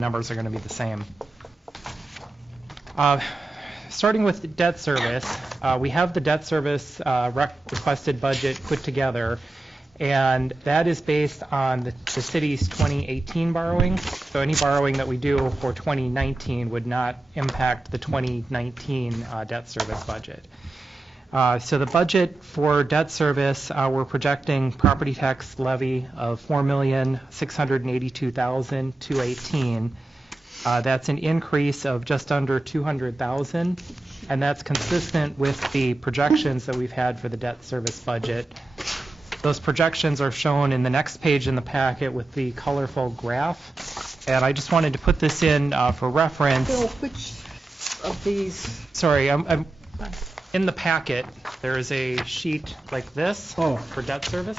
numbers are going to be the same. Starting with debt service, we have the debt service requested budget put together, and that is based on the city's 2018 borrowing. So any borrowing that we do for 2019 would not impact the 2019 debt service budget. So the budget for debt service, we're projecting property tax levy of $4,682,218. That's an increase of just under $200,000, and that's consistent with the projections that we've had for the debt service budget. Those projections are shown in the next page in the packet with the colorful graph, and I just wanted to put this in for reference. Bill, which of these? Sorry, I'm in the packet. There is a sheet like this for debt service.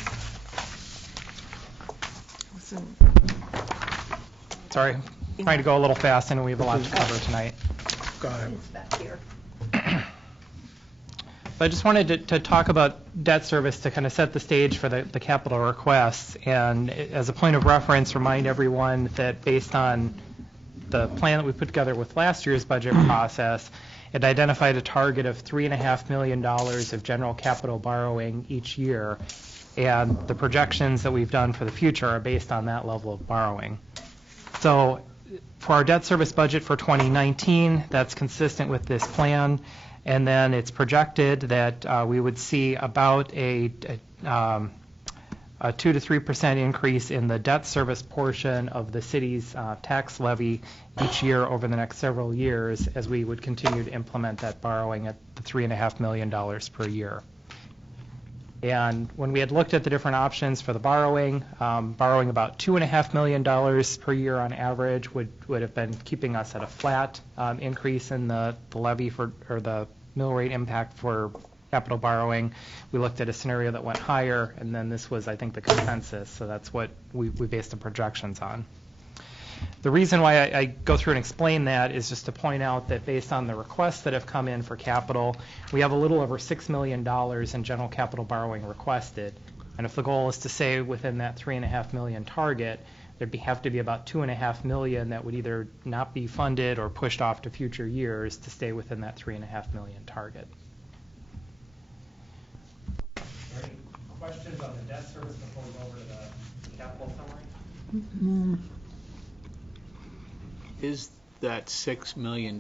Sorry, trying to go a little fast. I know we have a lot to cover tonight. Got it. It's back here. I just wanted to talk about debt service to kind of set the stage for the capital requests, and as a point of reference, remind everyone that based on the plan that we put together with last year's budget process, it identified a target of $3.5 million of general capital borrowing each year, and the projections that we've done for the future are based on that level of borrowing. So for our debt service budget for 2019, that's consistent with this plan. And then it's projected that we would see about a 2 to 3% increase in the debt service portion of the city's tax levy each year over the next several years, as we would continue to implement that borrowing at the $3.5 million per year. And when we had looked at the different options for the borrowing about $2.5 million per year on average would have been keeping us at a flat increase in the levy or the mill rate impact for capital borrowing. We looked at a scenario that went higher, and then this was, I think, the consensus. So that's what we based the projections on. The reason why I go through and explain that is just to point out that based on the requests that have come in for capital, we have a little over $6 million in general capital borrowing requested. And if the goal is to stay within that $3.5 million target, there'd have to be about $2.5 million that would either not be funded or pushed off to future years to stay within that $3.5 million target. Are there any questions on the debt service before we go over to the capital summary? Mm-hmm. Is that $6 million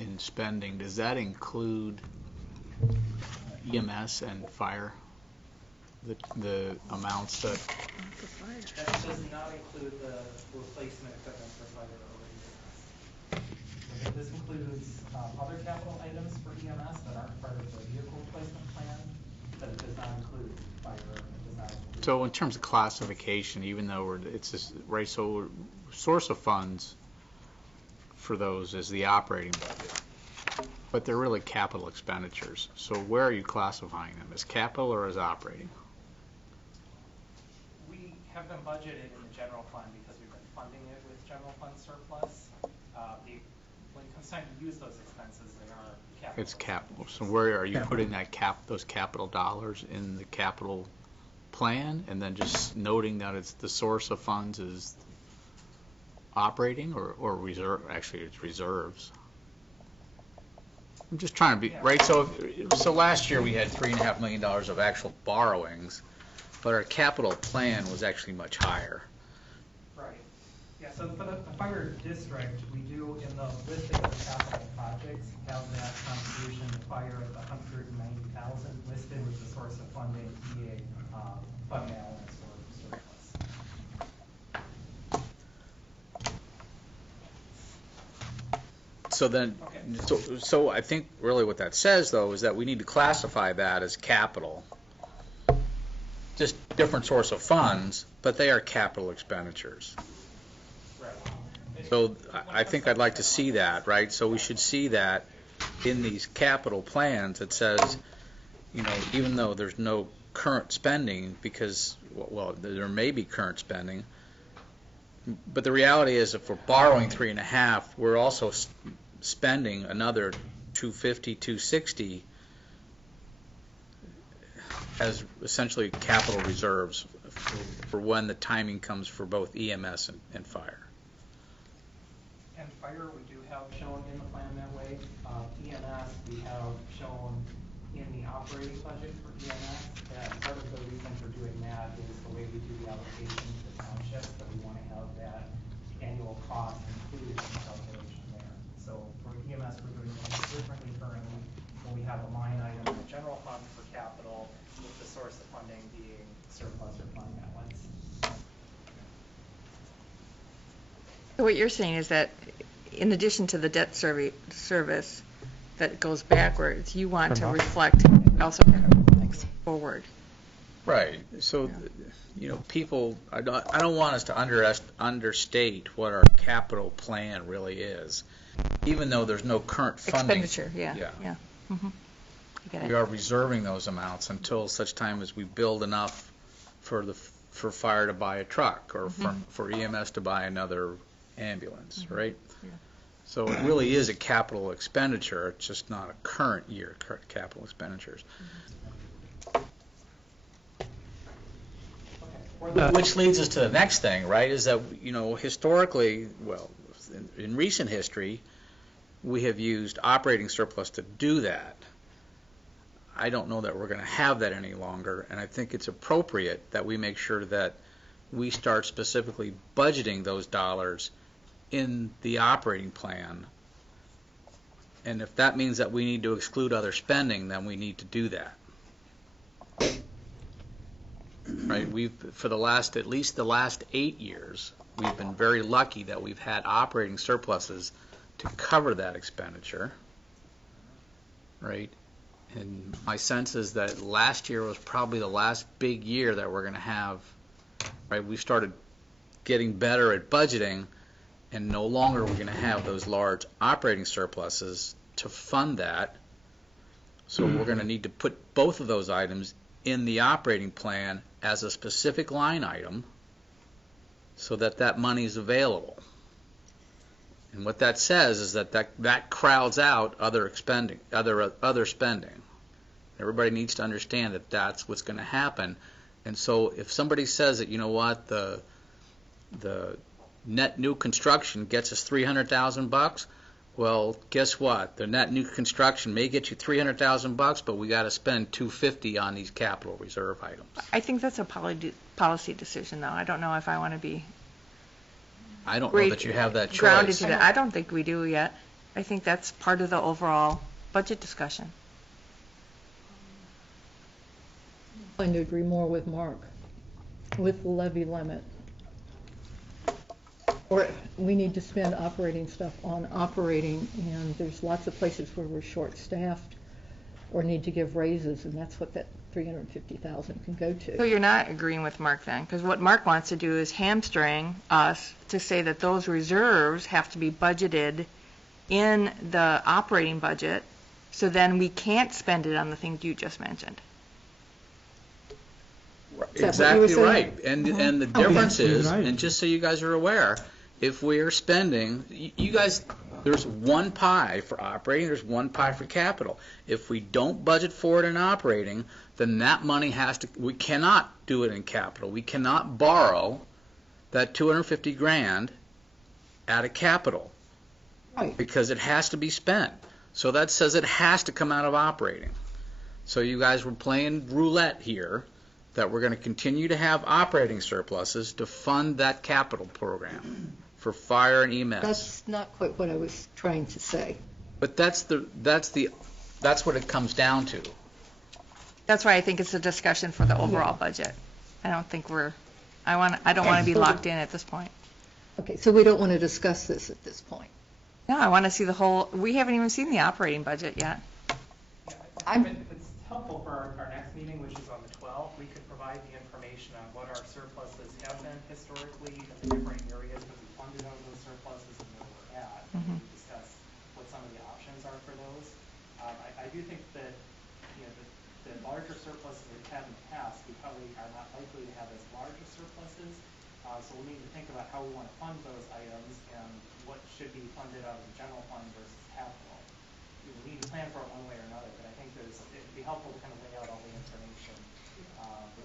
in spending, does that include EMS and fire? The amounts that... That does not include the replacement equipment for fire or EMS. This includes other capital items for EMS that aren't part of the vehicle replacement plan, but it does not include fire. It does not include. So in terms of classification, even though it's just, right, so source of funds for those is the operating budget, but they're really capital expenditures. So where are you classifying them, as capital or as operating? We have them budgeted in the general fund because we've been funding it with general fund surplus. When it comes time to use those expenses, they are capital. It's capital. So where are you putting that those capital dollars in the capital plan, and then just noting that it's the source of funds is operating or reserve? Actually, it's reserves. I'm just trying to be right. So last year we had $3.5 million of actual borrowings, but our capital plan was actually much higher. Right. Yeah. So for the fire district, we do in the listing of capital projects have that contribution to fire at the $190,000 listed with the source of funding being fund balance or surplus. So then, so I think really what that says, though, is that we need to classify that as capital. Just different source of funds, but they are capital expenditures. Right. So I think I'd like to see that, right? So we should see that in these capital plans. It says, you know, even though there's no current spending, because, well, there may be current spending, but the reality is if we're borrowing 3.5, we're also spending another 250, 260 as essentially capital reserves for when the timing comes for both EMS and fire. and fire, we do have shown in the plan that way. EMS, we have shown in the operating budget for EMS, that part of the reason for doing that is the way we do the allocation to the townships, that we want to have that annual cost included in the calculation there. So for EMS, we're doing things differently currently, when we have a line item in the general fund for capital, with the source of funding being surplus or fund balance. So what you're saying is that in addition to the debt service that goes backwards, you want to reflect also forward. Right. So, you know, people, I don't want us to understate what our capital plan really is, even though there's no current funding. Expenditure, yeah. Mm-hmm. We are reserving those amounts until such time as we build enough for fire to buy a truck, or for EMS to buy another ambulance, right? Yeah. So it really is a capital expenditure. It's just not a current year capital expenditures. Which leads us to the next thing, right, is that, you know, historically, well, in recent history, we have used operating surplus to do that. I don't know that we're going to have that any longer, and I think it's appropriate that we make sure that we start specifically budgeting those dollars in the operating plan. And if that means that we need to exclude other spending, then we need to do that. Right, for at least the last 8 years, we've been very lucky that we've had operating surpluses to cover that expenditure, right? And my sense is that last year was probably the last big year that we're going to have, right? We started getting better at budgeting, and no longer are we going to have those large operating surpluses to fund that. So we're going to need to put both of those items in the operating plan as a specific line item so that that money is available. And what that says is that crowds out other spending. Everybody needs to understand that that's what's going to happen. And so if somebody says that, you know what, the net new construction gets us $300,000, well, guess what? The net new construction may get you $300,000, but we got to spend $250 on these capital reserve items. I think that's a policy decision, though. I don't know if I want to be. I don't know that you have that choice. Grounded to that. I don't think we do yet. I think that's part of the overall budget discussion. I'm going to agree more with Mark, with the levy limit. Or we need to spend operating stuff on operating, and there's lots of places where we're short-staffed or need to give raises, and that's what that $350,000 can go to. So you're not agreeing with Mark then, because what Mark wants to do is hamstring us to say that those reserves have to be budgeted in the operating budget, so then we can't spend it on the things you just mentioned. Exactly right. And the difference is, and just so you guys are aware, if we are spending, you guys, there's one pie for operating, there's one pie for capital. If we don't budget for it in operating, then that money we cannot do it in capital. We cannot borrow that $250,000 out of capital. Right. Because it has to be spent. So that says it has to come out of operating. So you guys were playing roulette here, that we're going to continue to have operating surpluses to fund that capital program for fire and EMS. That's not quite what I was trying to say. But that's what it comes down to. That's why I think it's a discussion for the overall budget. I don't think I don't want to be locked in at this point. Okay, so we don't want to discuss this at this point. No, I want to see we haven't even seen the operating budget yet. It's helpful for our next meeting, which is on the 12th. We could provide the information on what our surpluses have been historically in the different areas that we funded out of those surpluses and where we're at. And we discuss what some of the options are for those. I do think that, you know, the larger surpluses we've had in the past, we probably are not likely to have as large as surpluses. So we need to think about how we want to fund those items and what should be funded out of the general fund versus capital. We need to plan for it one way or another, but I think it'd be helpful to kind of lay out all the information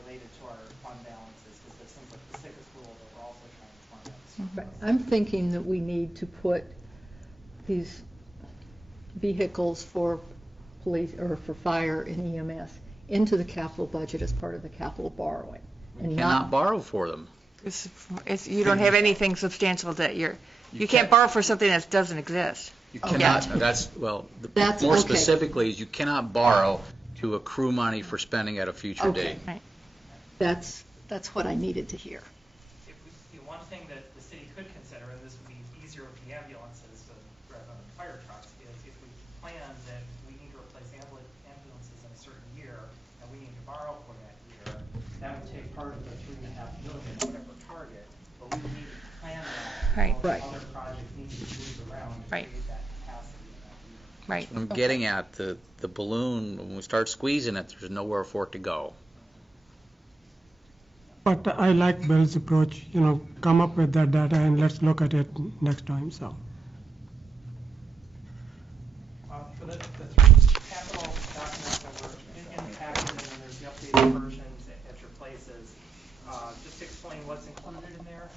related to our fund balances, because it seems like the sickest rule that we're also trying to fund. Right. I'm thinking that we need to put these vehicles for police, or for fire and EMS into the capital budget as part of the capital borrowing. And Cannot borrow for them. You don't have anything substantial that you can't borrow for something that doesn't exist. You Okay. cannot, That's more okay. specifically, is you cannot borrow to accrue money for spending at a future Okay. date. That's what I needed to hear. One thing that the city could consider, and this would be easier with the ambulances rather than the fire trucks, is if we plan that we need to replace ambulances in a certain year, and we need to borrow for that year, that would take part of the $3.5 million, whatever target, but we would need to plan that. Right. while Right. Other projects need to be moved around to Right. create that capacity in that year. Right. I'm getting at the balloon, when we start squeezing it, there's nowhere for it to go. But I like Bill's approach, come up with that data and let's look at it next time, so. For the three capital documents that were in the packet, and then there's the updated versions at your places, just to explain what's included in there,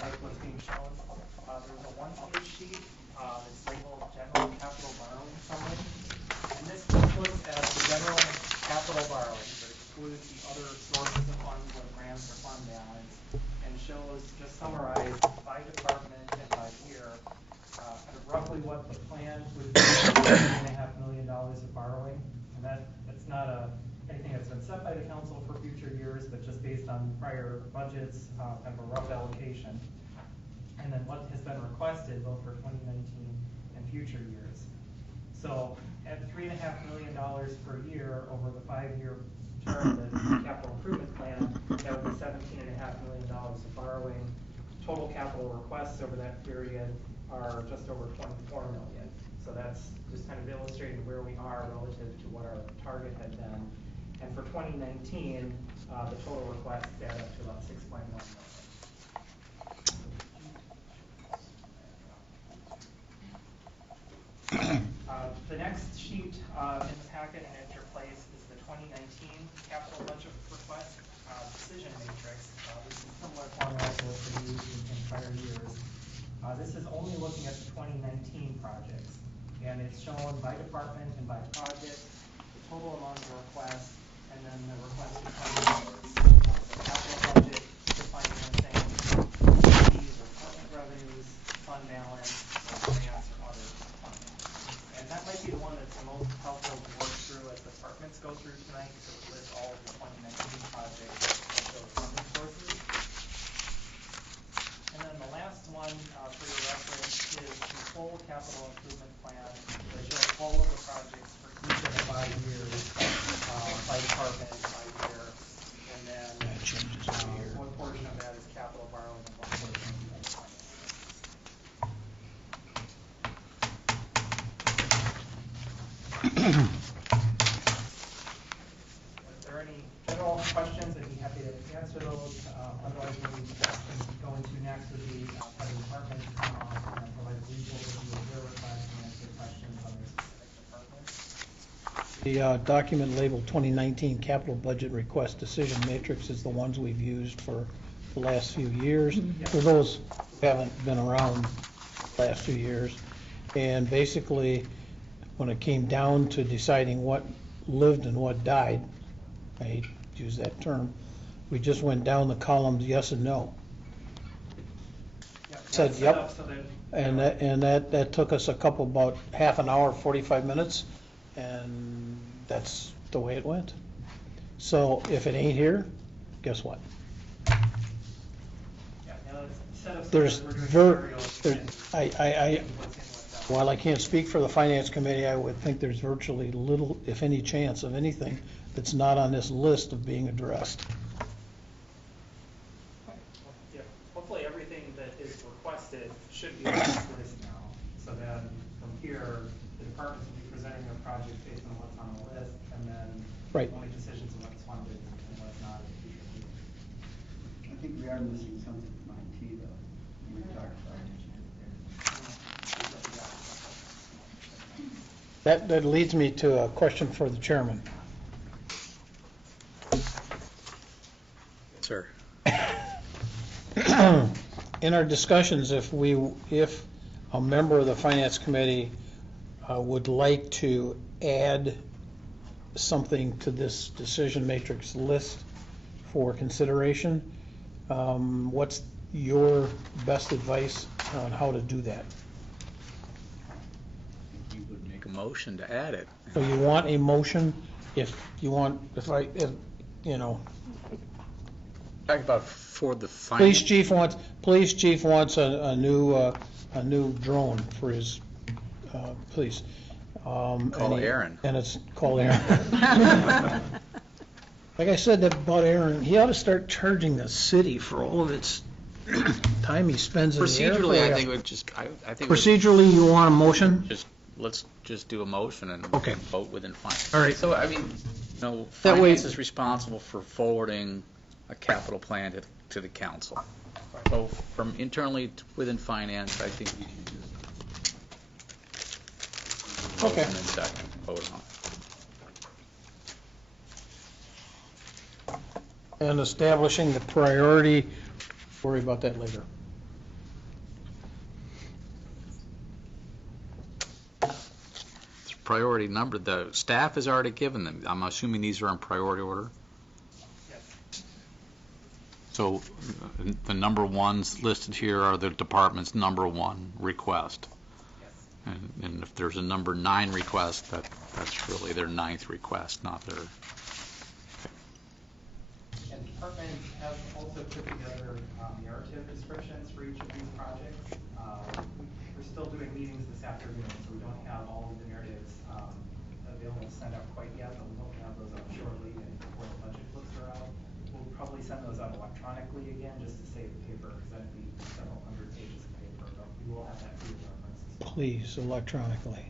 like what's being shown. There's a one-page sheet that's labeled General Capital Borrowing Summary. And this looks at the general capital borrowing, but excludes the other sources of funds like grants or fund balance, and shows, just summarized by department and by year, kind of roughly what the plan would be for $3.5 million of borrowing. And that's not anything that's been set by the council for future years, but just based on prior budgets, kind of a rough allocation. And then what has been requested both for 2019 and future years. So at $3.5 million per year over the 5-year term of the capital improvement plan, that would be $17.5 million of borrowing. Total capital requests over that period are just over $24 million. So that's just kind of illustrating where we are relative to what our target had been. And for 2019, the total requests add up to about $6.1 million. The next sheet in the packet and at your place is the 2019 capital budget request decision matrix. This is similar formula to what's been used in prior years. This is only looking at the 2019 projects, and it's shown by department and by project, the total amount of requests, and then the requested fund numbers. Capital budget, the financing, fees or department revenues, fund balance, or grants or other funding. And that might be the one that's the most helpful to work through as departments go through tonight, so it lists all of the 2019 projects and those funding sources. And then the last one for your reference is the full capital improvement plan that shows all of the projects for each of the 5 years by department, by year, and then what portion of that is capital borrowing and what portion is financing. If there are any general questions, I'd be happy to answer those. Otherwise, what we can go into next would be having departments come on and provide a brief overview of their requests and answer questions on their specific departments. The document labeled 2019 capital budget request decision matrix is the ones we've used for the last few years. For those who haven't been around the last few years. And basically, when it came down to deciding what lived and what died, I hate to use that term, we just went down the columns yes and no. Said yep. So that, And that took us about half an hour, 45 minutes, and that's the way it went. So if it ain't here, guess what? yeah, now instead of There's saying we're doing scenarios, there, and I, what's in, what's out. while I can't speak for the finance committee, I would think there's virtually little, if any, chance of anything that's not on this list of being addressed. Yeah, hopefully everything that is requested should be on this list now. So then from here, the departments will be presenting their projects based on what's on the list, and then Right. we'll make decisions on what's funded and what's not in the future meetings. I think we are missing something from IT though. We talked about it. That leads me to a question for the chairman. Sir. In our discussions, if a member of the Finance Committee would like to add something to this decision matrix list for consideration, what's your best advice on how to do that? You would make a motion to add it. So you want a motion, if you want, if Talk about for the police finance. chief wants a new drone for his police. Call Aaron. And it's called Aaron. Like I said about Aaron, he ought to start charging the city for all of its time he spends in the Procedurally, I airport. think it would just, I think. Procedurally, you want a motion? Let's just do a motion and Okay. vote within finance. All right. So, I mean, That way- finance is responsible for forwarding a capital plan to the council. So from internally within finance, I think we should just. Okay. Motion and second, vote on it. And establishing the priority, worry about that later. It's priority number, the staff has already given them. I'm assuming these are in priority order? So the number ones listed here are the department's number one request. And if there's a number 9 request, that's really their 9th request, not their. And the department has also put together narrative descriptions for each of these projects. We're still doing meetings this afternoon, so we don't have all of the narratives available to send out quite yet, but we hope to have those out shortly and before the budget books are out. We'll probably send those out electronically again, just to save paper, because that'd be several hundred pages of paper, but we will have that for your reference. Please, electronically.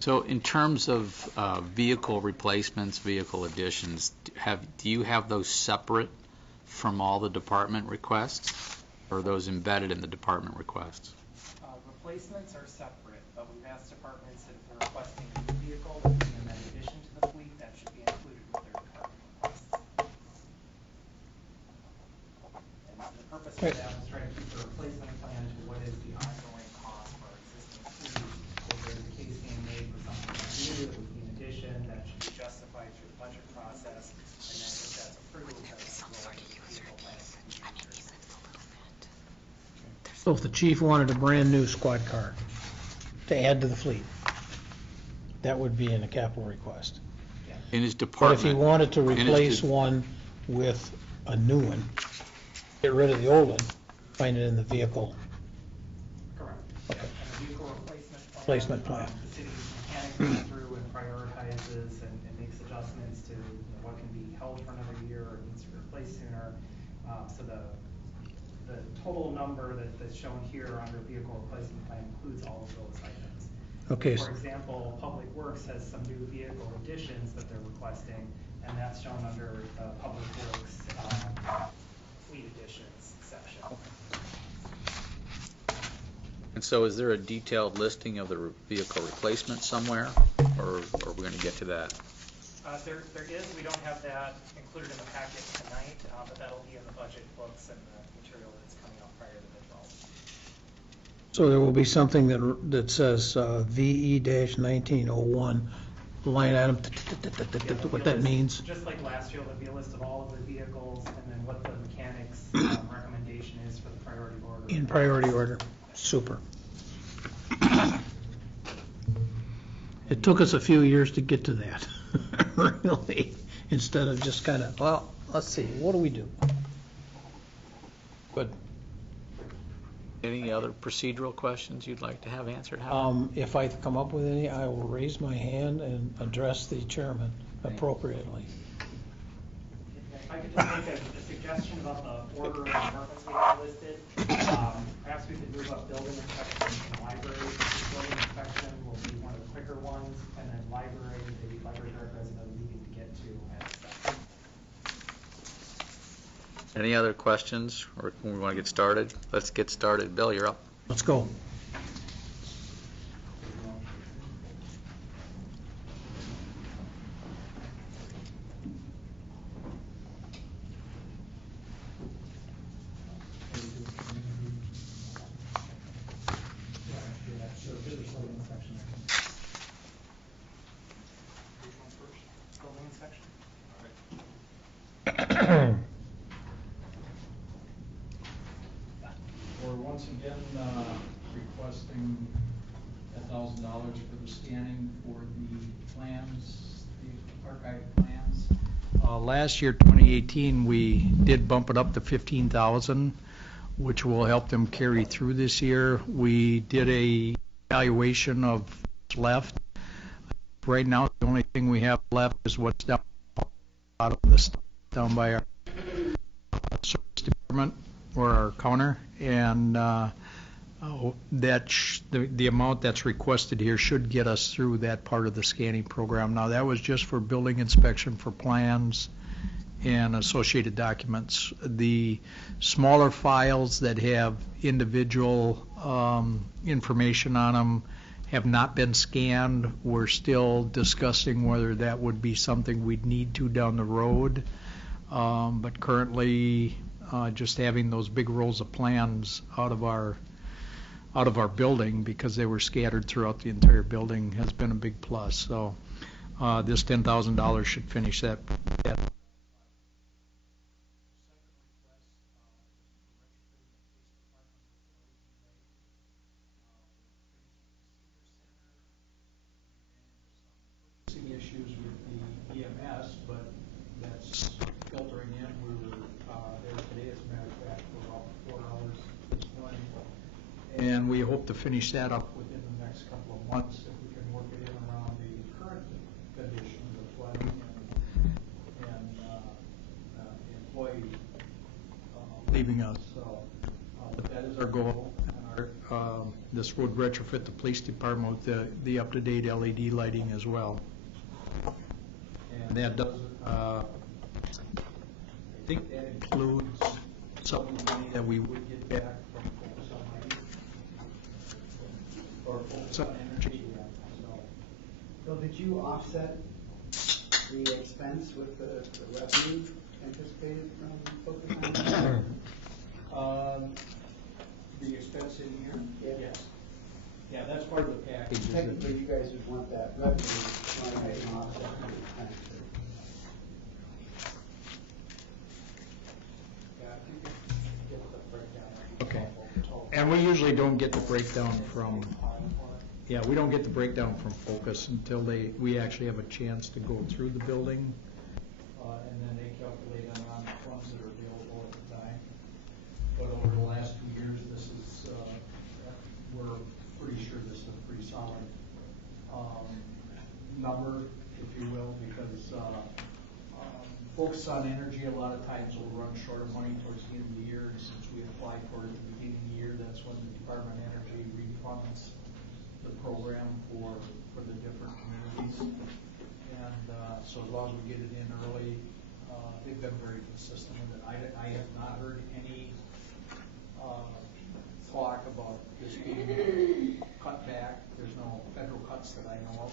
So in terms of vehicle replacements, vehicle additions, do you have those separate from all the department requests? Or are those embedded in the department requests? Replacements are separate, but we've asked departments that if they're requesting a new vehicle, that in addition to the fleet, that should be included with their department requests. And the purpose of that was trying to keep the replacement plan to what is the ongoing cost for our existing fleet. If there's a case being made for something new that would be an addition, that should be justified through the budget process, and then if that's approved, that's what the vehicle plan is. So if the chief wanted a brand-new squad car to add to the fleet, that would be in a capital request. In his But department? if he wanted to in his replace de- one with a new one, get rid of the old one, find it in the vehicle. Correct. Okay. And the vehicle Replacement plan. The city's mechanic goes through and prioritizes and makes adjustments to what can be held for another year or needs to be replaced sooner. So the total number that's shown here under vehicle replacement plan includes all of those items. Okay. For example, Public Works has some new vehicle additions that they're requesting, and that's shown under the Public Works fleet additions section. And so is there a detailed listing of the vehicle replacement somewhere? Or are we going to get to that? There is, we don't have that included in the packet tonight, but that'll be in the budget books and the material that's coming out prior to the 12th. So there will be something that says VE-1901, line item, what that means. Just like last year, there'll be a list of all of the vehicles and then what the mechanics recommendation is for the priority order. In priority order. Super. It took us a few years to get to that, really, instead of just kind of, well, let's see, what do we do? Good. Any other procedural questions you'd like to have answered? If I come up with any, I will raise my hand and address the chairman appropriately. If I could just make a suggestion about the order of departments we have listed. Perhaps we could move up building inspection and library. Building inspection will be one of the quicker ones, and then library, the library director has another meeting to get to at 7. Any other questions, or we want to get started? Let's get started. Bill, you're up. Let's go. or building inspection? Which one first? Building inspection? We're once again requesting $1,000 for the scanning for the plans, the archive plans. Last year, 2018, we did bump it up to 15,000, which will help them carry through this year. We did a evaluation of what's left. Right now, the only thing we have left is what's down bottom of the stuff down by our service department or our counter, and the amount that's requested here should get us through that part of the scanning program. Now, that was just for building inspection for plans and associated documents. The smaller files that have individual information on them have not been scanned. We're still discussing whether that would be something we'd need to down the road. But currently, just having those big rolls of plans out of our building, because they were scattered throughout the entire building, has been a big plus. So this $10,000 should finish that. Issues with the EMS, but that's filtering in. We were there today, as a matter of fact, for about 4 hours this morning. And we hope to finish that up within the next couple of months if we can work it in around the current conditions of flooding and the employee leaving us. So, but that is our goal. And this would retrofit the police department with the up-to-date LED lighting as well. And that does, I think that includes some of the money that we would get back from Focus on Lighting, or Focus on Energy. So, Bill, did you offset the expense with the revenue anticipated from Focus on? The expense in here? Yeah. Yes. Yeah, that's part of the package. Technically, you guys would want that revenue line item offset the expense. Okay. And we usually don't get the breakdown from, we don't get the breakdown from Focus until we actually have a chance to go through the building. And then they calculate on the funds that are available at the time. But over the last 2 years, this is, we're pretty sure this is a pretty solid number, if you will, because Focus on Energy a lot of times will run short of money towards the end of the year, and since we applied for it at the beginning of the year, that's when the Department of Energy refunds the program for the different communities. And so as long as we get it in early, they've been very consistent with it. I have not heard any talk about this being cut back. There's no federal cuts that I know of.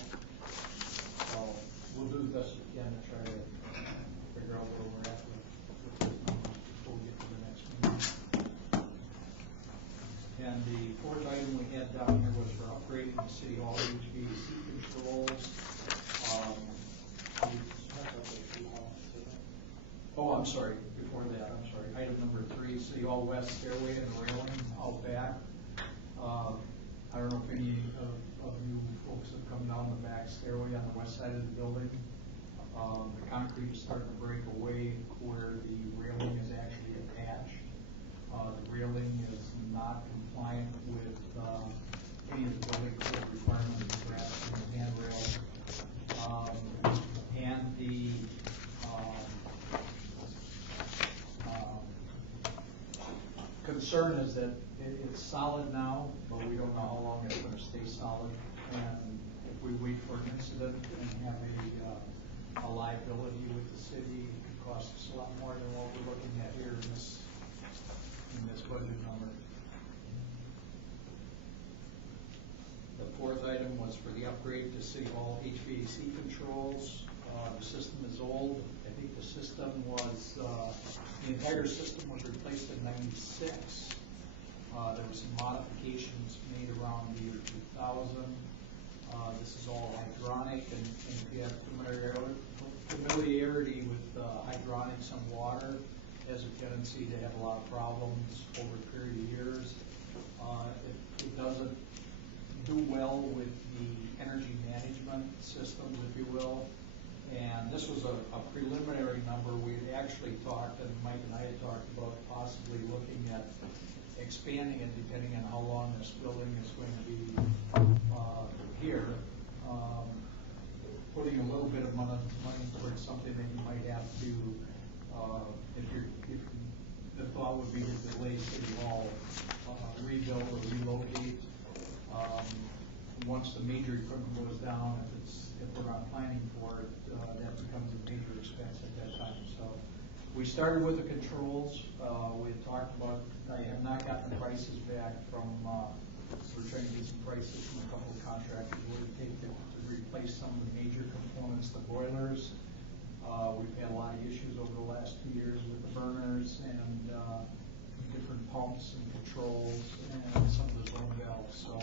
So we'll do the best we can to try to figure out where we're at with this number before we get to the next meeting. And the fourth item we had down here was for upgrading the City Hall HVAC controls. Oh, I'm sorry, before that, I'm sorry. Item number 3, City Hall West stairway and railing out back. I don't know if any of you folks have come down the back stairway on the west side of the building. The concrete is starting to break away where the railing is actually attached. The railing is not compliant with any of the building code requirements, perhaps in the handrail. And the concern is that it's solid now, but we don't know how long it's going to stay solid. And if we wait for an incident and have a liability with the city, it could cost us a lot more than what we're looking at here in this budget number. The fourth item was for the upgrade to City Hall HVAC controls. The system is old. I think the system was, the entire system was replaced in '96. There were some modifications made around the year 2000. This is all hydronic, and if you have familiarity with hydronics and water, it has a tendency to have a lot of problems over a period of years. It doesn't do well with the energy management systems, if you will. And this was a preliminary number. We had actually talked, and Mike and I had talked about possibly looking at expanding it depending on how long this building is going to be here. Putting a little bit of money towards something that you might have to, if the thought would be to delay City Hall, rebuild or relocate. Once the major equipment goes down, if we're not planning for it, that becomes a major expense at that time. So we started with the controls. We had talked about, I have not gotten the prices back from, we're trying to get some prices from a couple of contractors what it would take to replace some of the major components, the boilers. We've had a lot of issues over the last 2 years with the burners and different pumps and controls and some of the zone valves. So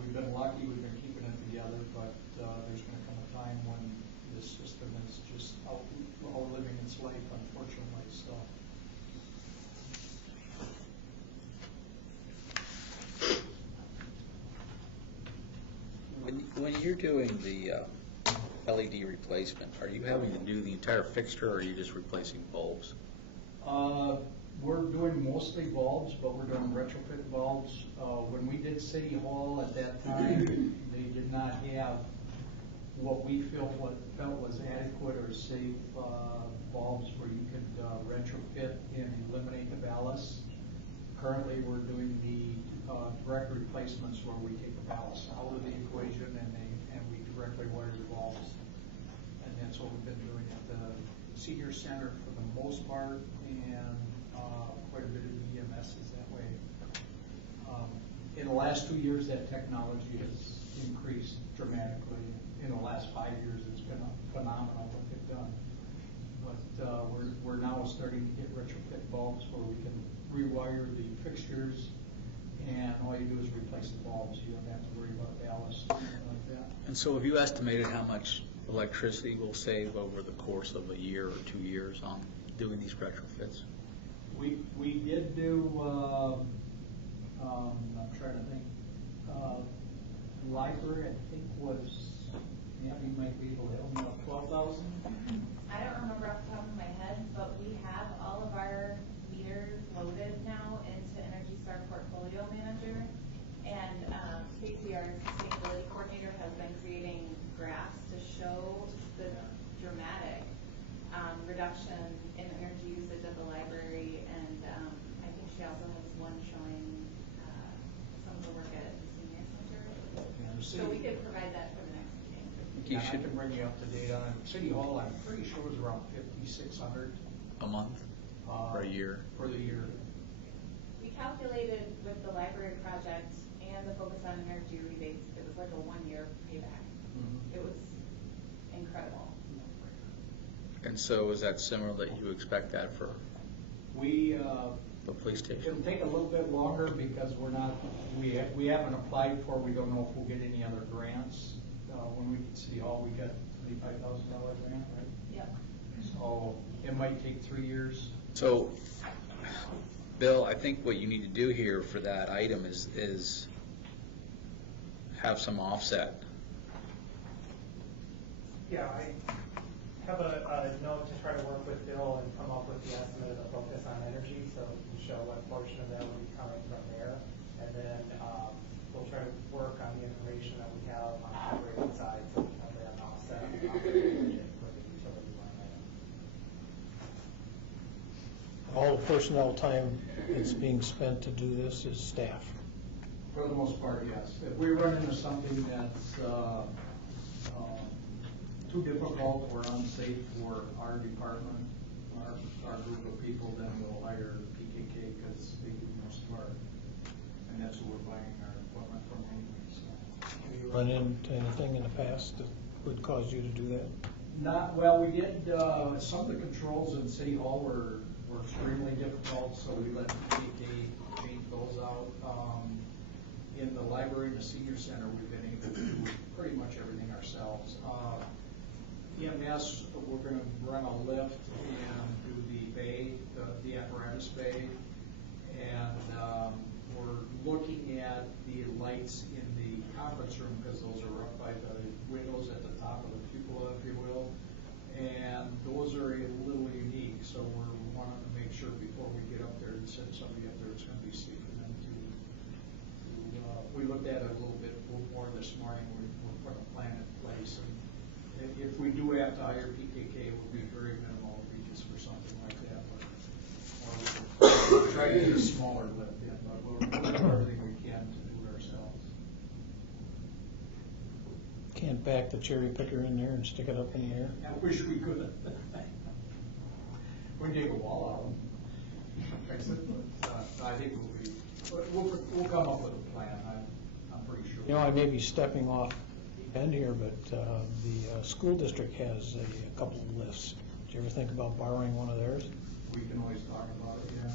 we've been lucky, we've been keeping it together, but there's going to come a time when this system is just outliving its life, unfortunately. So. When you're doing the LED replacement, are you having to do the entire fixture, or are you just replacing bulbs? We're doing mostly bulbs, but we're doing retrofit bulbs. When we did City Hall at that time, they did not have what we felt was adequate or safe bulbs where you could retrofit and eliminate the ballast. Currently, we're doing the direct replacements where we take the ballast out of the equation and we directly wire the bulbs. And that's what we've been doing at the senior center for the most part, and quite a bit of EMSs that way. In the last 2 years, that technology has increased dramatically. In the last 5 years, it's been phenomenal what they've done. But we're now starting to get retrofit bulbs where we can rewire the fixtures, and all you do is replace the bulbs. You don't have to worry about ballast or anything like that. And so have you estimated how much electricity we'll save over the course of a year or 2 years on doing these retrofits? We did do, I'm trying to think, library I think was, you might be able to help me out, 12,000? I don't remember off the top of my head, but we have all of our meters loaded now into Energy Star Portfolio Manager. And Casey, our sustainability coordinator, has been creating graphs to show the dramatic reduction in energy usage at the library. And I think she also has one showing some of the work at the senior center. Yeah, so we could provide that for the next meeting. Yeah, I can bring you up to date on City Hall. I'm pretty sure it was around 5,600 a month or a year? For the year. We calculated with the library project and the focus on energy rebates, it was like a 1-year payback. Mm-hmm. It was incredible. And so is that similar that you expect that for the police station? It'll take a little bit longer because we haven't applied for, we don't know if we'll get any other grants. When we did City Hall, we got $35,000 grant, right? Yep. So it might take 3 years. So, Bill, I think what you need to do here for that item is have some offset. Yeah, I have a note to try to work with Bill and come up with the estimate of the focus on energy, so we can show what portion of that will be coming from there. And then we'll try to work on the information that we have on the operating side to have that offset on the operating budget for the utility line item. All the personnel time that's being spent to do this is staff. For the most part, yes. If we run into something that's too difficult or unsafe for our department, our group of people, then we'll hire PKK because they do most of our, and that's who we're buying our equipment from anyway. So. Have you run into anything in the past that would cause you to do that? Not, well, we did, some of the controls in City Hall were extremely difficult, so we let PKK change those out. in the library and the senior center, we've been able to do pretty much everything ourselves. EMS, we're going to run a lift and do the bay, the apparatus bay, and we're looking at the lights in the conference room because those are up by the windows at the top of the cupola, if you will, and those are a little unique. So we're wanting to make sure before we get up there and send somebody up there that's going to be safe for them to we looked at it a little bit more this morning. We're putting a plan in place, and if we do have to hire PKK, it would be very minimal, it'd be just for something like that. But we'll try to get a smaller lift in, but we'll do everything we can to do it ourselves. Can't back the cherry picker in there and stick it up in the air? I wish we could. We can take a wall out and fix it, but I think we'll come up with a plan. I'm pretty sure. You know, I may be stepping off the end here, but the school district has a couple of lifts. Did you ever think about borrowing one of theirs? We can always talk about it, yeah.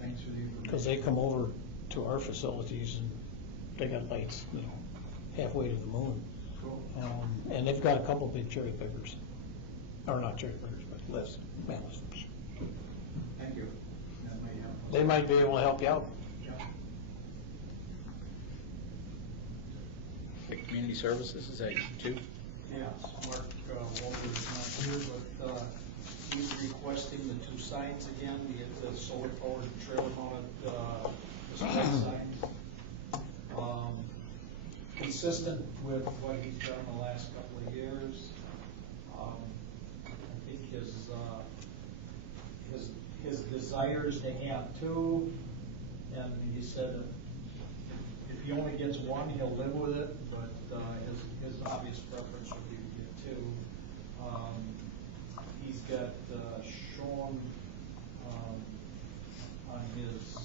Thanks for the information. Because they come over to our facilities and they got lights, you know, halfway to the moon. Cool. And they've got a couple of big cherry pickers. Or not cherry pickers, but lifts, man lifts. Thank you. That may help. They might be able to help you out. The community services, is that you too? Yeah, Mark Walter is not here, but he's requesting the two signs again, the solar powered trailer mounted display signs. Consistent with what he's done the last couple of years. I think his desires to have two, and he said if he only gets one, he'll live with it, but his obvious preference would be to get two. He's got shown on his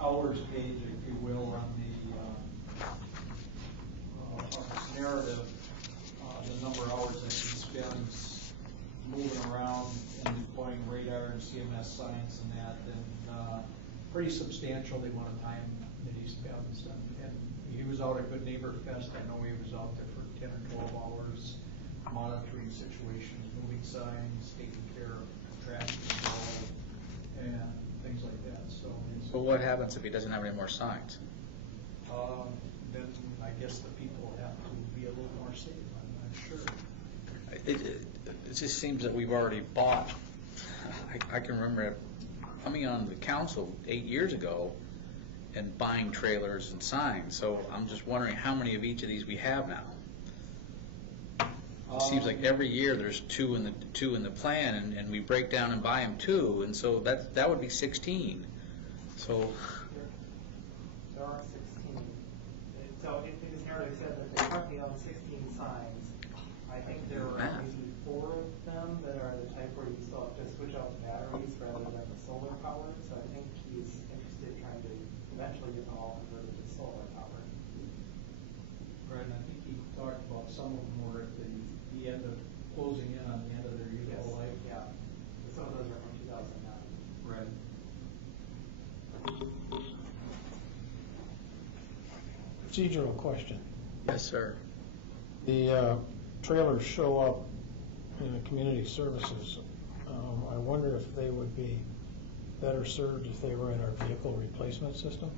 hours page, if you will, on the narrative, the number of hours that he spends moving around and deploying radar and CMS signs and that, and pretty substantial the amount of time that he spends. And he was out at Good Neighbor Fest. I know he was out there for 10 or 12 hours monitoring situations, moving signs, taking care of traffic control, and things like that. So what happens if he doesn't have any more signs? then I guess the people have to be a little more safe, I'm not sure. It just seems that we've already bought, I can remember coming on the council 8 years ago and buying trailers and signs, so I'm just wondering how many of each of these we have now. It seems like every year there's two in the plan, and we break down and buy them two, and so that would be 16. So There are 16. So it is narrative said that they currently own 16 signs. I think there are maybe 4 of them that are the type where you still have to switch out the batteries rather than the solar power. So I think he's interested in trying to eventually get them all converted to solar power. Right, and I think he talked about some of them were at the end of closing in on the end of their useful life. Yeah. Some of those are from 2009. Right. Procedural question. yes, sir. The trailers show up in the community services. I wonder if they would be better served if they were in our vehicle replacement system.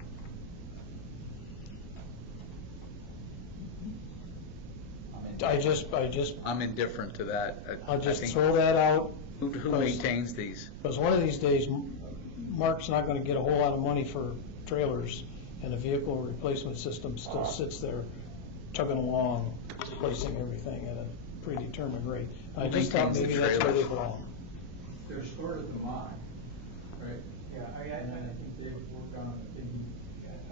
I'm indifferent to that. I'll I just think- throw that out. Who maintains these? Because one of these days, Mark's not going to get a whole lot of money for trailers, and the vehicle replacement system still sits there chugging along, replacing everything at a predetermined rate. I just thought maintains the maybe that's where they trailers? belong. They're stored at the mine, right? Yeah, And I think they would work on it if they need.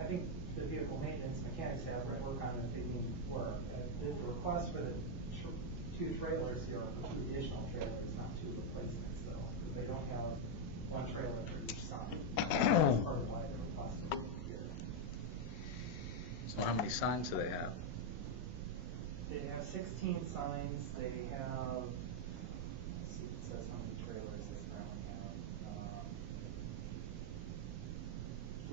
I think the vehicle maintenance mechanics have work on it if they need work. The request for the 2 trailers here are for 2 additional trailers, not 2 replacements though, because they don't have 1 trailer for each side. That's part of why the request is here. So how many signs do they have? They have 16 signs. They have, let's see if it says how many trailers they currently have.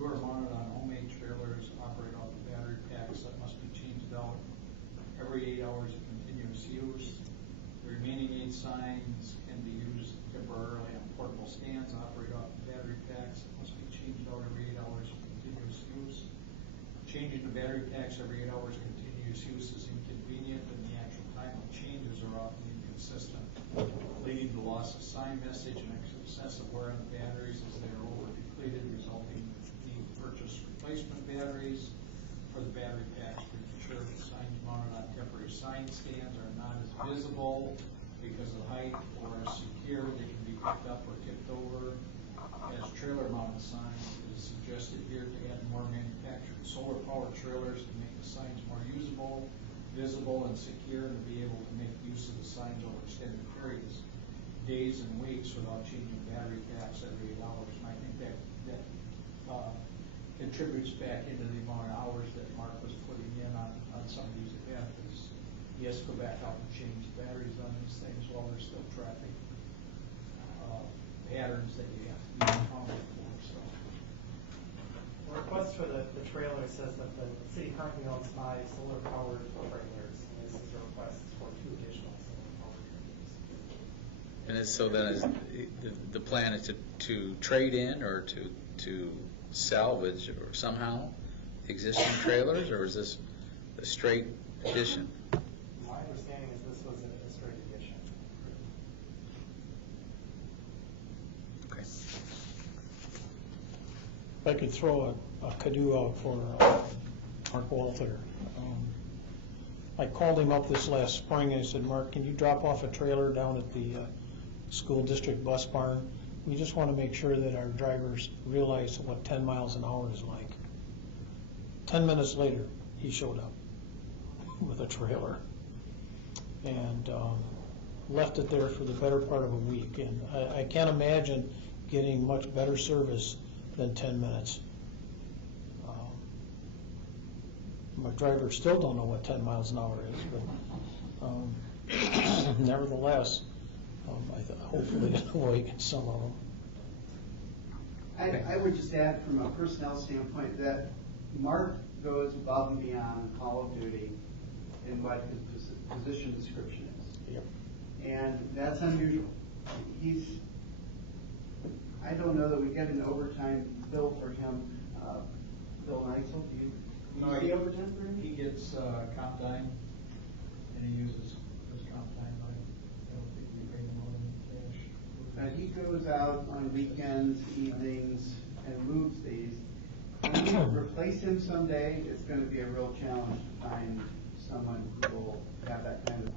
are mounted on homemade trailers, operate off of battery packs that must be changed out every 8 hours of continuous use. The remaining 8 signs can be used temporarily on portable stands, operate off of battery packs that must be changed out every 8 hours of continuous use. Changing the battery packs every 8 hours of continuous use is inconvenient, and the actual time of changes are often inconsistent, leading to loss of sign message and excessive wear on the batteries as they are over depleted, resulting in the need to purchase replacement batteries for the battery packs to ensure that signs mounted on temporary sign stands are not as visible because of height or as secure they can be picked up or tipped over. As trailer mounted signs, it is suggested here to add more manufactured solar powered trailers to make the signs more usable, visible, and secure, and to be able to make use of the signs over extended periods, days and weeks, without changing battery packs every 8 hours. And I think that contributes back into the amount of hours that Mark was putting in on some of these events. He has to go back out and change batteries on these things while there's still traffic patterns that you have to be accounted for. So. The request for the trailer says that the city currently owns 5 solar-powered trailers, and this is a request for 2 additional solar-powered trailers. And so then the plan is to trade in or to salvage or somehow existing trailers, or is this a straight addition? My understanding is this was a straight addition. Okay. If I could throw a Caddo out for Mark Walter. I called him up this last spring and I said, Mark, can you drop off a trailer down at the school district bus barn? We just want to make sure that our drivers realize what 10 miles an hour is like. 10 minutes later, he showed up with a trailer and left it there for the better part of a week. And I can't imagine getting much better service than 10 minutes. My drivers still don't know what 10 miles an hour is, but nevertheless, hopefully it'll awaken some of them. I would just add from a personnel standpoint that Mark goes above and beyond Call of Duty in what his position description is. Yep. And that's unusual. I don't know that we get an overtime bill for him. Bill Neitzel, do you see overtime for him? He gets comp time, and he uses his comp time. I don't think we pay him more than cash. He goes out on weekends, evenings, and moves these. When you replace him someday, it's going to be a real challenge to find someone who will have that kind of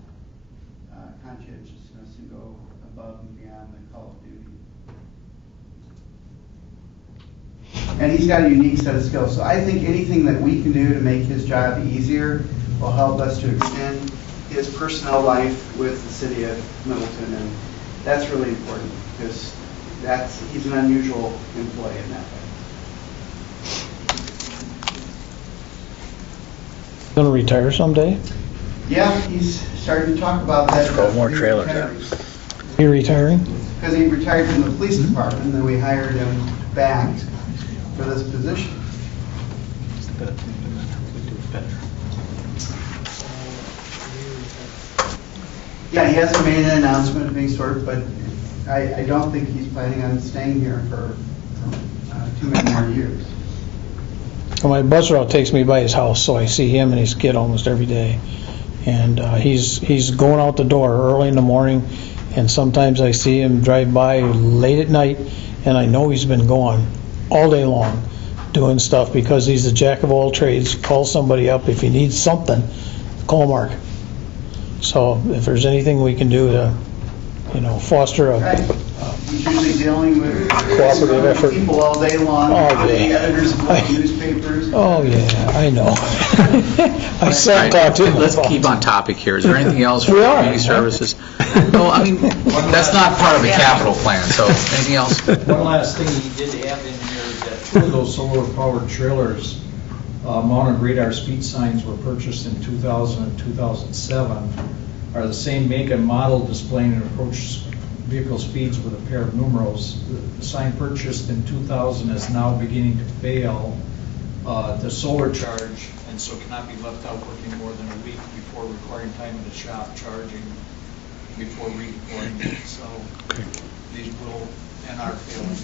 conscientiousness and go above and beyond the Call of Duty. And he's got a unique set of skills. So I think anything that we can do to make his job easier will help us to extend his personnel life with the city of Middleton. And that's really important because he's an unusual employee in that way. Going to retire someday? Yeah, he's starting to talk about that. Throw more trailers out. He retiring? Because he retired from the police department, and then we hired him back for this position. Yeah, he hasn't made an announcement of any sort, but I don't think he's planning on staying here for too many more years. Well, my bus route takes me by his house, so I see him and his kid almost every day. And he's going out the door early in the morning, and sometimes I see him drive by late at night, and I know he's been gone all day long doing stuff because he's a jack of all trades. Call somebody up if he needs something, call Mark. So if there's anything we can do to, foster a He's usually dealing with cooperative effort. People all day long, the editors of local newspapers. Oh yeah, I know. I self-taught too. Let's keep on topic here. Is there anything else for community services? No, I mean, that's not part of the capital plan, so anything else? One last thing he did have in here is that 2 of those solar-powered trailers, mounted radar speed signs were purchased in 2000 and 2007, are the same make and model, displaying an approach vehicle speeds with a pair of numerals. The sign purchased in 2000 is now beginning to fail the solar charge, and so cannot be left out working more than a week before requiring time in the shop charging before redeploying it. So these will and are failing.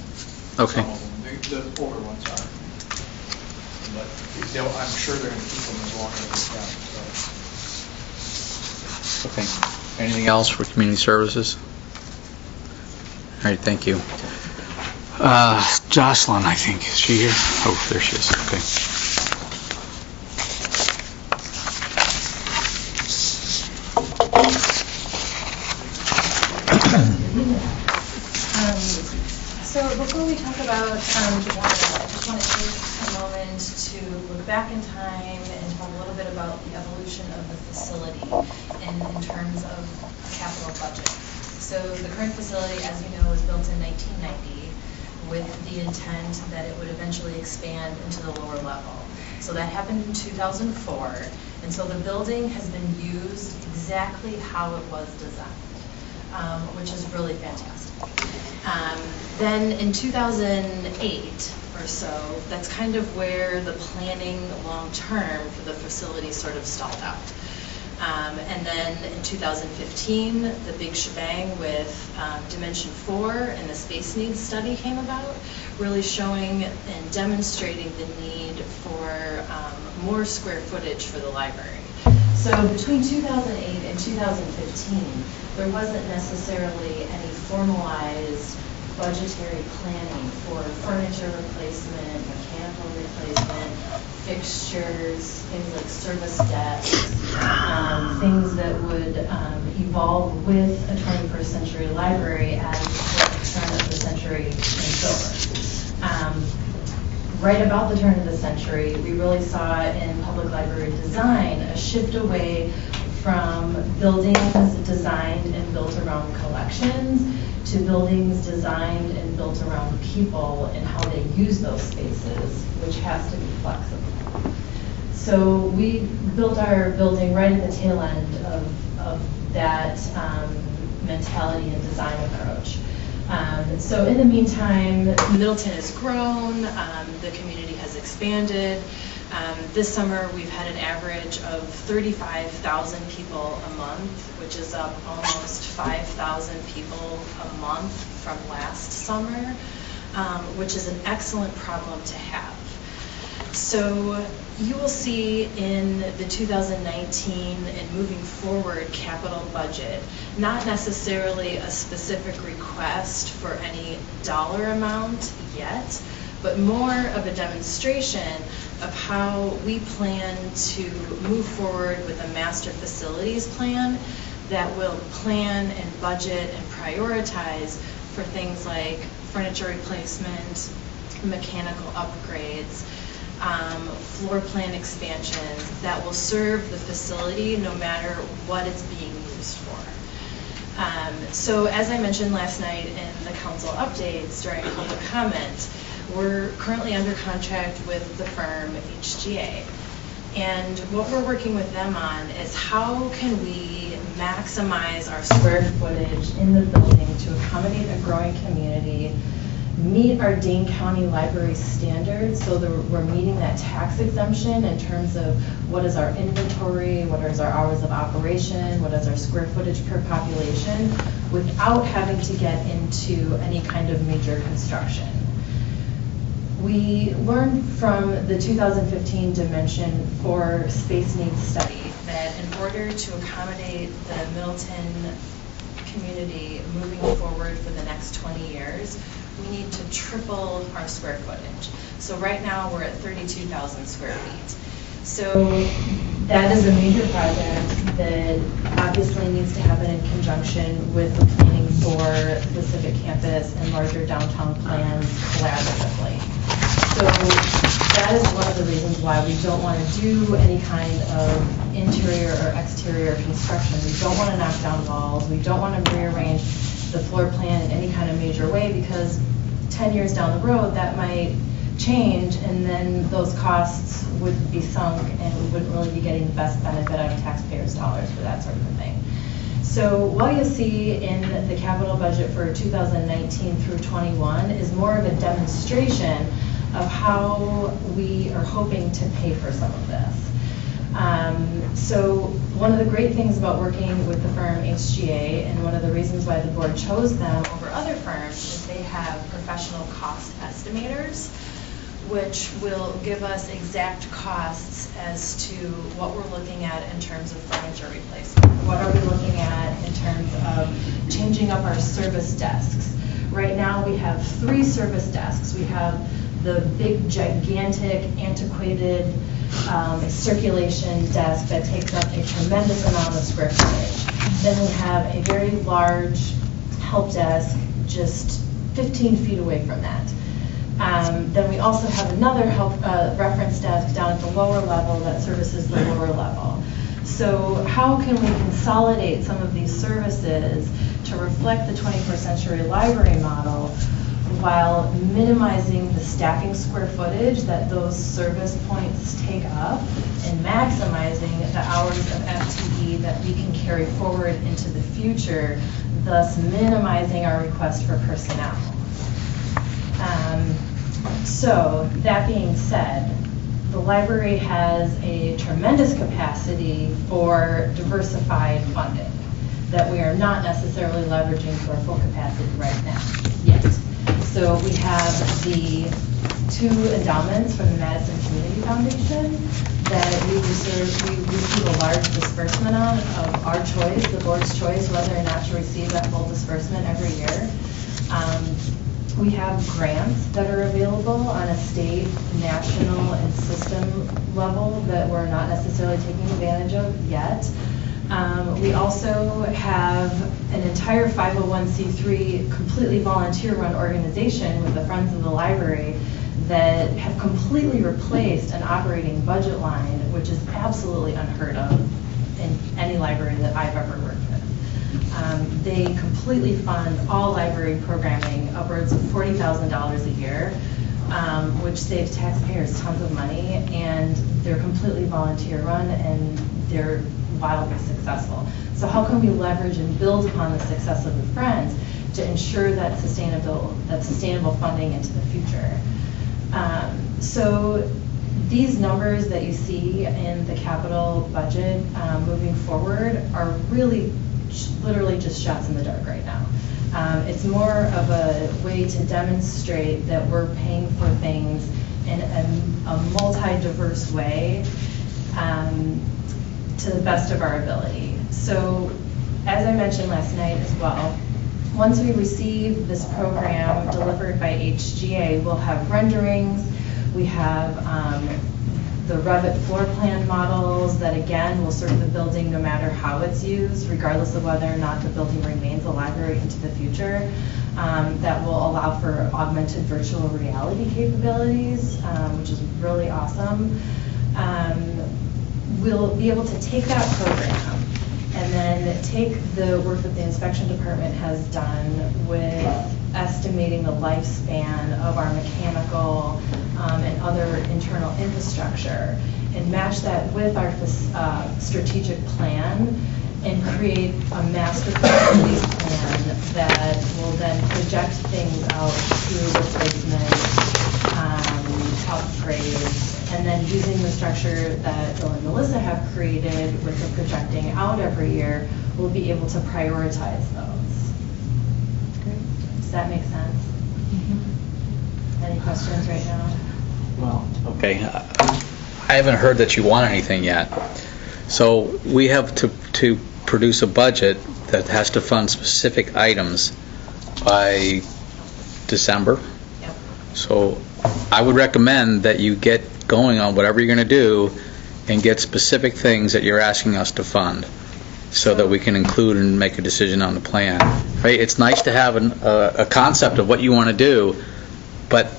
Okay. Some of them. The older ones are. But I'm sure they're going to keep them as long as they can. So. Okay. Anything else for community services? All right, thank you. Jocelyn, I think, is she here? Oh, there she is. Okay. So before we talk about the capital, I just want to take a moment to look back in time and talk a little bit about the evolution of the facility in terms of a capital budget. So the current facility, as you know, was built in 1990 with the intent that it would eventually expand into the lower level. So that happened in 2004, and so the building has been used exactly how it was designed, which is really fantastic. Then in 2008 or so, that's kind of where the planning long-term for the facility sort of stalled out. And then in 2015, the big shebang with Dimension 4 and the space needs study came about, really showing and demonstrating the need for more square footage for the library. So between 2008 and 2015, there wasn't necessarily any formalized budgetary planning for furniture replacement, mechanical replacement, fixtures, things like service desks, things that would evolve with a 21st century library as the turn of the century takes over. Right about the turn of the century, we really saw in public library design a shift away from buildings designed and built around collections to buildings designed and built around people and how they use those spaces, which has to be flexible. So we built our building right at the tail end of that mentality and design approach. So in the meantime, Middleton has grown, the community has expanded. This summer, we've had an average of 35,000 people a month, which is up almost 5,000 people a month from last summer, which is an excellent problem to have. So you will see in the 2019 and moving forward capital budget, not necessarily a specific request for any dollar amount yet, but more of a demonstration of how we plan to move forward with a master facilities plan that will plan and budget and prioritize for things like furniture replacement, mechanical upgrades, floor plan expansions that will serve the facility no matter what it's being used for. So as I mentioned last night in the council updates during public comment, we're currently under contract with the firm HGA. And what we're working with them on is how can we maximize our square footage in the building to accommodate a growing community, meet our Dane County Library standards so that we're meeting that tax exemption in terms of what is our inventory, what is our hours of operation, what is our square footage per population, without having to get into any kind of major construction. We learned from the 2015 Dimension 4 Space Needs Study that in order to accommodate the Middleton community moving forward for the next 20 years, we need to triple our square footage. So right now we're at 32,000 square feet. So that is a major project that obviously needs to happen in conjunction with the planning for the Civic Campus and larger downtown plans collaboratively. So that is one of the reasons why we don't want to do any kind of interior or exterior construction. We don't want to knock down walls. We don't want to rearrange the floor plan in any kind of major way, because 10 years down the road that might change and then those costs would be sunk and we wouldn't really be getting the best benefit out of taxpayers' dollars for that sort of a thing. So what you'll see in the capital budget for 2019 through 21 is more of a demonstration of how we are hoping to pay for some of this. So one of the great things about working with the firm HGA, and one of the reasons why the board chose them over other firms, is they have professional cost estimators, which will give us exact costs as to what we're looking at in terms of furniture replacement. What are we looking at in terms of changing up our service desks? Right now we have 3 service desks. We have the big, gigantic, antiquated circulation desk that takes up a tremendous amount of square footage. Then we have a very large help desk just 15 feet away from that. Then we also have another help reference desk down at the lower level that services the lower level. So how can we consolidate some of these services to reflect the 21st century library model while minimizing the stacking square footage that those service points take up and maximizing the hours of FTE that we can carry forward into the future, thus minimizing our request for personnel. So that being said, the library has a tremendous capacity for diversified funding that we are not necessarily leveraging to our full capacity right now yet. So we have the 2 endowments from the Madison Community Foundation that we receive a large disbursement on of our choice, the board's choice, whether or not to receive that full disbursement every year. We have grants that are available on a state, national, and system level that we're not necessarily taking advantage of yet. We also have an entire 501c3 completely volunteer-run organization with the Friends of the Library that have completely replaced an operating budget line, which is absolutely unheard of in any library that I've ever worked with. They completely fund all library programming, upwards of $40,000 a year, which saves taxpayers tons of money, and they're completely volunteer-run, and they're wildly successful. So how can we leverage and build upon the success of the Friends to ensure that sustainable funding into the future? So these numbers that you see in the capital budget moving forward are really literally just shots in the dark right now. It's more of a way to demonstrate that we're paying for things in a multi-diverse way to the best of our ability. So as I mentioned last night as well, once we receive this program delivered by HGA, we'll have renderings. We have the Revit floor plan models that, again, will serve the building no matter how it's used, regardless of whether or not the building remains a library into the future. That will allow for augmented virtual reality capabilities, which is really awesome. We'll be able to take that program and then take the work that the inspection department has done with estimating the lifespan of our mechanical and other internal infrastructure and match that with our strategic plan and create a master facilities plan that will then project things out through replacement, upgrades, and then using the structure that Bill and Melissa have created with the projecting out every year, we'll be able to prioritize those. Does that make sense? Mm-hmm. Any questions right now? Well, okay. I haven't heard that you want anything yet. So we have to produce a budget that has to fund specific items by December. Yep. So I would recommend that you get going on whatever you're going to do and get specific things that you're asking us to fund so that we can include and make a decision on the plan. Right? It's nice to have a concept of what you want to do, but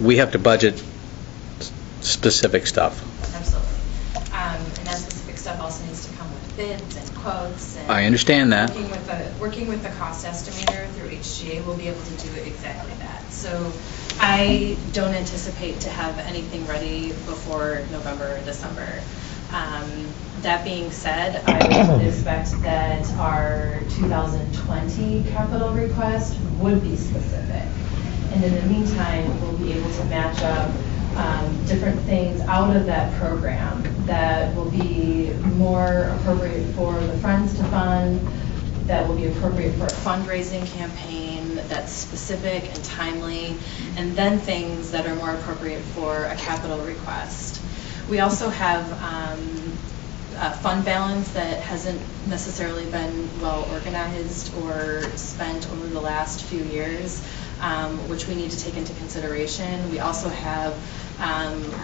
we have to budget specific stuff. Absolutely. And that specific stuff also needs to come with bids and quotes. And I understand that. Working with the cost estimator through HGA, we'll be able to do exactly that. So I don't anticipate to have anything ready before November or December. That being said, I would expect that our 2020 capital request would be specific. And in the meantime, we'll be able to match up different things out of that program that will be more appropriate for the Friends to fund, that will be appropriate for a fundraising campaign that's specific and timely, and then things that are more appropriate for a capital request. We also have a fund balance that hasn't necessarily been well organized or spent over the last few years, which we need to take into consideration. We also have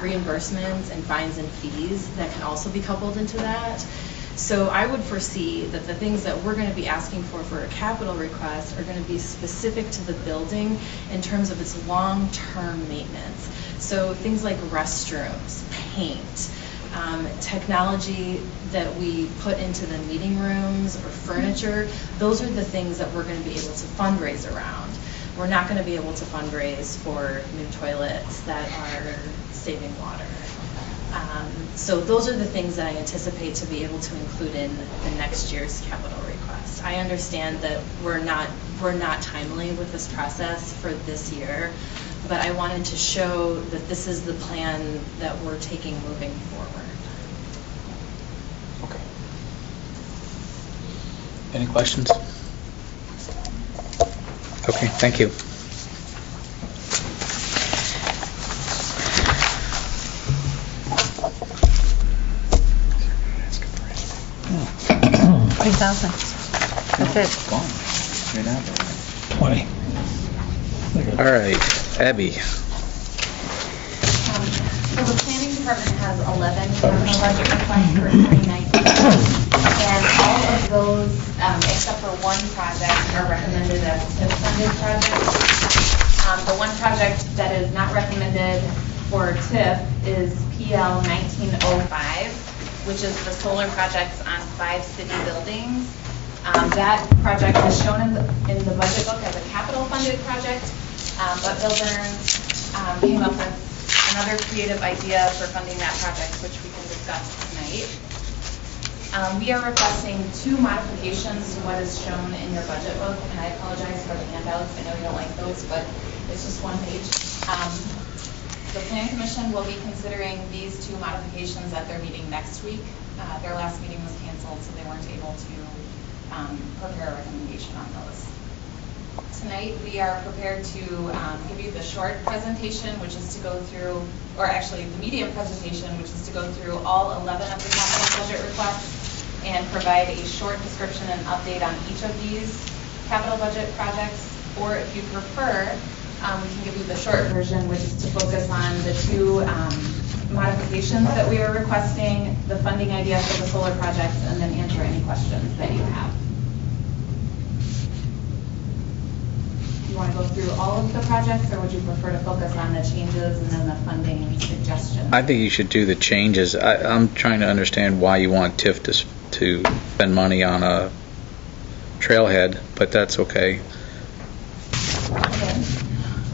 reimbursements and fines and fees that can also be coupled into that. So I would foresee that the things that we're going to be asking for a capital request are going to be specific to the building in terms of its long-term maintenance. So things like restrooms, paint, technology that we put into the meeting rooms or furniture, those are the things that we're going to be able to fundraise around. We're not going to be able to fundraise for new toilets that are saving water. So those are the things that I anticipate to be able to include in the next year's capital request. I understand that we're not timely with this process for this year, but I wanted to show that this is the plan that we're taking moving forward. Okay. Any questions? Okay, thank you. That's it. 20. All right, Abby. So the planning department has 11 capital budget requests for 2019. And all of those, except for one project, are recommended as TIF-funded projects. The one project that is not recommended for TIF is PL 1905, which is the solar projects on 5 city buildings. That project is shown in the budget book as a capital funded project, but Bill Burns came up with another creative idea for funding that project, which we can discuss tonight. We are requesting 2 modifications to what is shown in your budget book, and I apologize for the handouts. I know you don't like those, but it's just 1 page. The Planning Commission will be considering these 2 modifications at their meeting next week. Their last meeting was canceled, so they weren't able to prepare a recommendation on those. Tonight, we are prepared to give you the short presentation, which is to go through, or actually the medium presentation, which is to go through all 11 of the capital budget requests and provide a short description and update on each of these capital budget projects. Or if you prefer, we can give you the short version, which is to focus on the 2 modifications that we are requesting, the funding idea for the solar projects, and then answer any questions that you have. You want to go through all of the projects, or would you prefer to focus on the changes and then the funding suggestions? I think you should do the changes. I'm trying to understand why you want TIF to spend money on a trailhead, but that's okay. Okay.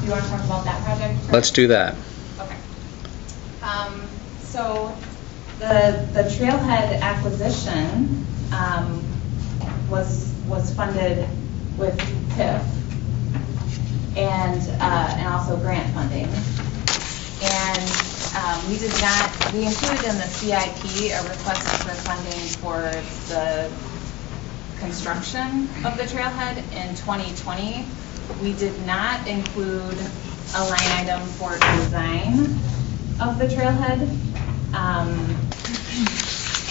Do you want to talk about that project first? Let's do that. Okay. So the trailhead acquisition was funded with TIF and also grant funding. And we included in the CIP a request for funding for the construction of the trailhead in 2020. We did not include a line item for design of the trailhead.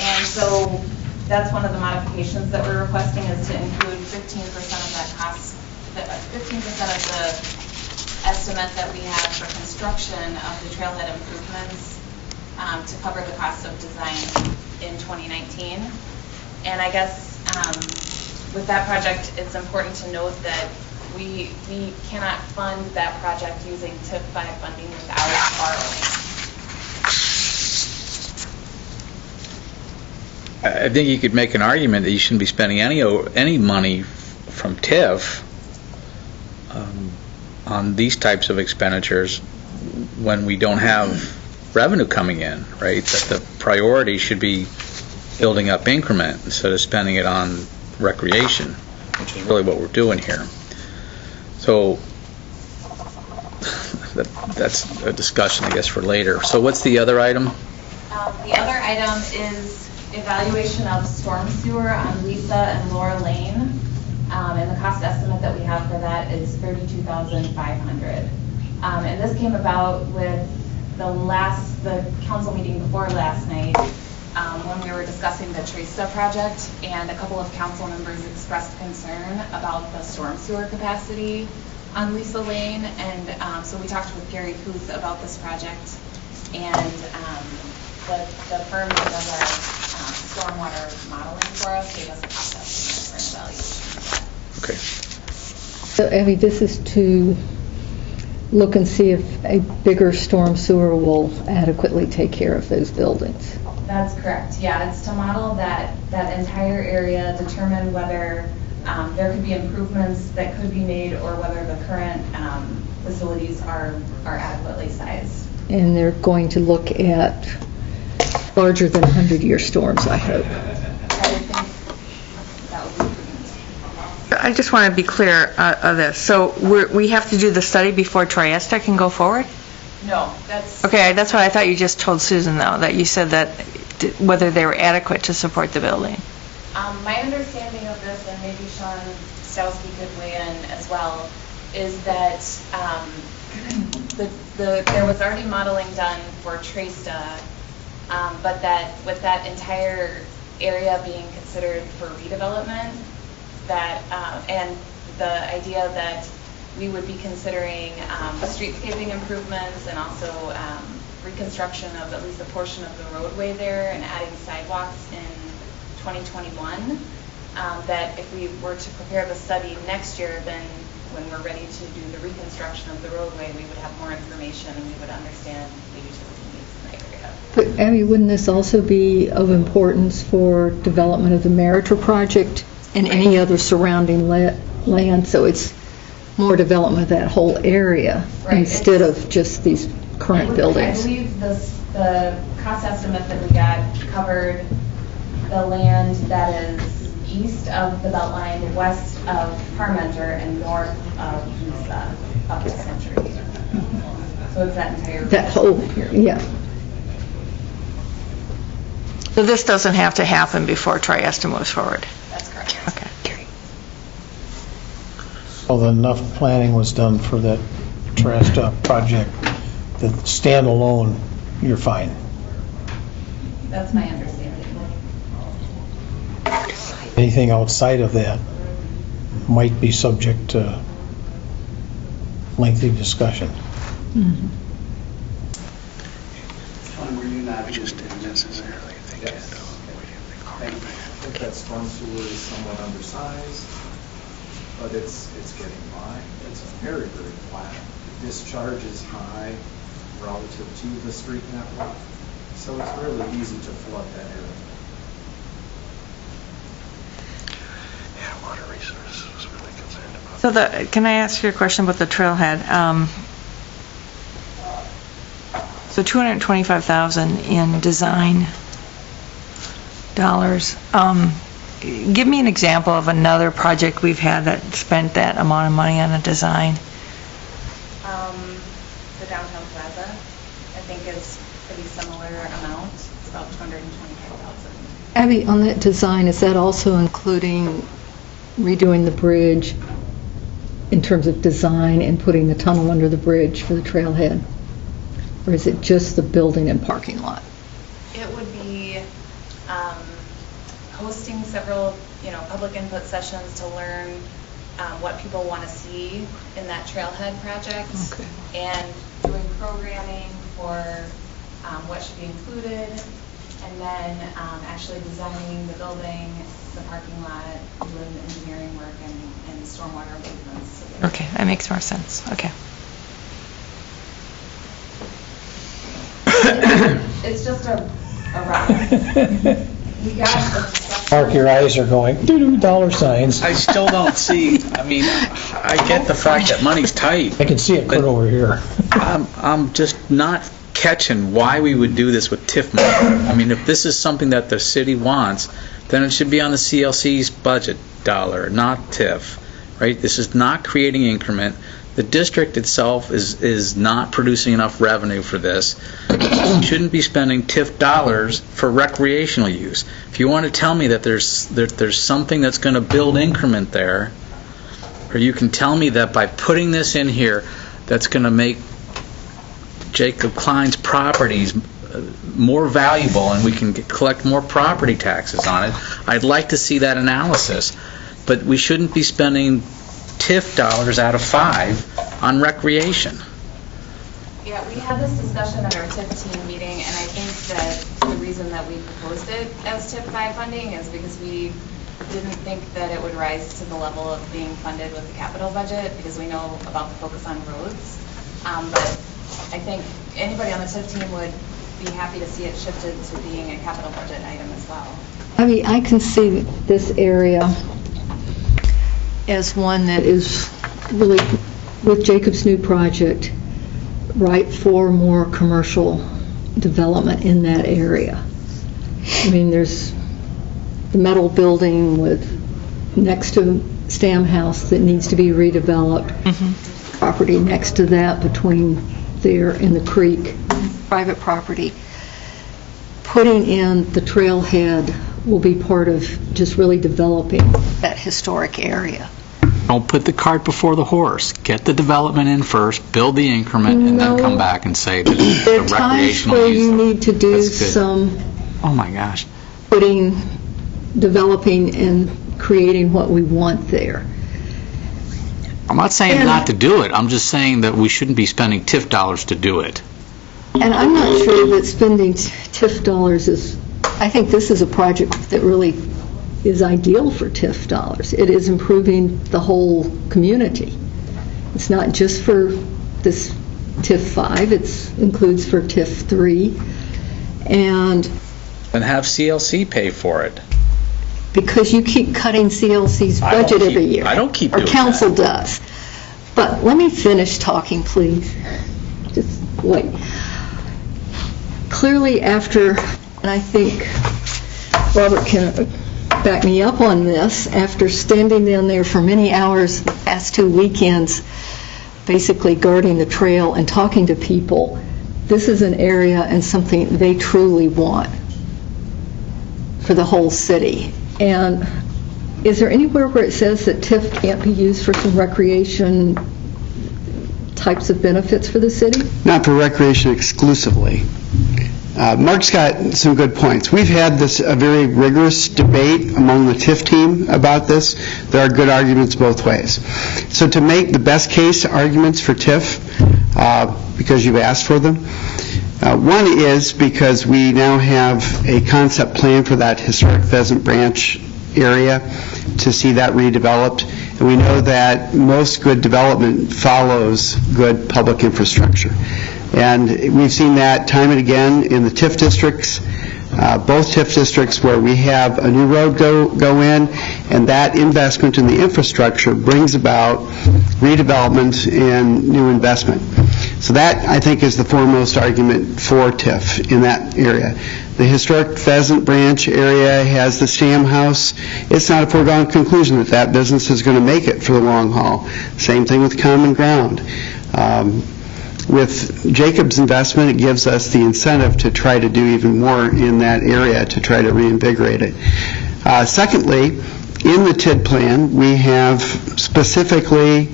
And so that's one of the modifications that we're requesting, is to include 15% of that cost, 15% of the estimate that we have for construction of the trailhead improvements to cover the cost of design in 2019. And I guess with that project, it's important to note that we cannot fund that project using TIF 5 funding without borrowing. I think you could make an argument that you shouldn't be spending any money from TIF on these types of expenditures when we don't have revenue coming in, right? That the priority should be building up increment instead of spending it on recreation, which is really what we're doing here. So that's a discussion, I guess, for later. So what's the other item? The other item is evaluation of storm sewer on Lisa and Laura Lane. And the cost estimate that we have for that is $32,500. And this came about with the council meeting before last night, when we were discussing the Trista project, and a couple of council members expressed concern about the storm sewer capacity on Lisa Lane. And so we talked with Gary Huth about this project, and the firm that does our stormwater modeling for us gave us a cost estimate for an evaluation. Okay. So, Abby, this is to look and see if a bigger storm sewer will adequately take care of those buildings. That's correct. Yeah, it's to model that entire area, determine whether there could be improvements that could be made, or whether the current facilities are adequately sized. And they're going to look at larger than 100-year storms, I hope. I would think that would be prudent. I just want to be clear of this. So we have to do the study before Trieste can go forward? No, that's... Okay, that's what I thought you just told Susan, though, that you said that whether they were adequate to support the building. My understanding of this, and maybe Sean Stowski could weigh in as well, is that there was already modeling done for Trista, but that with that entire area being considered for redevelopment, that and the idea that we would be considering streetscaping improvements and also reconstruction of at least a portion of the roadway there and adding sidewalks in 2021, that if we were to prepare the study next year, then when we're ready to do the reconstruction of the roadway, we would have more information and we would understand the utility needs in the area. But, Abby, wouldn't this also be of importance for development of the Meritor project and any other surrounding land? So it's more development of that whole area, right, instead of just these current buildings. I believe the cost estimate that we got covered the land that is east of the Beltline, west of Parmenter, and north of Lisa, up to Century. So it's that entire... That whole, yeah. So this doesn't have to happen before Trieste moves forward? That's correct. Okay. So enough planning was done for that Trista project that standalone, you're fine. That's my understanding. Anything outside of that might be subject to lengthy discussion. Mm-hmm. Sean, were you not... Just didn't necessarily think it. I think that storm sewer is somewhat undersized, but it's getting by. It's very, very flat. The discharge is high relative to the street network, so it's really easy to flood that area. Yeah, water resources was really concerned about. So can I ask you a question about the trailhead? So $225,000 in design dollars. Give me an example of another project we've had that spent that amount of money on a design. The downtown plaza, I think, is pretty similar amount. It's about $225,000. Abby, on that design, is that also including redoing the bridge in terms of design and putting the tunnel under the bridge for the trailhead? Or is it just the building and parking lot? It would be hosting several, public input sessions to learn what people want to see in that trailhead project, okay, and doing programming for what should be included, and then actually designing the building, the parking lot, doing the engineering work and stormwater improvements. Okay, that makes more sense. Okay. It's just a rough. We got Mark, your eyes are going, doo-doo, dollar signs. I still don't see, I get the fact that money's tight. I can see it right over here. I'm just not catching why we would do this with TIF money. I mean, if this is something that the city wants, then it should be on the CLC's budget dollar, not TIF, right? This is not creating increment. The district itself is not producing enough revenue for this. You shouldn't be spending TIF dollars for recreational use. If you want to tell me that there's something that's going to build increment there, or you can tell me that by putting this in here, that's going to make Jacob Klein's properties more valuable and we can collect more property taxes on it, I'd like to see that analysis. But we shouldn't be spending TIF dollars out of 5 on recreation. Yeah, we had this discussion at our TIF team meeting, and I think that the reason that we proposed it as TIF 5 funding is because we didn't think that it would rise to the level of being funded with the capital budget, because we know about the focus on roads. But I think anybody on the TIF team would be happy to see it shifted to being a capital budget item as well. I mean, I can see this area as one that is really, with Jacob's new project, ripe for more commercial development in that area. I mean, there's the metal building next to Stam House that needs to be redeveloped. Property next to that between there and the creek, private property. Putting in the trailhead will be part of just really developing that historic area. Don't put the cart before the horse. Get the development in first, build the increment, and then come back and say that it's There a are times recreational where use. you need to do That's good. some Oh my gosh. developing and creating what we want there. I'm not saying not to do it. I'm just saying that we shouldn't be spending TIF dollars to do it. And I'm not sure that spending TIF dollars is, I think this is a project that really is ideal for TIF dollars. It is improving the whole community. It's not just for this TIF 5, it includes for TIF 3. And have CLC pay for it. Because you keep cutting CLC's budget every year. I don't keep doing that. Or council does. But let me finish talking, please. Just wait. Clearly after, and I think Robert can back me up on this, after standing down there for many hours the past 2 weekends, basically guarding the trail and talking to people, this is an area and something they truly want for the whole city. And is there anywhere where it says that TIF can't be used for some recreation types of benefits for the city? Not for recreation exclusively. Mark's got some good points. We've had a very rigorous debate among the TIF team about this. There are good arguments both ways. So to make the best case arguments for TIF, because you've asked for them, one is because we now have a concept plan for that historic Pheasant Branch area to see that redeveloped. And we know that most good development follows good public infrastructure. And we've seen that time and again in the TIF districts, both TIF districts where we have a new road go in, and that investment in the infrastructure brings about redevelopment and new investment. So that, I think, is the foremost argument for TIF in that area. The historic Pheasant Branch area has the Stam House. It's not a foregone conclusion that that business is going to make it for the long haul. Same thing with Common Ground. With Jacob's investment, it gives us the incentive to try to do even more in that area to try to reinvigorate it. Secondly, in the TID plan, we have specifically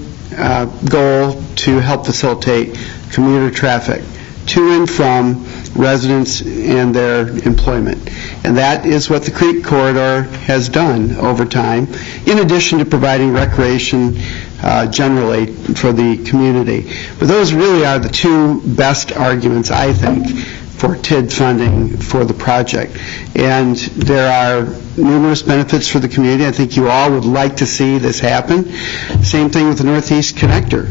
goal to help facilitate commuter traffic to and from residents and their employment. And that is what the Creek Corridor has done over time, in addition to providing recreation generally for the community. But those really are the two best arguments, I think, for TID funding for the project. And there are numerous benefits for the community. I think you all would like to see this happen. Same thing with the Northeast Connector.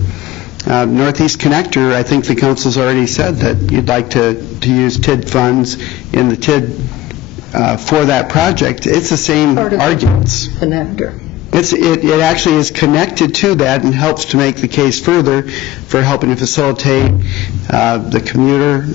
Northeast Connector, I think the council's already said that you'd like to use TID funds in the TID for that project. It's the same arguments. Connector. It actually is connected to that and helps to make the case further for helping to facilitate the commuter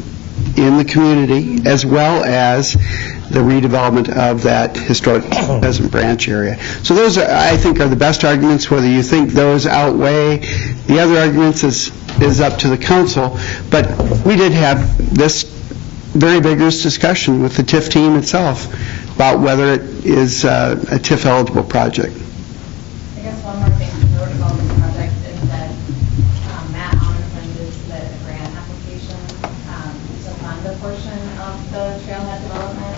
in the community, as well as the redevelopment of that historic Pheasant Branch area. So those, I think, are the best arguments. Whether you think those outweigh the other arguments is up to the council. But we did have this very vigorous discussion with the TIF team itself about whether it is a TIF-eligible project. I guess one more thing to note about this project is that Matt Amundsen did submit a grant application to fund a portion of the trailhead development.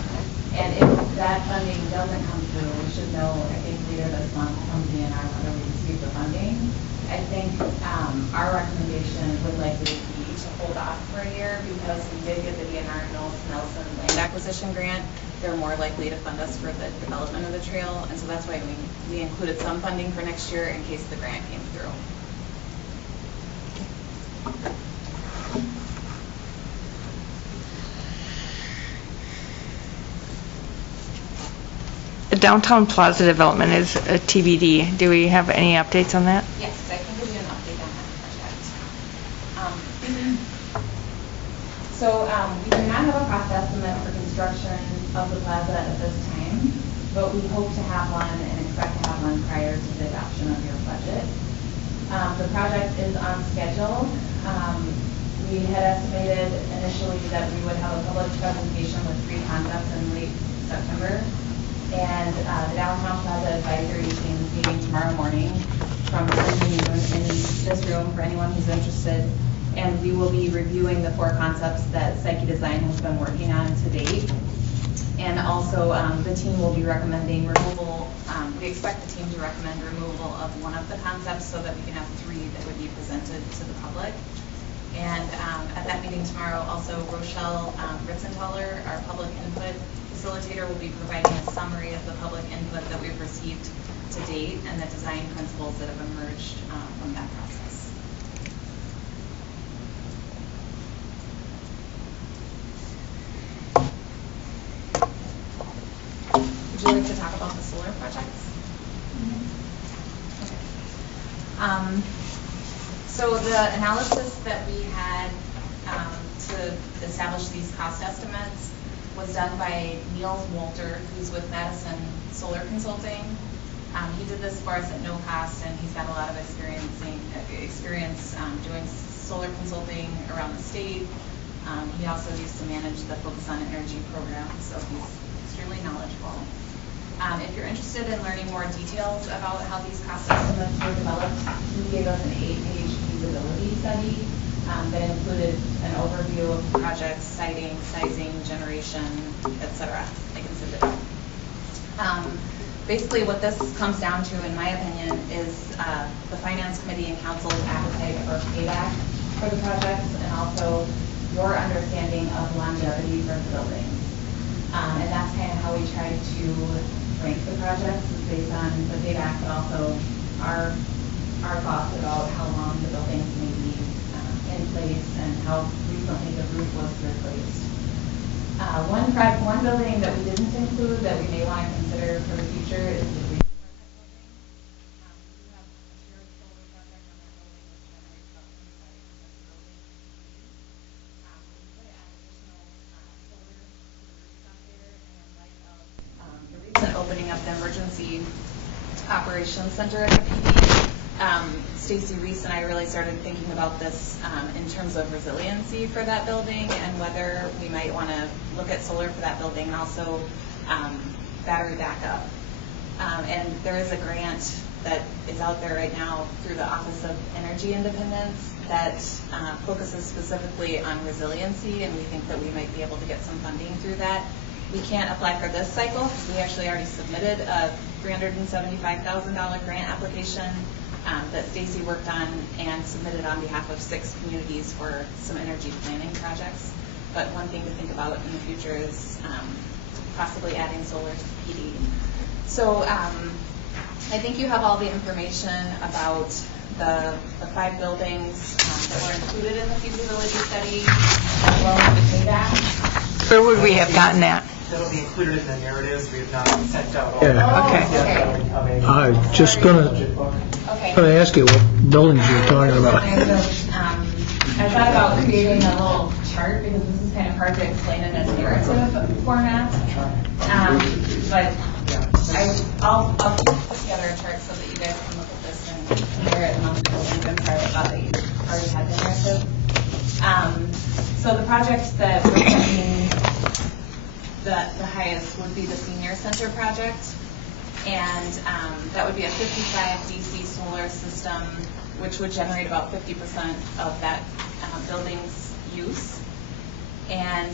And if that funding doesn't come through, we should know, I think, later this month from DNR whether we receive the funding. I think our recommendation would likely be to hold off for a year because we did get the DNR Nelson land acquisition grant. They're more likely to fund us for the development of the trail, and so that's why we included some funding for next year in case the grant came through. The Downtown Plaza development is a TBD. Do we have any updates on that? Yes, I can give you an update on that project. We do not have a cost estimate for construction of the plaza at this time, but we hope to have one and expect to have one prior to the adoption of your budget. The project is on schedule. We had estimated initially that we would have a public presentation with 3 concepts in late September. And the Downtown Plaza Advisory Team is meeting tomorrow morning from 10 to noon in this room for anyone who's interested. And we will be reviewing the 4 concepts that Psyche Design has been working on to date. And also the team will be recommending removal. We expect the team to recommend removal of one of the concepts so that we can have 3 that would be presented to the public. And at that meeting tomorrow, also Rochelle Ritzenthaler, our public input facilitator, will be providing a summary of the public input that we've received to date and the design principles that have emerged from that process. Would you like to talk about the solar projects? Mm-hmm. Okay. So the analysis that we had to establish these cost estimates was done by Niels Wolter, who's with Madison Solar Consulting. He did this for us at no cost, and he's got a lot of experience doing solar consulting around the state. He also used to manage the Focus on Energy program, so he's extremely knowledgeable. If you're interested in learning more details about how these cost estimates were developed, he gave us an 8-page feasibility study that included an overview of the project's siting, sizing, generation, etc. I can send it out. Basically, what this comes down to, in my opinion, is the Finance Committee and Council's appetite for payback for the projects, and also your understanding of longevity for the buildings. And that's kind of how we tried to rank the projects, is based on the payback, but also our thoughts about how long the buildings may be in place and how recently the roof was replaced. One building that we didn't include that we may want to consider for the future is the Green Park building. The recent opening of the Emergency Operations Center at the PD. Stacy Reese and I really started thinking about this in terms of resiliency for that building and whether we might want to look at solar for that building and also battery backup. And there is a grant that is out there right now through the Office of Energy Independence that focuses specifically on resiliency, and we think that we might be able to get some funding through that. We can't apply for this cycle because we actually already submitted a $375,000 grant application that Stacy worked on and submitted on behalf of 6 communities for some energy planning projects. But one thing to think about in the future is possibly adding solar to the PD. So I think you have all the information about the 5 buildings that were included in the feasibility study, as well as the payback. Where would we have gotten that? That'll be included in the narratives. We have not sent out all Okay. I'm just going to ask you what buildings you're talking about. I thought about creating a little chart because this is kind of hard to explain in a narrative format. But I'll put together a chart so that you guys can look at this and compare it among the buildings. I'm sorry about that you already had the narrative. So the project that we're funding the highest would be the senior center project. And that would be a 55 DC solar system, which would generate about 50% of that building's use. And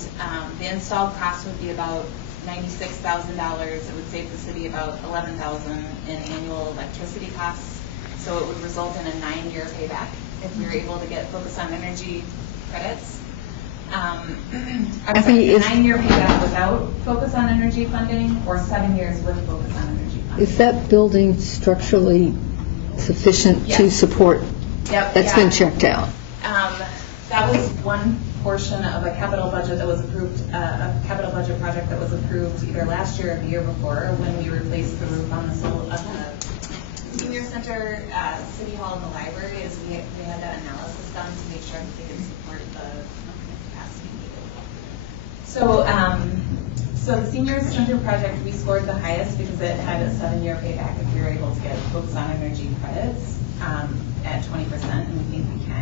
the installed cost would be about $96,000. It would save the city about $11,000 in annual electricity costs. So it would result in a 9-year payback if we were able to get focus on energy credits. I'm sorry, a 9-year payback without focus on energy funding, or 7 years with focus on energy funding. Is that building structurally sufficient to support? Yep. That's been checked out. That was one portion of a capital budget that was approved, a capital budget project that was approved either last year or the year before when we replaced the roof on the senior center, city hall, and the library. Is we had that analysis done to make sure that they could support the capacity needed. So, so the senior center project, we scored the highest because it had a 7-year payback if we were able to get focus on energy credits at 20%, and we think we can.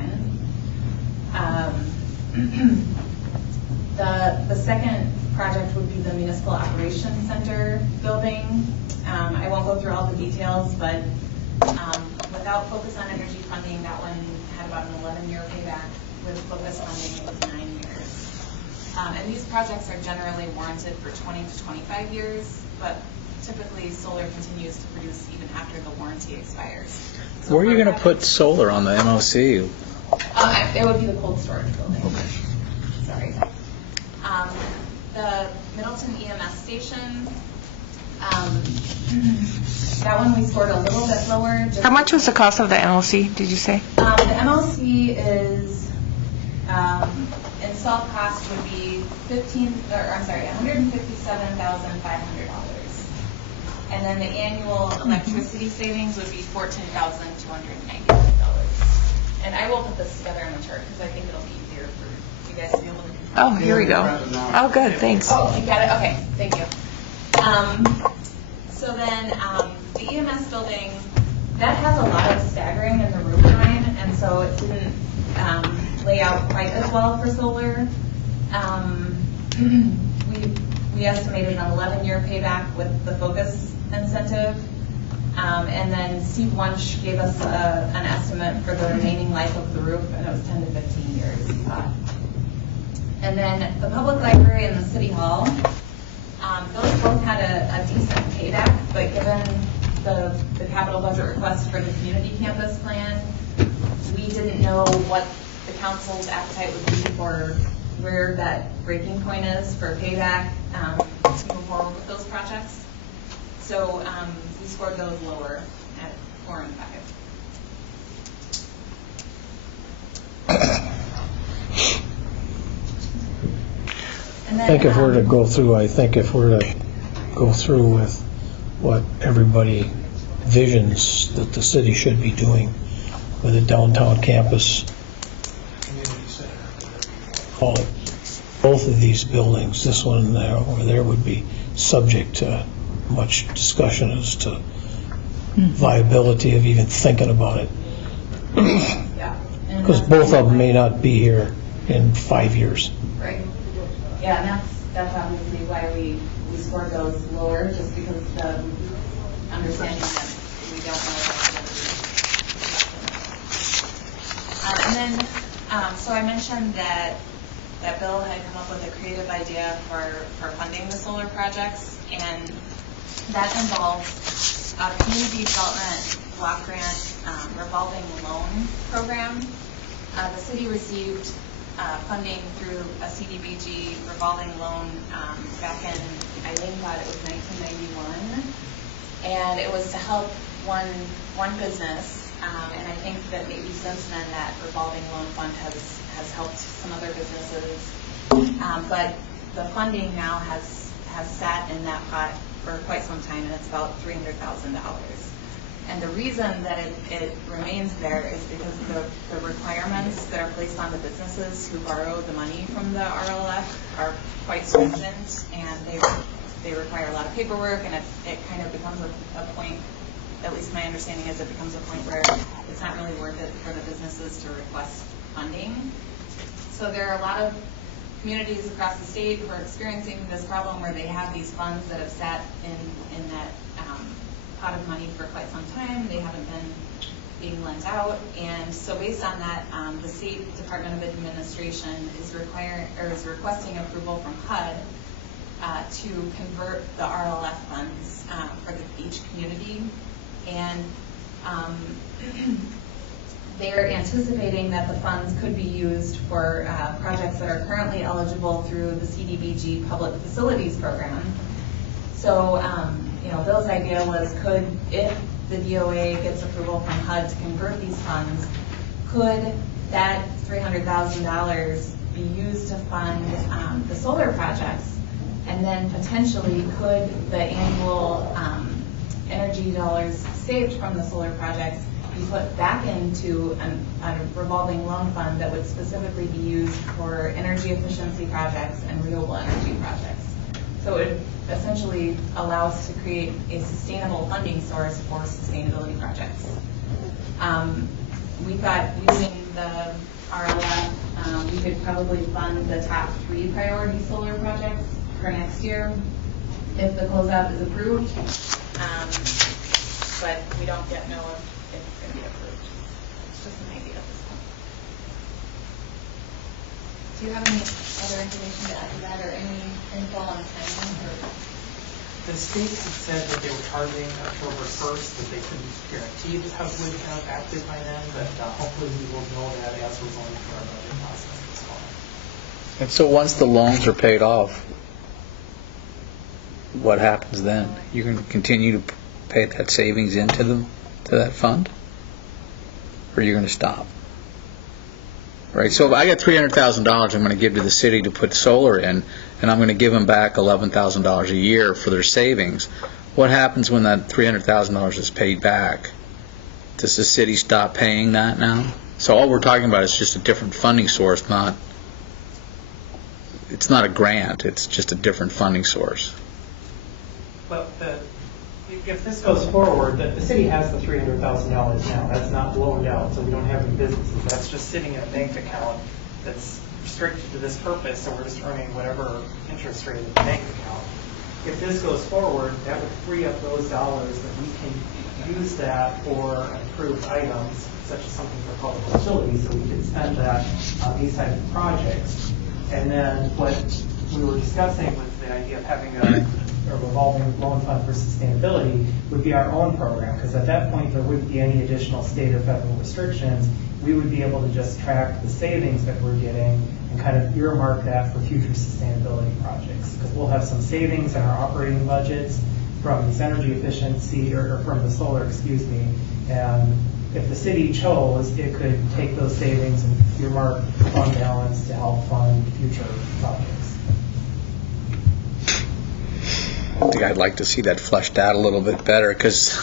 The second project would be the Municipal Operations Center building. I won't go through all the details, but without focus on energy funding, that one had about an 11-year payback. With focus funding, it was 9 years. And these projects are generally warranted for 20 to 25 years, but typically solar continues to produce even after the warranty expires. So where are you going to put solar on the MOC? It would be the cold storage building. Okay. Sorry. The Middleton EMS station, that one we scored a little bit lower. How much was the cost of the MLC, did you say? The MLC is, installed cost would be $157,500. And then the annual electricity savings would be $14,295. And I will put this together on the chart because I think it'll be easier for you guys to be able to. Oh, here we go. Oh, good, thanks. Oh, you got it? Okay, thank you. So then the EMS building, that has a lot of staggering in the roof line, and so it didn't lay out quite as well for solar. We estimated an 11-year payback with the focus incentive. And then Steve Wunsch gave us an estimate for the remaining life of the roof, and it was 10 to 15 years, he thought. And then the public library and the city hall, those both had a decent payback, but given the capital budget request for the community campus plan, we didn't know what the council's appetite would be for where that breaking point is for payback to move forward with those projects. So we scored those lower at 4 and 5. And then, I think if we're to go through with what everybody visions that the city should be doing with a downtown campus, community center, call it, both of these buildings, this one and there, or there, would be subject to much discussion as to viability of even thinking about it. Because both of them may not be here in 5 years. Right. Yeah, and that's obviously why we scored those lower, just because the understanding that we don't know what's going to be. And then, so I mentioned that Bill had come up with a creative idea for funding the solar projects, and that involves a community development block grant revolving loan program. The city received funding through a CDBG revolving loan back in, I thought it was 1991, and it was to help one business, and I think that maybe since then that revolving loan fund has helped some other businesses, but the funding now has sat in that pot for quite some time, and it's about $300,000. And the reason that it remains there is because the requirements that are placed on the businesses who borrow the money from the RLF are quite stringent, and they require a lot of paperwork, and it kind of becomes a point, at least my understanding is it becomes a point where it's not really worth it for the businesses to request funding. So there are a lot of communities across the state who are experiencing this problem where they have these funds that have sat in that pot of money for quite some time. They haven't been being lent out, and so based on that, the State Department of Administration is requesting approval from HUD to convert the RLF funds for each community, and they're anticipating that the funds could be used for projects that are currently eligible through the CDBG Public Facilities Program. So, Bill's idea was, if the DOA gets approval from HUD to convert these funds, could that $300,000 be used to fund the solar projects, and then potentially could the annual energy dollars saved from the solar projects be put back into a revolving loan fund that would specifically be used for energy efficiency projects and renewable energy projects. So it essentially allows us to create a sustainable funding source for sustainability projects. We thought using the RLF, we could probably fund the top 3 priority solar projects for next year if the closeout is approved. But we don't yet know if it's going to be approved. It's just an idea at this point. Do you have any other information to add to that, or any info on timing? The states had said that they were targeting October 1st, that they couldn't guarantee that HUD would have acted by then, but hopefully we will know that as we're going through our budget process this fall. And so once the loans are paid off, what happens then? You can continue to pay that savings into that fund? Or are you going to stop? Right, so if I got $300,000 I'm going to give to the city to put solar in, and I'm going to give them back $11,000 a year for their savings, what happens when that $300,000 is paid back? Does the city stop paying that now? So all we're talking about is just a different funding source, it's not a grant, it's just a different funding source. But if this goes forward, the city has the $300,000 now. That's not loaned out, so we don't have any businesses. That's just sitting in a bank account that's restricted to this purpose, so we're just earning whatever interest rate in the bank account. If this goes forward, that would free up those dollars that we can use that for approved items, such as something for public facilities, so we can spend that on these types of projects. And then what we were discussing was the idea of having a revolving loan fund for sustainability would be our own program, because at that point there wouldn't be any additional state or federal restrictions. We would be able to just track the savings that we're getting and kind of earmark that for future sustainability projects, because we'll have some savings in our operating budgets from this energy efficiency, or from the solar, and if the city chose, it could take those savings and earmark fund balance to help fund future projects. I think I'd like to see that fleshed out a little bit better, because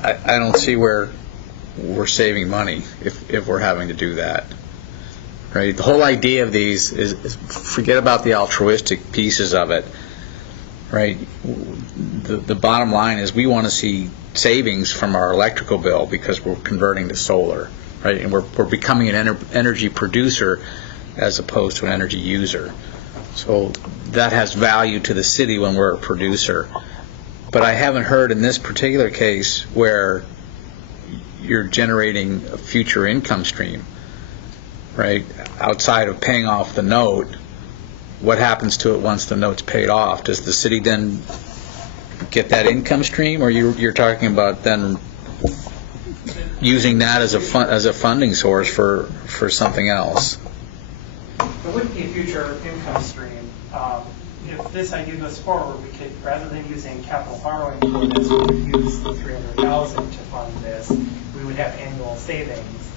I don't see where we're saving money if we're having to do that. Right? The whole idea of these is forget about the altruistic pieces of it. Right? The bottom line is we want to see savings from our electrical bill because we're converting to solar. Right? And we're becoming an energy producer as opposed to an energy user. So that has value to the city when we're a producer. But I haven't heard in this particular case where you're generating a future income stream, right? Outside of paying off the note, what happens to it once the note's paid off? Does the city then get that income stream, or you're talking about then using that as a funding source for something else? There wouldn't be a future income stream. If this idea goes forward, we could, rather than using capital borrowing for this, we would use the $300,000 to fund this. We would have annual savings,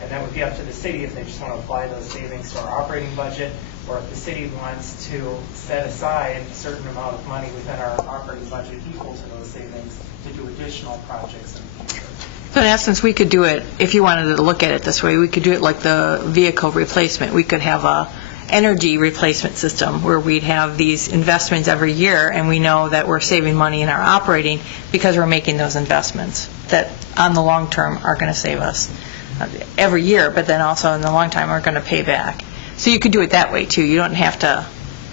and that would be up to the city if they just want to apply those savings to our operating budget. or if the city wants to set aside a certain amount of money within our operating budget equal to those savings to do additional projects in the future. So in essence, we could do it, if you wanted to look at it this way, we could do it like the vehicle replacement. We could have a energy replacement system where we'd have these investments every year, and we know that we're saving money in our operating because we're making those investments that on the long term are going to save us every year, but then also in the long time are going to pay back. So you could do it that way too. You don't have to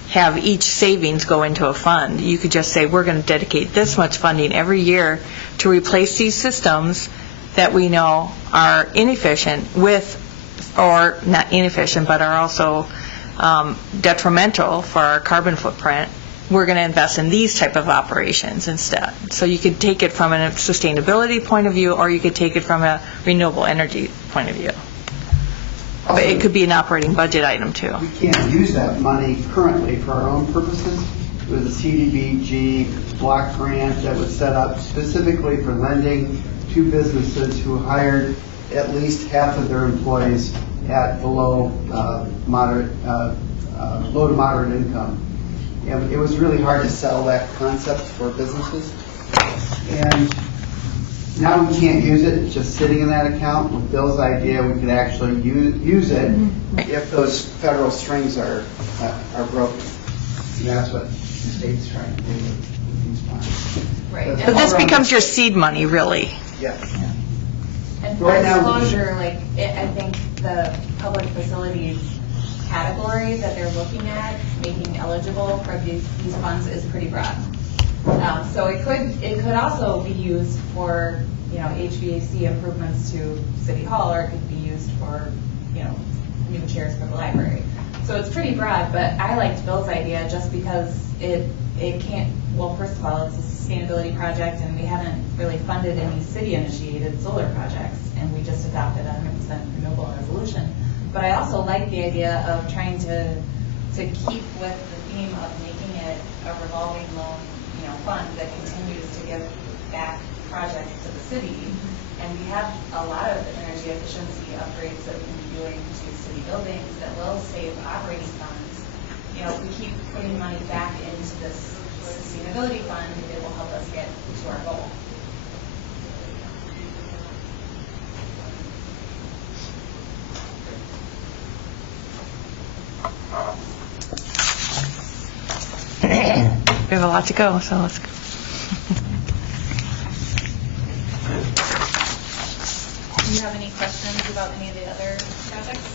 have each savings go into a fund. You could just say, we're going to dedicate this much funding every year to replace these systems that we know are inefficient with, or not inefficient, but are also detrimental for our carbon footprint. We're going to invest in these type of operations instead. So you could take it from a sustainability point of view, or you could take it from a renewable energy point of view. But it could be an operating budget item too. We can't use that money currently for our own purposes. It was a CDBG block grant that was set up specifically for lending to businesses who hired at least half of their employees at below low to moderate income. And it was really hard to sell that concept for businesses. And now we can't use it. It's just sitting in that account. With Bill's idea, we could actually use it if those federal strings are broken. And that's what the state's trying to do with these funds. Right. But this becomes your seed money, really. Yeah. And for Right now, disclosure, I think the public facilities category that they're looking at, making eligible for these funds, is pretty broad. So it could also be used for, HVAC improvements to City Hall, or it could be used for, new chairs for the library. So it's pretty broad, but I liked Bill's idea just because it can't, well, first of all, it's a sustainability project, and we haven't really funded any city-initiated solar projects, and we just adopted 100% renewable resolution. But I also like the idea of trying to keep with the theme of making it a revolving loan, fund that continues to give back projects to the city. And we have a lot of energy efficiency upgrades that we can be doing to city buildings that will save operating funds. If we keep putting money back into this sustainability fund, it will help us get to our goal. We have a lot to go, so let's go. Do you have any questions about any of the other projects?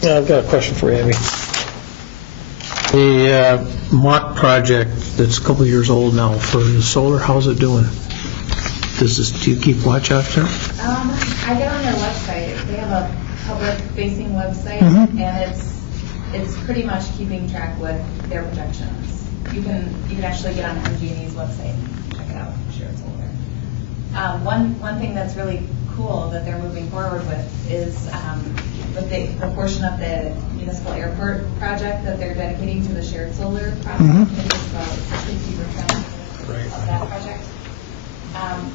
Yeah, I've got a question for you, Abby. The mock project that's a couple years old now for the solar, how's it doing? Do you keep watch out there? I get on their website. They have a public-facing website, and it's pretty much keeping track with their projections. You can actually get on MG&E's website and check it out. I'm sure it's over there. One thing that's really cool that they're moving forward with is with the portion of the municipal airport project that they're dedicating to the shared solar project. I think it's about 50% of that project.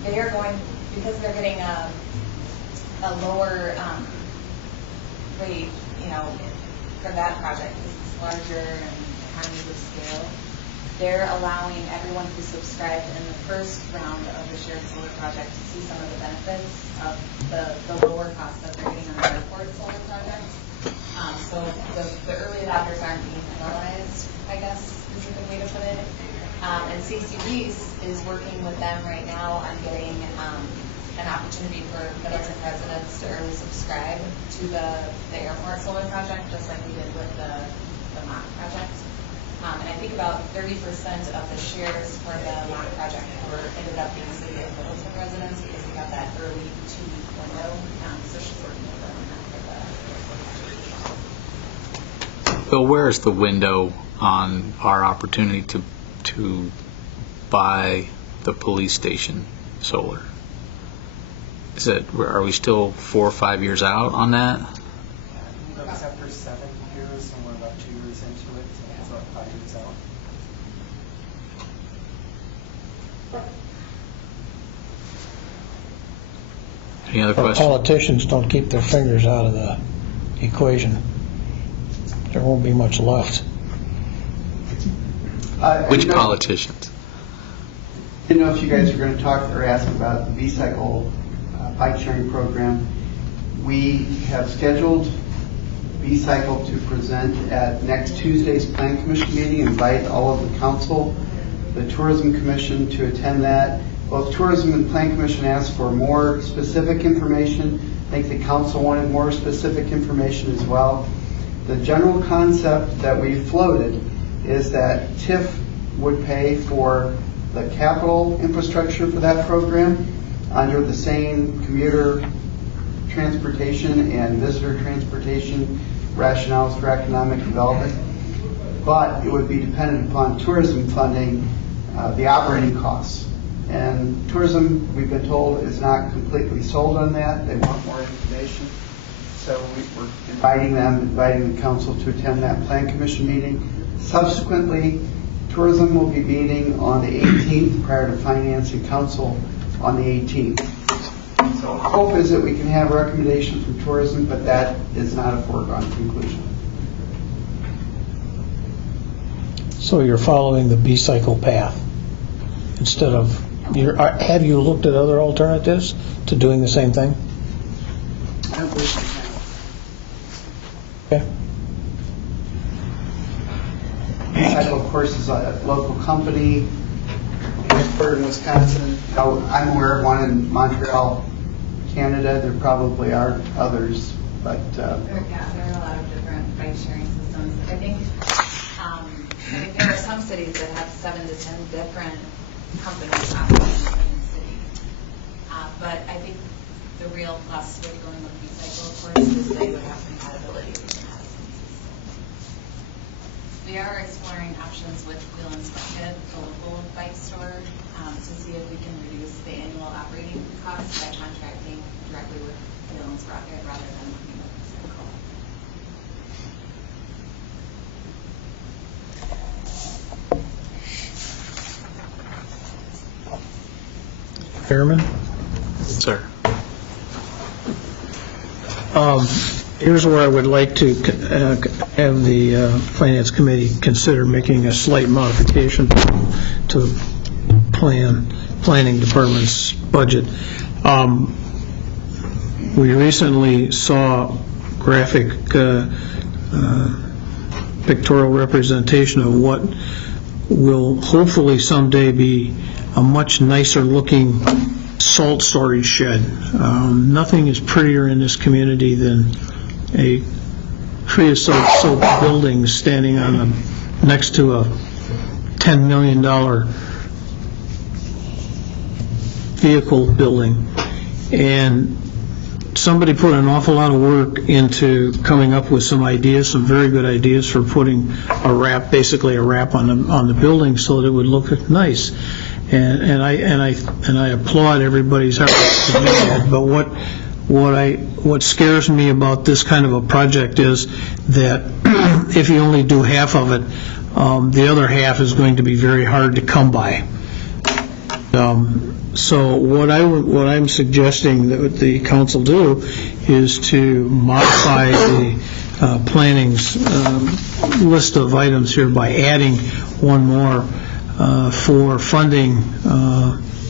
They are going, because they're getting a lower rate, for that project, because it's larger and economies of scale, they're allowing everyone who subscribed in the first round of the shared solar project to see some of the benefits of the lower cost that they're getting on the airport solar project. So the early adopters aren't being penalized, I guess is a good way to put it. And CC is working with them right now on getting an opportunity for Middleton residents to early subscribe to the airport solar project, just like we did with the mock project. And I think about 30% of the shares for the mock project ended up being city of Middleton residents because we got that early 2-week window. So she's working with them on that for the. Bill, where is the window on our opportunity to buy the police station solar? Are we still 4 or 5 years out on that? It's after 7 years, and we're about 2 years into it, so it's about 5 years out. Any other questions? Politicians don't keep their fingers out of the equation. There won't be much left. Which politicians? I didn't know if you guys were going to talk or ask about the B-Cycle bike sharing program. We have scheduled B-Cycle to present at next Tuesday's Plan Commission meeting, invite all of the council, the Tourism Commission to attend that. Both Tourism and Plan Commission asked for more specific information. I think the council wanted more specific information as well. The general concept that we floated is that TIF would pay for the capital infrastructure for that program under the same commuter transportation and visitor transportation rationales for economic development, but it would be dependent upon tourism funding the operating costs. And tourism, we've been told, is not completely sold on that. They want more information. So we're inviting the council to attend that Plan Commission meeting. Subsequently, tourism will be meeting on the 18th prior to Finance and Council on the 18th. So hope is that we can have a recommendation from tourism, but that is not a foregone conclusion. So you're following the B-Cycle path instead of, have you looked at other alternatives to doing the same thing? I don't believe we can. Okay. B-Cycle, of course, is a local company in Pittsburgh, Wisconsin. I'm aware of one in Montreal, Canada. There probably are others, but There are a lot of different bike sharing systems. I think there are some cities that have 7 to 10 different companies operating in the same city. But I think the real plus with going with B-Cycle, of course, is they would have compatibility with the systems. We are exploring options with Middleton Budget, the local bike store, to see if we can reduce the annual operating costs by contracting directly with Middleton Budget rather than working with B-Cycle. Chairman? Sir. Here's where I would like to have the Finance Committee consider making a slight modification to Planning Department's budget. We recently saw graphic pictorial representation of what will hopefully someday be a much nicer looking salt storage shed. Nothing is prettier in this community than a creosote soap building standing on next to a $10 million vehicle building. And somebody put an awful lot of work into coming up with some ideas, some very good ideas for putting a wrap, basically a wrap on the building so that it would look nice. And I applaud everybody's efforts to do that. But what scares me about this kind of a project is that if you only do half of it, the other half is going to be very hard to come by. So what I'm suggesting that the council do is to modify the planning's list of items here by adding one more for funding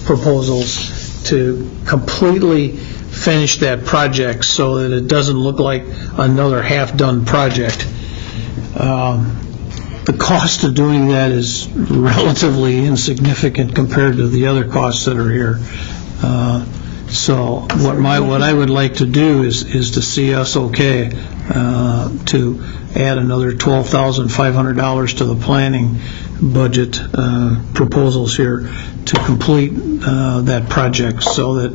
proposals to completely finish that project so that it doesn't look like another half-done project. The cost of doing that is relatively insignificant compared to the other costs that are here. So what I would like to do is to see us okay to add another $12,500 to the planning budget proposals here to complete that project, so that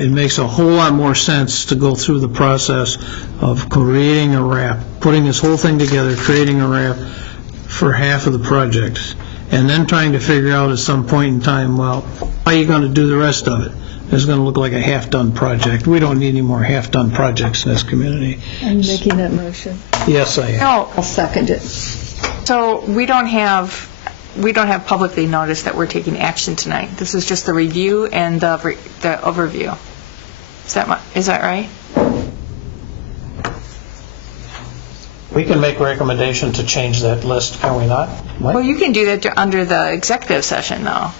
it makes a whole lot more sense to go through the process of creating a wrap, putting this whole thing together, creating a wrap for half of the project, and then trying to figure out at some point in time, well, how are you going to do the rest of it? It's going to look like a half-done project. We don't need any more half-done projects in this community. Are you making that motion? Yes, I am. No, I'll second it. so we don't have publicly noticed that we're taking action tonight. This is just the review and the overview. Is that right? We can make a recommendation to change that list, can we not? Mike? Well, you can do that under the executive session, though.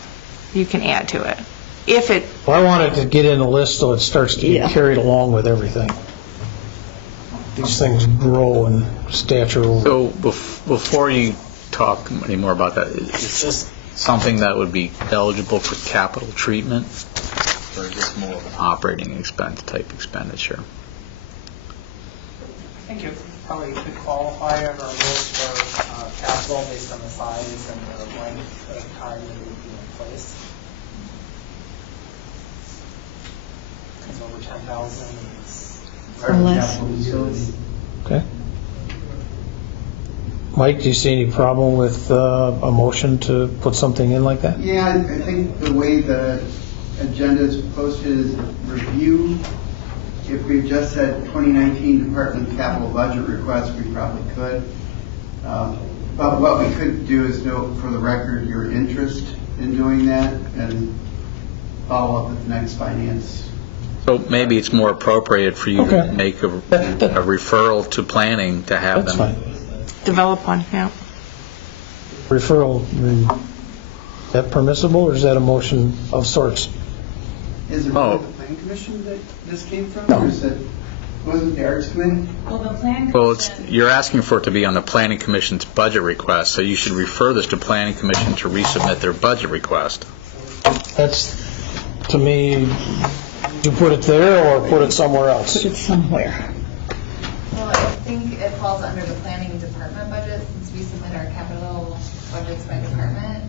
You can add to it. If it, Well, I wanted to get in the list so it starts to get carried along with everything. These things grow in stature. So before you talk any more about that, is this something that would be eligible for capital treatment? Or is this more of an operating expense type expenditure? I think it probably could qualify under our rules for capital based on the size and the length of time that it would be in place. Because over 10,000 is Or less. Capital facility. Okay. Mike, do you see any problem with a motion to put something in like that? Yeah, I think the way the agenda is posted is review. If we just said 2019 Department Capital Budget request, we probably could. But what we could do is note for the record your interest in doing that and follow up with the next finance. So maybe it's more appropriate for you Okay. to make a referral to planning to have That's them. fine. develop one, yeah. Referral, is that permissible, or is that a motion of sorts? Is it Oh. really the planning commission that this came from? No. Or is it, wasn't the arts committee? Well, the plan Well, commission, you're asking for it to be on the planning commission's budget request, so you should refer this to planning commission to resubmit their budget request. That's, to me, you put it there or put it somewhere else? Put it somewhere. well, I think it falls under the planning department budget since we submit our capital budgets by department.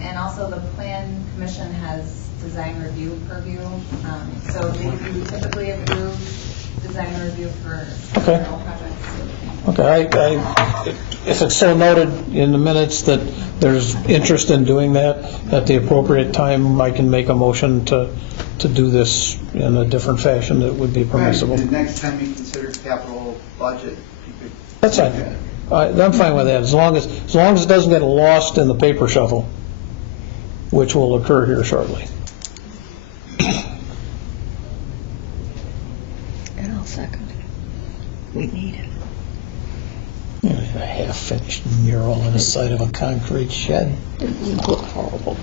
And also the plan commission has design review purview. So they do typically approve design review for Okay. capital projects. Okay, if it's so noted in the minutes that there's interest in doing that, at the appropriate time, I can make a motion to do this in a different fashion that would be permissible. Right, the next time you consider capital budget, you could. That's fine. I'm fine with that, as long as it doesn't get lost in the paper shuffle, which will occur here shortly. And I'll second it. We need it. A half-finished mural on the side of a concrete shed. It would look horrible.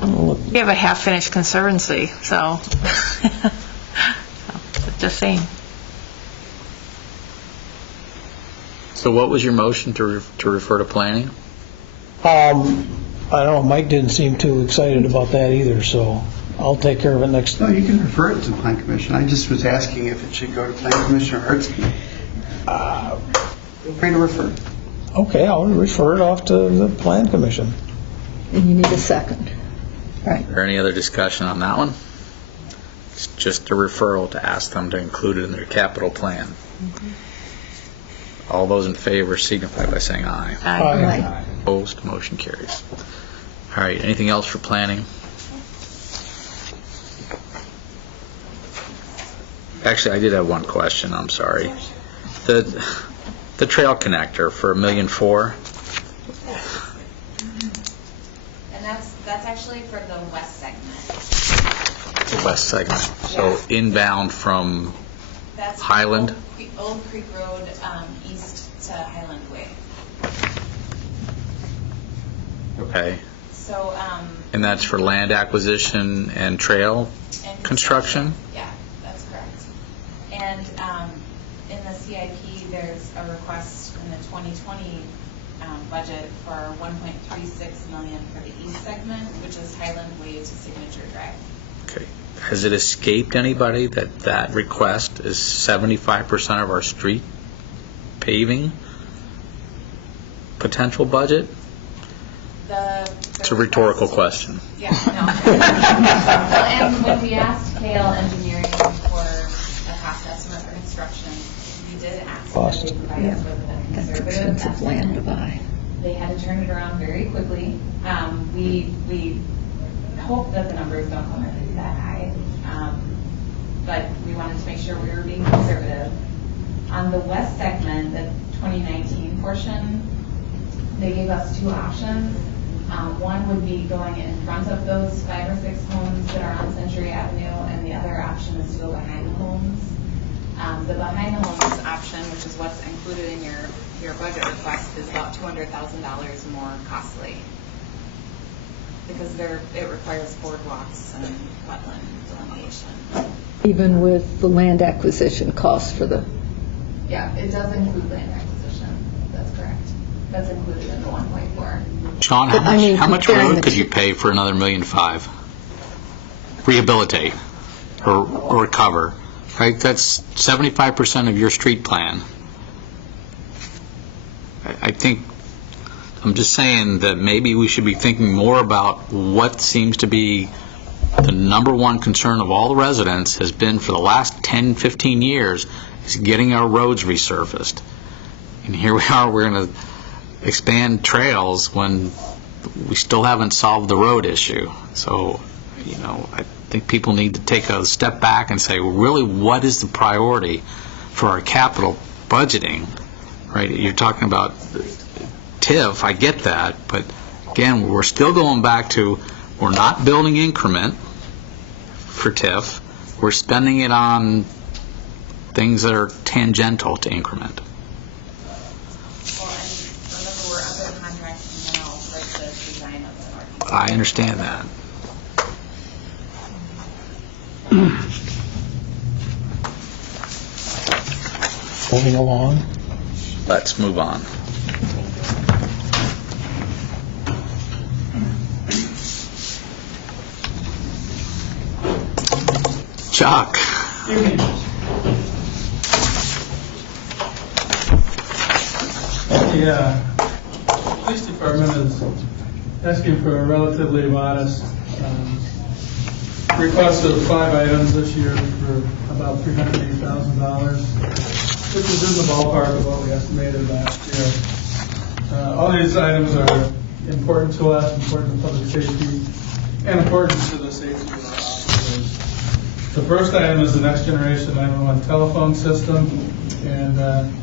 We have a half-finished conservancy, so, just saying. So what was your motion to refer to planning? I don't know, Mike didn't seem too excited about that either, so I'll take care of it next. No, you can refer it to the plan commission. I just was asking if it should go to plan commission or arts committee. Feel free to refer. Okay, I'll refer it off to the plan commission. And you need a second. Right. Is there any other discussion on that one? It's just a referral to ask them to include it in their capital plan. All those in favor signify by saying aye. Right. Opposed, motion carries. All right, anything else for planning? Actually, I did have one question, I'm sorry. The trail connector for $1.4 million, And that's actually for the west segment. the west segment, so inbound from That's Highland? Old Creek Road, east to Highland Way. Okay, So, and that's for land acquisition and trail and construction? Yeah, that's correct. And in the CIP, there's a request in the 2020 budget for $1.36 million for the east segment, which is Highland Way to Signature Drive. Okay. Has it escaped anybody that that request is 75% of our street paving potential budget? It's a rhetorical question. Yeah, no. And when we asked Kale Engineering for a cost estimate for construction, we did ask Cost. that they provide us with a That's conservative expensive land to estimate. buy. They had to turn it around very quickly. We hope that the numbers don't come in that high, but we wanted to make sure we were being conservative. On the west segment, the 2019 portion, they gave us two options. One would be going in front of those 5 or 6 homes that are on Century Avenue, and the other option is to go behind the homes. The behind the homes option, which is what's included in your budget request, is about $200,000 more costly because it requires boardwalks and wetland delineation. Even with the land acquisition costs for the, Yeah, it does include land acquisition. That's correct. That's included in the 1.4. Sean, But I mean, how much comparing road the could two- you pay for another $1.5 million? Rehabilitate or recover, right? That's 75% of your street plan. I think, I'm just saying that maybe we should be thinking more about what seems to be the number one concern of all the residents has been for the last 10, 15 years is getting our roads resurfaced. And here we are, we're going to expand trails when we still haven't solved the road issue. So, I think people need to take a step back and say, well, really, what is the priority for our capital budgeting, right? You're talking about TIF, I get that, but again, we're still going back to, we're not building increment for TIF, we're spending it on things that are tangential to increment. Well, and remember, we're under contract now for the design of the Northeast. I understand that. Moving along. Let's move on. Chuck. The police department is asking for a relatively modest request of 5 items this year for about $380,000, which is in the ballpark of what we estimated last year. All these items are important to us, important to public safety, and important to the safety of our officers. The first item is the next generation 911 telephone system, and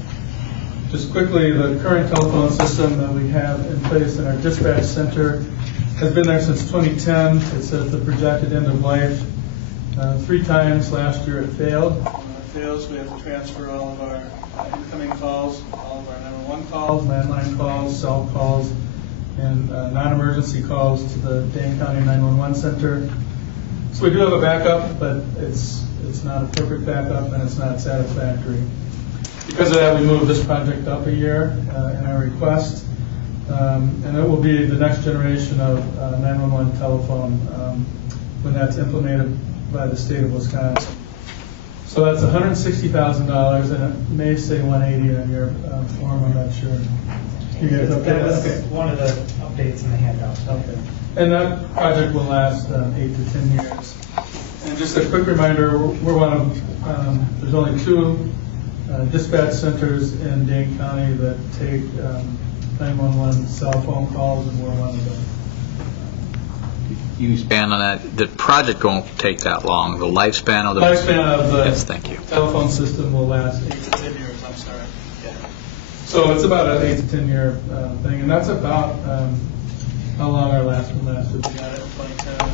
just quickly, the current telephone system that we have in place in our dispatch center has been there since 2010. It's at the projected end of life. 3 times last year it failed. When it fails, we have to transfer all of our incoming calls, all of our 911 calls, landline calls, cell calls, and non-emergency calls to the Dane County 911 Center. So we do have a backup, but it's not a perfect backup and it's not satisfactory. Because of that, we moved this project up a year in our request, and it will be the next generation of 911 telephone when that's implemented by the state of Wisconsin. So that's $160,000, and it may say $180 on your form, I'm not sure. You guys okay? That was Okay. one of the updates in the handout. Okay. And that project will last 8 to 10 years. And just a quick reminder, we're one of, there's only 2 dispatch centers in Dane County that take 911 cell phone calls, and we're one of them. You expand on that. The project won't take that long. The lifespan of the yes, thank you. Telephone system will last 8 to 10 years. I'm sorry. Yeah. So it's about an 8 to 10 year thing, and that's about how long our last one lasted. We got it in 2010.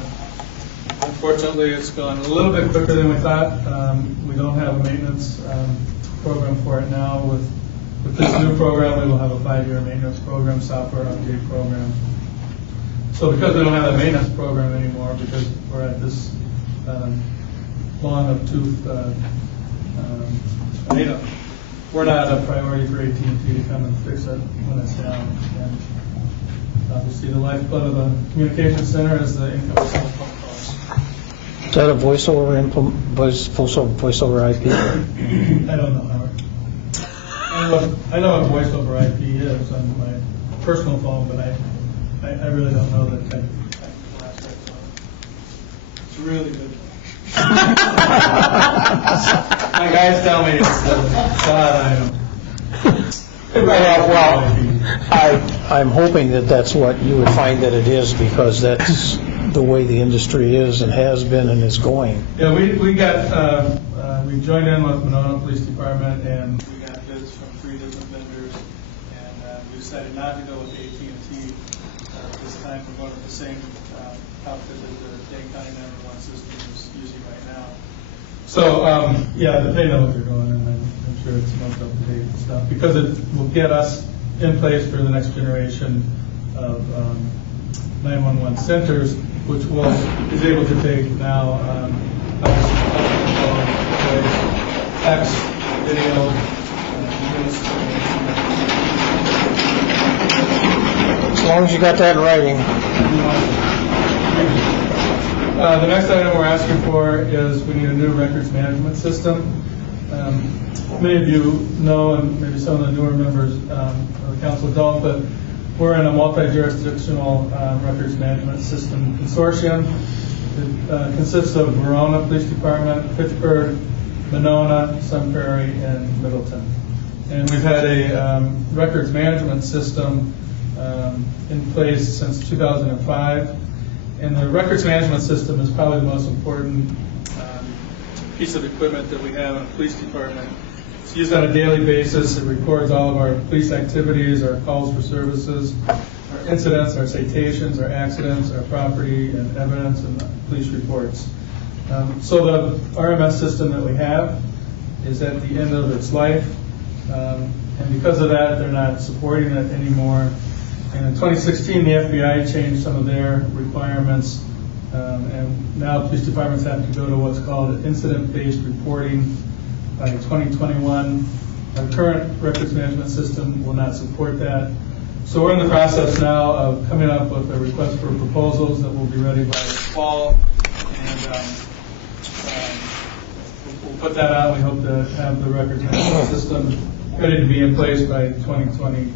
Unfortunately, it's gone a little bit quicker than we thought. We don't have a maintenance program for it now. With this new program, we will have a 5-year maintenance program, software update program. So because we don't have a maintenance program anymore, because we're at this long of tooth item, we're not a priority for AT&T to come and fix it when it's down. And obviously, the lifeblood of the communication center is the incoming cell phone calls. Is that a voice over IP? I don't know, Howard. I know what voice over IP is on my personal phone, but I really don't know the technical aspects of it. It's really good. My guys tell me it's God, I'm hoping that that's what you would find that it is, because that's the way the industry is and has been and is going. Yeah, we got, we joined in with Monona Police Department, and we got bids from 3 different vendors, and we decided not to go with AT&T this time. We're going with the same outfit that the Dane County 911 system is using right now. So, yeah, they know what they're doing, and I'm sure it's most up to date and stuff, because it will get us in place for the next generation of 911 centers, which is able to take now text, video, As long as you got that in writing. The next item we're asking for is we need a new records management system. Many of you know, and maybe some of the newer members of the council don't, but we're in a multi-jurisdictional records management system consortium. It consists of Verona Police Department, Pittsburgh, Monona, Sun Prairie, and Middleton. And we've had a records management system in place since 2005. And the records management system is probably the most important piece of equipment that we have in a police department. It's used on a daily basis. It records all of our police activities, our calls for services, our incidents, our citations, our accidents, our property and evidence, and police reports. So the RMS system that we have is at the end of its life, and because of that, they're not supporting it anymore. And in 2016, the FBI changed some of their requirements, and now police departments have to go to what's called incident-based reporting by 2021. Our current records management system will not support that. So we're in the process now of coming up with a request for proposals that will be ready by the fall, and we'll put that out. We hope to have the records management system ready to be in place by 2020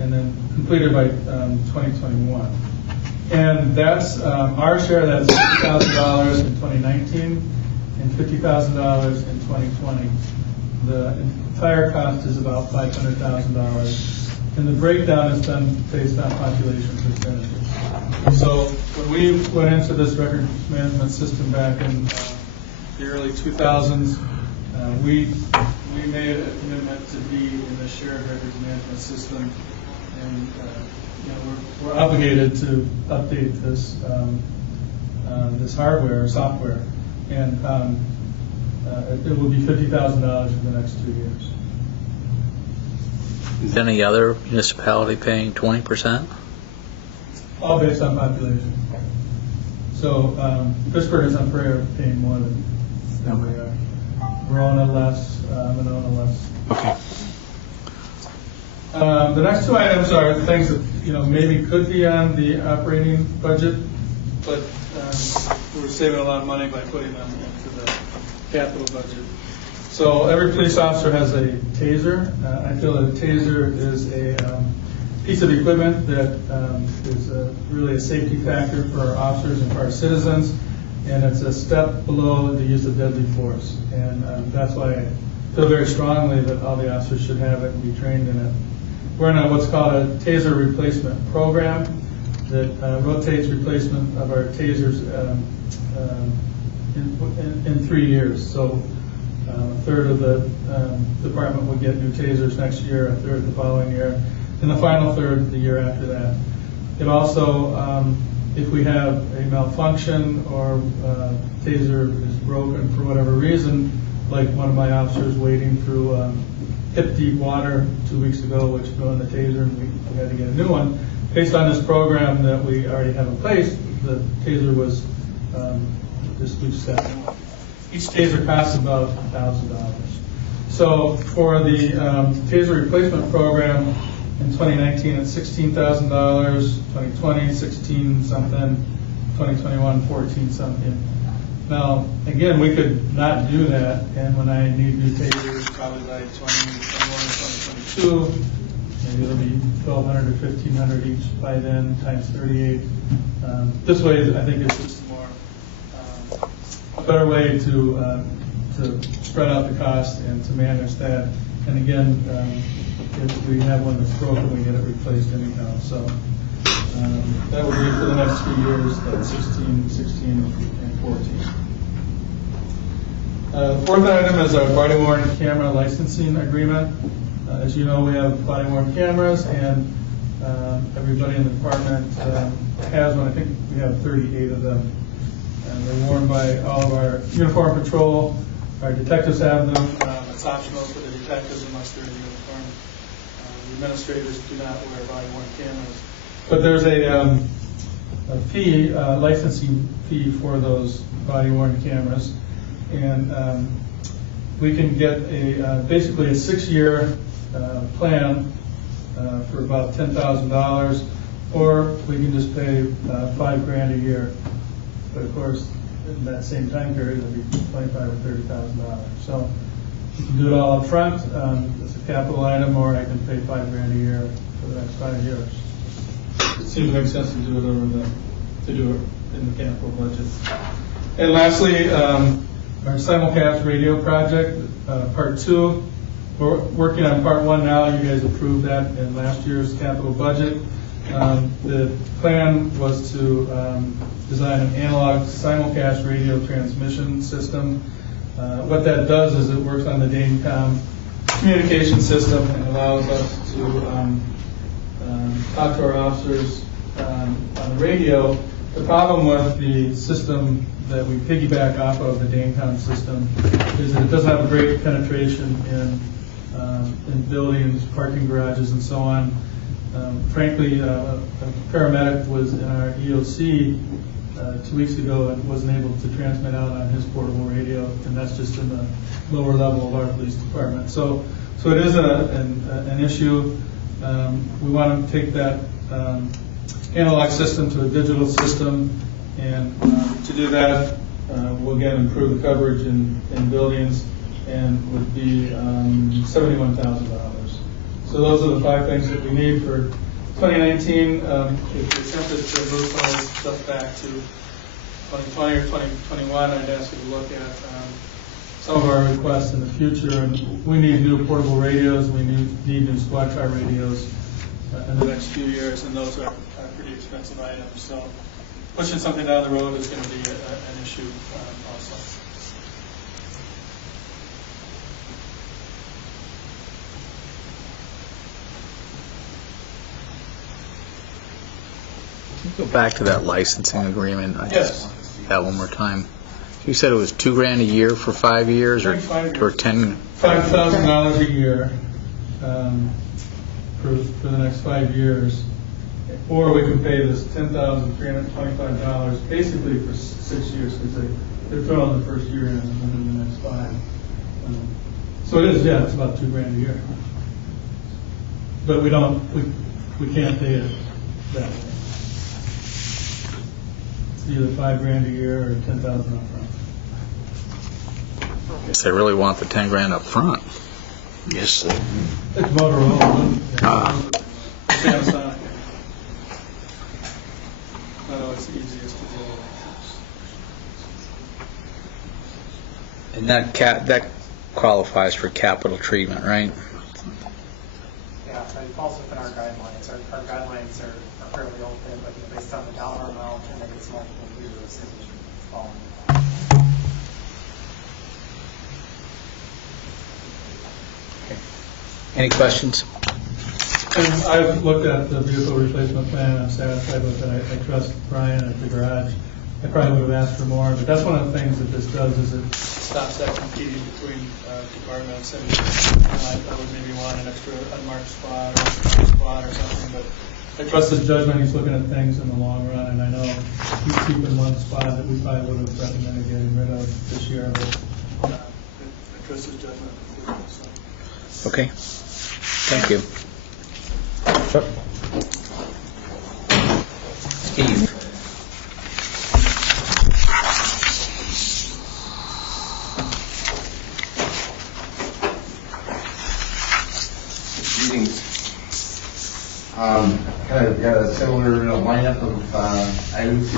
and then completed by 2021. And that's our share, that's $50,000 in 2019 and $50,000 in 2020. The entire cost is about $500,000. And the breakdown is done based on population percentages. So when we went into this record management system back in the early 2000s, we made a commitment to be in the shared records management system, and we're obligated to update this this hardware or software, and it will be $50,000 in the next 2 years. Is any other municipality paying 20%? All based on population. So Pittsburgh and Sun Prairie are paying more than we are. Verona less, Monona less. Okay. The next two items are things that maybe could be on the operating budget, but we're saving a lot of money by putting them into the capital budget. So every police officer has a taser. I feel that a taser is a piece of equipment that is really a safety factor for our officers and for our citizens, and it's a step below the use of deadly force. And that's why I feel very strongly that all the officers should have it and be trained in it. We're in what's called a taser replacement program that rotates replacement of our tasers in 3 years. So a third of the department will get new tasers next year, a third the following year, and the final third the year after that. It also, if we have a malfunction or taser is broken for whatever reason, like one of my officers wading through hip-deep water 2 weeks ago, which ruined the taser, and we had to get a new one. Based on this program that we already have in place, the taser was we just got one. Each taser costs about $1,000. So for the taser replacement program in 2019, it's $16,000. 2020, 16 something. 2021, 14 something. Now, again, we could not do that, and when I need new tasers, probably by 2021 or 2022, maybe it'll be $1,200 or $1,500 each by then, times 38. This way, I think it's just more a better way to spread out the cost and to manage that. And again, if we have one that's broken, we get it replaced anyhow. So that will be for the next 3 years, that's 16, 16, and 14. Fourth item is our body-worn camera licensing agreement. As you know, we have body-worn cameras, and everybody in the department has one. I think we have 38 of them. And they're worn by all of our uniform patrol Our detectives have them. It's optional for the detectives unless they're in uniform. The administrators do not wear body-worn cameras. But there's a fee, licensing fee for those body-worn cameras. And we can get basically a 6-year plan for about $10,000, or we can just pay $5,000 a year. But of course, in that same time period, it'll be $25,000 or $30,000. So you can do it all up front. It's a capital item, or I can pay $5,000 a year for the next 5 years. It seems to make sense to do it in the capital budget. And lastly, our simulcast radio project, part 2. We're working on part 1 now. You guys approved that in last year's capital budget. The plan was to design an analog simulcast radio transmission system. What that does is it works on the Dane-Com communication system and allows us to talk to our officers on the radio. The problem with the system that we piggyback off of, the Dane-Com system, is that it doesn't have a great penetration in buildings, parking garages, and so on. Frankly, a paramedic was in our EOC 2 weeks ago and wasn't able to transmit out on his portable radio, and that's just in the lower level of our police department. So it is an issue. We want to take that analog system to a digital system, and to do that, we'll again improve the coverage in buildings, and would be $71,000. So those are the 5 things that we need for 2019. If we attempted to move some of this stuff back to 2020 or 2021, I'd ask you to look at some of our requests in the future. And we need new portable radios. We need new squad car radios in the next few years, and those are pretty expensive items. So pushing something down the road is going to be an issue also. Go back to that licensing agreement. Yes. That one more time. You said it was $2,000 a year for 5 years, or 10? $5,000 a year for the next 5 years, or we can pay this $10,325 basically for 6 years, because they're throwing the first year in and then the next 5. So it is, yeah, it's about $2,000 a year, but we can't pay it that way. Either $5,000 a year or $10,000 up front. I guess I really want the $10,000 up front. Yes, sir. It's Motorola. Panasonic. Not always the easiest to deal with. And that qualifies for capital treatment, right? Yeah, it falls within our guidelines. Our guidelines are fairly open, but based on the dollar amount and then it's multiple years, it should fall into that. Any questions? And I've looked at the vehicle replacement plan. I'm satisfied with it. I trust Brian at the garage. I probably would have asked for more, but that's one of the things that this does, is it stops that competing between departments. And I would maybe want an extra unmarked spot or a spot or something, but I trust his judgment. He's looking at things in the long run, and I know he's keeping one spot that we probably would have recommended getting rid of this year, but I trust his judgment. So. Okay. Thank you. Steve. Greetings. Kind of got a similar lineup of items.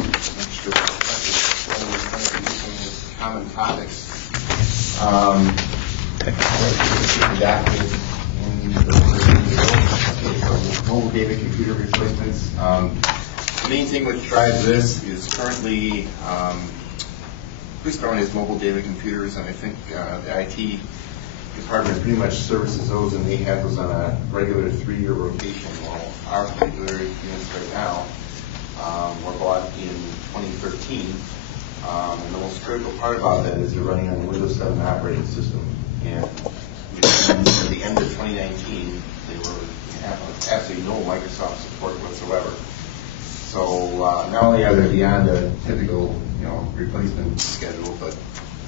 Common topics. Mobile data computer replacements. The main thing which drives this is currently police department has mobile data computers, and I think the IT department pretty much services those, and they have those on a regular 3-year rotation. Well, our particular units right now were bought in 2013. And the most critical part about that is they're running on the Windows 7 operating system. And at the end of 2019, they were absolutely no Microsoft support whatsoever. So not only are they beyond a typical, replacement schedule, but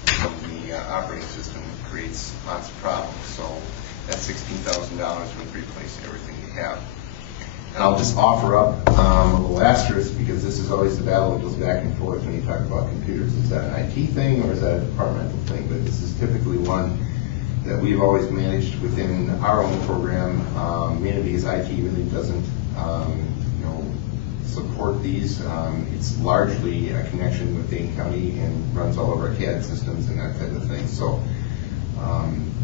the operating system creates lots of problems. So that $16,000 would replace everything you have. And I'll just offer up a little asterisk, because this is always the battle that goes back and forth when you talk about computers. Is that an IT thing or is that a departmental thing? But this is typically one that we've always managed within our own program, mainly because IT really doesn't support these. It's largely a connection with Dane County and runs all of our CAD systems and that type of thing. So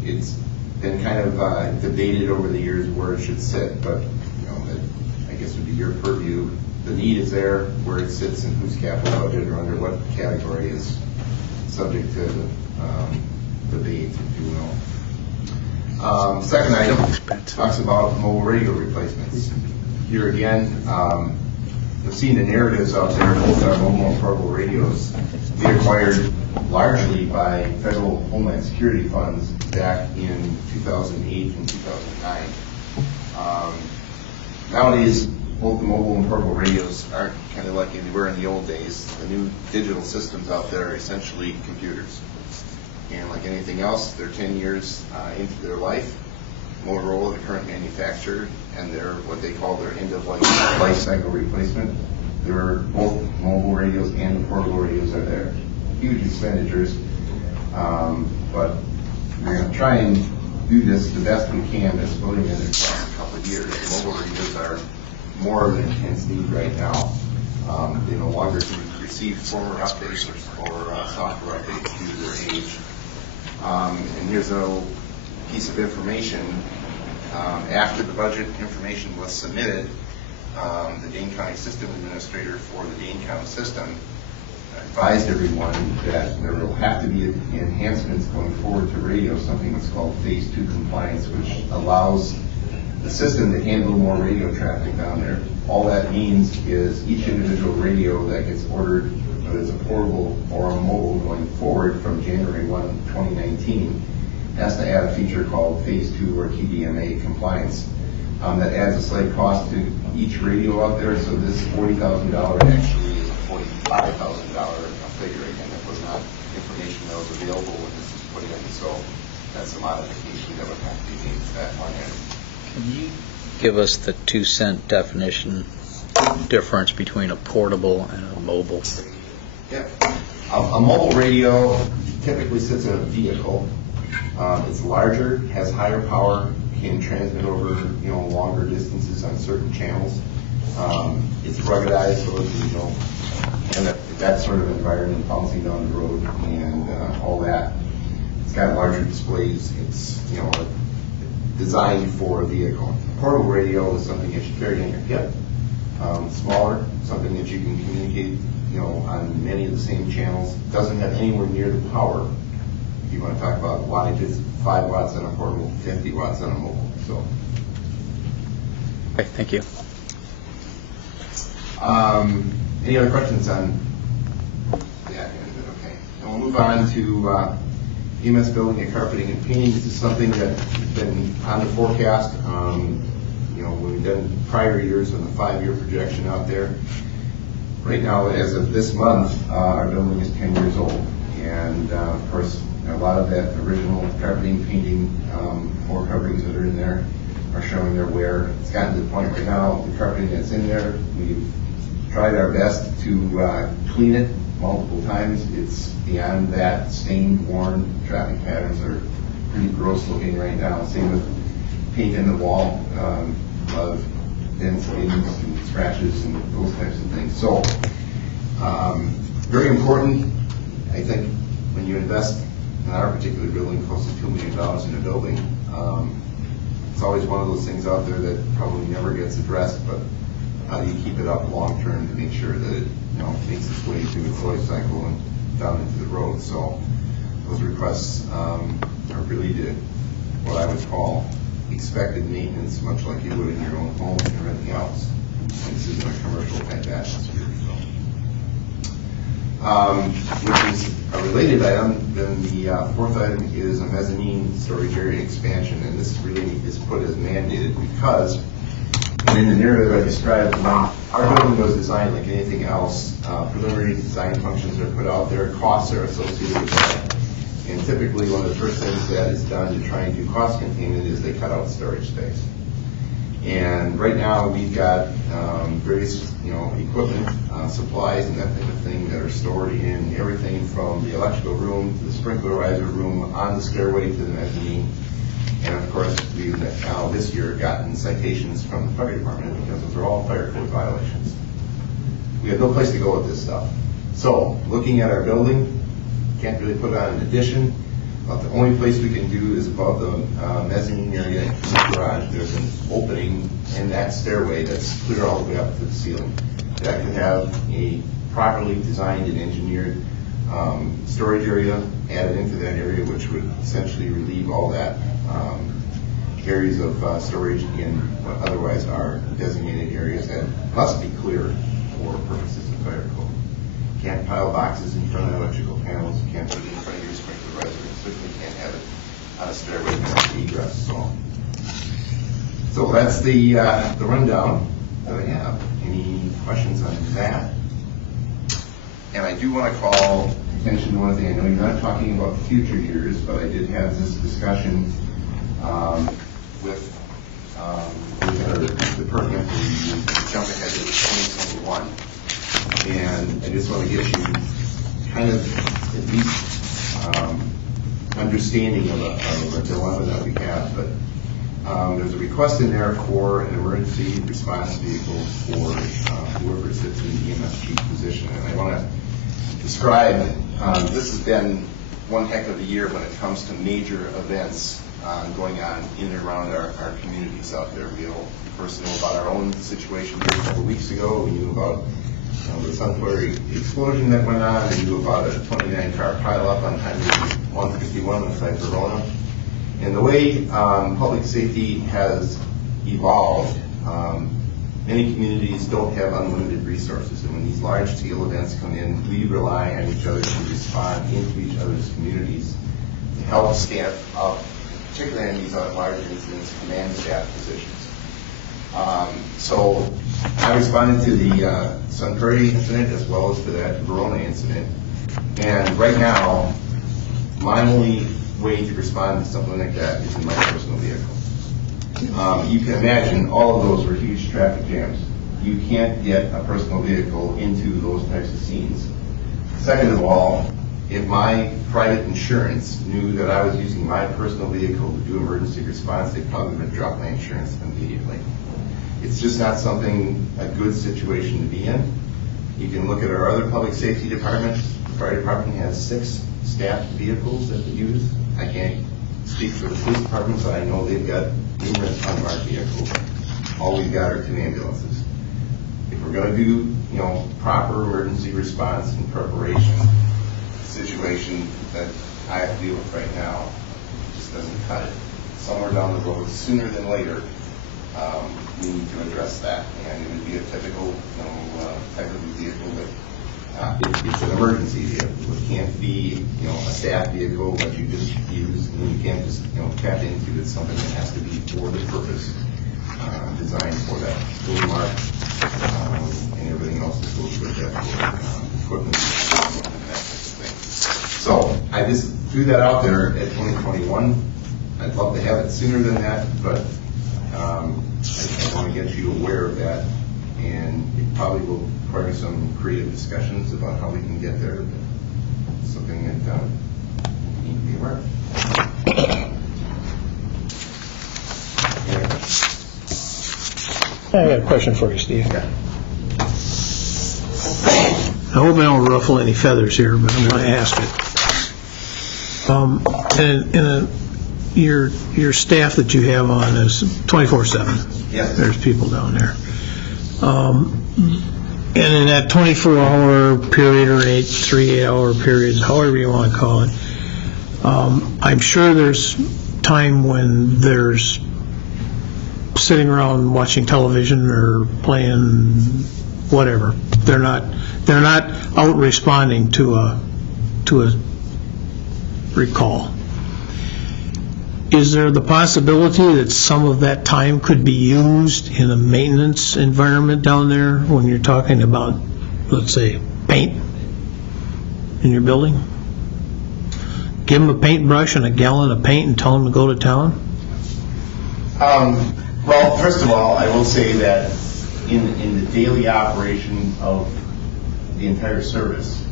it's been kind of debated over the years where it should sit, but that I guess would be your purview. The need is there. Where it sits and whose capital budget or under what category is subject to debate, if you will. Second item talks about mobile radio replacements. Here again, you've seen the narratives out there, both our mobile and portable radios. They acquired largely by federal Homeland Security funds back in 2008 and 2009. Nowadays, both the mobile and portable radios aren't kind of like they were in the old days. The new digital systems out there are essentially computers. And like anything else, they're 10 years into their life. Motorola, the current manufacturer, and their what they call their end-of-life cycle replacement. They're both mobile radios and the portable radios are there. Huge expenditures, but we're going to try and do this the best we can by splitting it across a couple of years. Mobile radios are more of an intense need right now. They no longer can receive firmware updates or software updates due to their age. And here's a piece of information. After the budget information was submitted, the Dane County System Administrator for the Dane County system advised everyone that there will have to be enhancements going forward to radio, something that's called Phase 2 compliance, which allows the system to handle more radio traffic down there. All that means is each individual radio that gets ordered, whether it's a portable or a mobile going forward from January 1, 2019, has to add a feature called Phase 2 or TDMA compliance. That adds a slight cost to each radio out there, so this $40,000 actually is a $45,000 figure. Again, that was not information that was available when this was put in, so that's a modification that would have to be made to that one end. Can you give us the 2-cent definition difference between a portable and a mobile? Yeah. A mobile radio typically sits in a vehicle. It's larger, has higher power, can transmit over longer distances on certain channels. It's ruggedized, so it's and that sort of environment, bouncing down the road and all that. It's got larger displays. It's designed for a vehicle. A portable radio is something that you carry in your hip. Smaller, something that you can communicate on many of the same channels. Doesn't have anywhere near the power. If you want to talk about wattages, 5 watts on a portable, 50 watts on a mobile. So. Okay, thank you. Any other questions on that? Okay. And we'll move on to EMS building and carpeting and painting. This is something that has been on the forecast. When we've done prior years on the 5-year projection out there. Right now, as of this month, our building is 10 years old. And of course, a lot of that original carpeting, painting, floor coverings that are in there are showing their wear. It's gotten to the point right now, the carpeting that's in there, we've tried our best to clean it multiple times. It's beyond that. Stained, worn, traffic patterns are pretty gross looking right now. Same with paint in the wall, a lot of dents, stains, and scratches, and those types of things. So, very important, I think, when you invest in our particular building, close to $2 million in a building. It's always one of those things out there that probably never gets addressed, but how do you keep it up long term to make sure that it makes its way through its life cycle and down into the road. So those requests are really to what I would call expected maintenance, much like you would in your own home and everything else. And this isn't a commercial type atmosphere. So. which is a related item, then the fourth item is a mezzanine storage area expansion, and this really is put as mandated because in the narrative I described, when our building was designed like anything else, preliminary design functions are put out there, costs are associated with that, and typically one of the first things that is done to try and do cost containment is they cut out storage space. And right now we've got various, equipment, supplies, and that type of thing that are stored in everything from the electrical room to the sprinkler riser room on the stairway to the mezzanine. And of course, we've now this year gotten citations from the fire department because those are all fire code violations. We have no place to go with this stuff. So, looking at our building, can't really put on an addition. But the only place we can do is above the mezzanine area in the garage. There's an opening in that stairway that's clear all the way up to the ceiling. That could have a properly designed and engineered storage area added into that area, which would essentially relieve all that areas of storage in what otherwise are designated areas that must be clear for purposes of fire code. Can't pile boxes in front of electrical panels. You can't put it in front of your sprinkler riser. You certainly can't have it on a stairway for egress. So that's the rundown that I have. Any questions on that? And I do want to call attention to one thing. I know you're not talking about future years, but I did have this discussion with the department to jump ahead to 2021. And I just want to give you kind of at least understanding of a dilemma that we have. But there's a request in there for an emergency response vehicle for whoever sits in the EMS chief position. And I want to describe, this has been one heck of a year when it comes to major events going on in and around our communities out there. We first know about our own situation here a couple weeks ago. We knew about the Sunflower explosion that went on. We knew about a 29-car pileup on Highway 151 inside Verona. And the way public safety has evolved, many communities don't have unlimited resources. And when these large-scale events come in, we rely on each other to respond into each other's communities to help staff up, particularly in these large incidents, command staff positions. So I responded to the Sun Prairie incident as well as to that Verona incident. And right now, my only way to respond to something like that is in my personal vehicle. You can imagine all of those were huge traffic jams. You can't get a personal vehicle into those types of scenes. Second of all, if my private insurance knew that I was using my personal vehicle to do emergency response, they probably would drop my insurance immediately. It's just not a good situation to be in. You can look at our other public safety departments. The fire department has 6 staffed vehicles that they use. I can't speak for the police department, but I know they've got numerous unmarked vehicles. All we've got are 2 ambulances. If we're going to do, proper emergency response and preparation, the situation that I have to deal with right now just doesn't cut it. Somewhere down the road, sooner than later, we need to address that, and it would be a typical, type of vehicle that it's an emergency vehicle. It can't be, a staff vehicle that you just use, and you can't just, tap into. It's something that has to be for the purpose, designed for that fully marked, and everything else that goes with that equipment, and that type of thing. So I just threw that out there at 2021. I'd love to have it sooner than that, but I want to get you aware of that, and it probably will require some creative discussions about how we can get there. It's something that we need to be aware of. I got a question for you, Steve. Okay. I hope I don't ruffle any feathers here, but I'm going to ask it. Your staff that you have on is 24/7. Yes. There's people down there. And in that 24-hour period or 3 8-hour periods, however you want to call it, I'm sure there's time when there's sitting around watching television or playing whatever. They're not out responding to a recall. Is there the possibility that some of that time could be used in a maintenance environment down there when you're talking about, let's say, paint in your building? Give them a paintbrush and a gallon of paint and tell them to go to town? Well, first of all, I will say that in the daily operation of the entire service,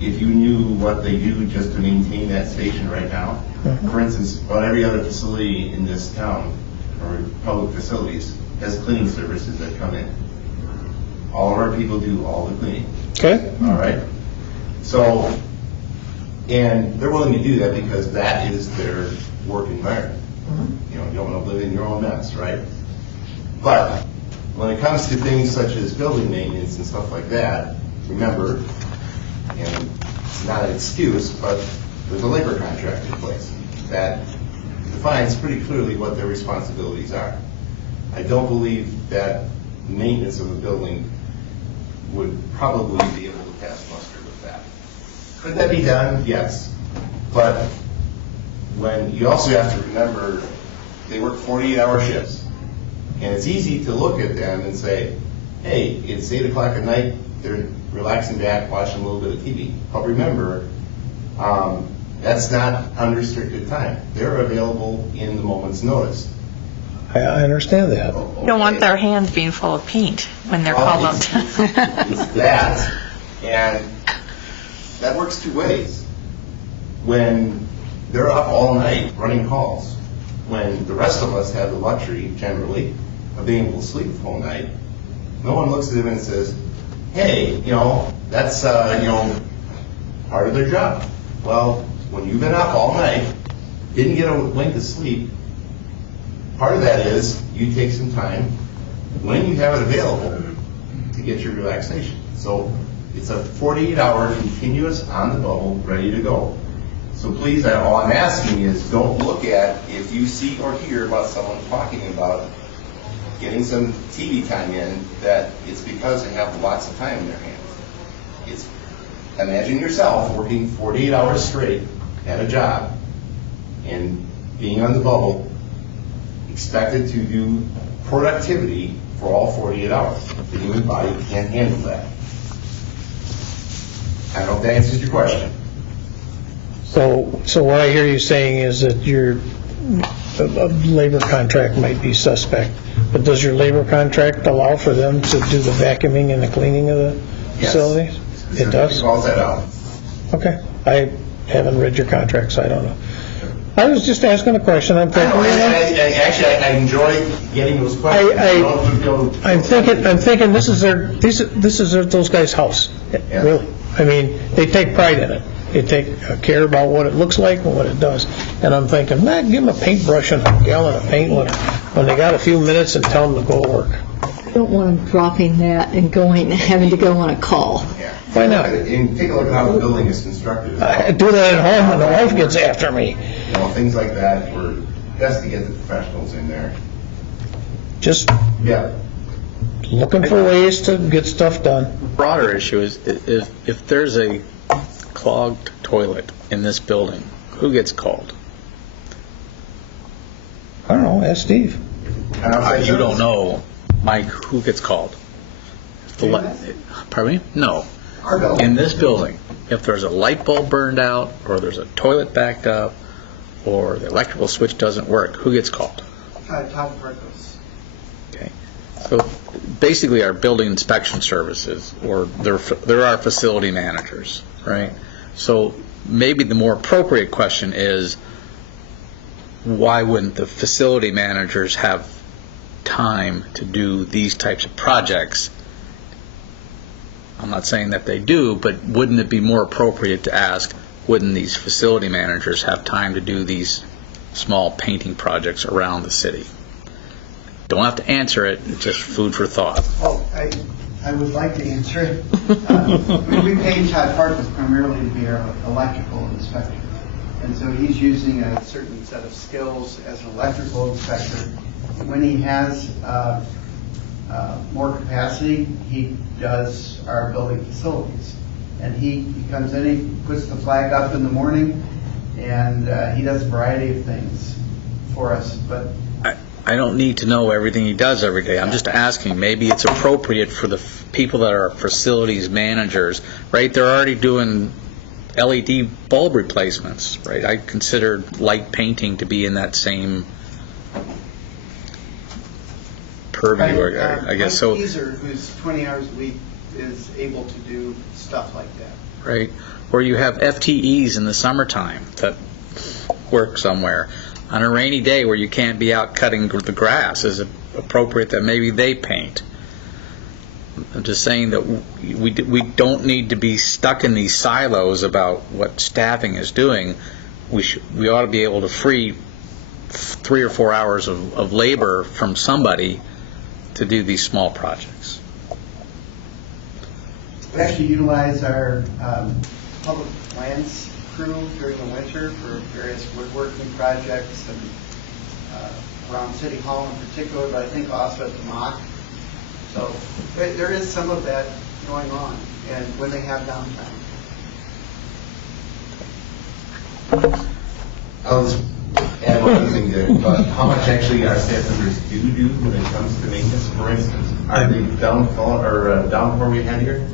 if you knew what they do just to maintain that station right now, for instance, about every other facility in this town, or public facilities, has cleaning services that come in. All of our people do all the cleaning. Okay. All right? So, and they're willing to do that because that is their work environment. You know, you don't want to live in your own mess, right? But when it comes to things such as building maintenance and stuff like that, remember, and it's not an excuse, but there's a labor contract in place that defines pretty clearly what their responsibilities are. I don't believe that maintenance of a building would probably be able to pass muster with that. Could that be done? Yes. But when you also have to remember they work 48-hour shifts. And it's easy to look at them and say, hey, it's 8 o'clock at night, they're relaxing back, watching a little bit of TV. But remember, that's not unrestricted time. They're available in the moment's notice. I understand that. You don't want their hands being full of paint when they're called out. It's that, and that works two ways. When they're up all night running calls, when the rest of us have the luxury, generally, of being able to sleep the whole night, no one looks at them and says, hey, you know, that's, you know, part of their job. Well, when you've been up all night, didn't get a wink of sleep, part of that is you take some time when you have it available to get your relaxation. So it's a 48-hour continuous on the bubble, ready to go. So please, all I'm asking is don't look at if you see or hear about someone talking about getting some TV time in, that it's because they have lots of time in their hands. It's, imagine yourself working 48 hours straight at a job and being on the bubble, expected to do productivity for all 48 hours. The human body can't handle that. I don't know if that answers your question. So what I hear you saying is that your labor contract might be suspect, but does your labor contract allow for them to do the vacuuming and the cleaning of the facilities? It does? It calls that out. Okay. I haven't read your contract, so I don't know. I was just asking a question. I'm thinking. Actually, I enjoy getting those questions. I'm thinking this is those guys' house. Yeah. Really. I mean, they take pride in it. They take care about what it looks like and what it does. And I'm thinking, man, give them a paintbrush and a gallon of paint when they got a few minutes and tell them to go to work. I don't want them dropping that and having to go on a call. Yeah. Why not? And take a look at how the building is constructed. I do that at home when the wife gets after me. You know, things like that, we're best to get the professionals in there. Just looking for ways to get stuff done. Broader issue is if there's a clogged toilet in this building, who gets called? I don't know, ask Steve. You don't know, Mike, who gets called? Pardon me? No. In this building, if there's a light bulb burned out, or there's a toilet backed up, or the electrical switch doesn't work, who gets called? Todd Parkos. Okay. So basically our building inspection services, or there are facility managers, right? So maybe the more appropriate question is, why wouldn't the facility managers have time to do these types of projects? I'm not saying that they do, but wouldn't it be more appropriate to ask, wouldn't these facility managers have time to do these small painting projects around the city? Don't have to answer it, it's just food for thought. Oh, I would like to answer it. We paid Todd Parkos primarily to be our electrical inspector. And so he's using a certain set of skills as an electrical inspector. When he has more capacity, he does our building facilities. And he comes in, he puts the flag up in the morning, and he does a variety of things for us. But I don't need to know everything he does every day. I'm just asking, maybe it's appropriate for the people that are facilities managers, right? They're already doing LED bulb replacements, right? I consider light painting to be in that same purview, I guess. So, Mike Teaser, who's 20 hours a week, is able to do stuff like that. right? Or you have FTEs in the summertime that work somewhere. On a rainy day where you can't be out cutting the grass, is it appropriate that maybe they paint? I'm just saying that we don't need to be stuck in these silos about what staffing is doing. We ought to be able to free 3 or 4 hours of labor from somebody to do these small projects. We actually utilize our public lands crew during the winter for various woodworking projects and around City Hall in particular, but I think also at the Mock. So there is some of that going on, and when they have downtime. I'll just add one thing there, but how much actually our staff members do when it comes to maintenance, for instance? Are they downfall or downpour we had here?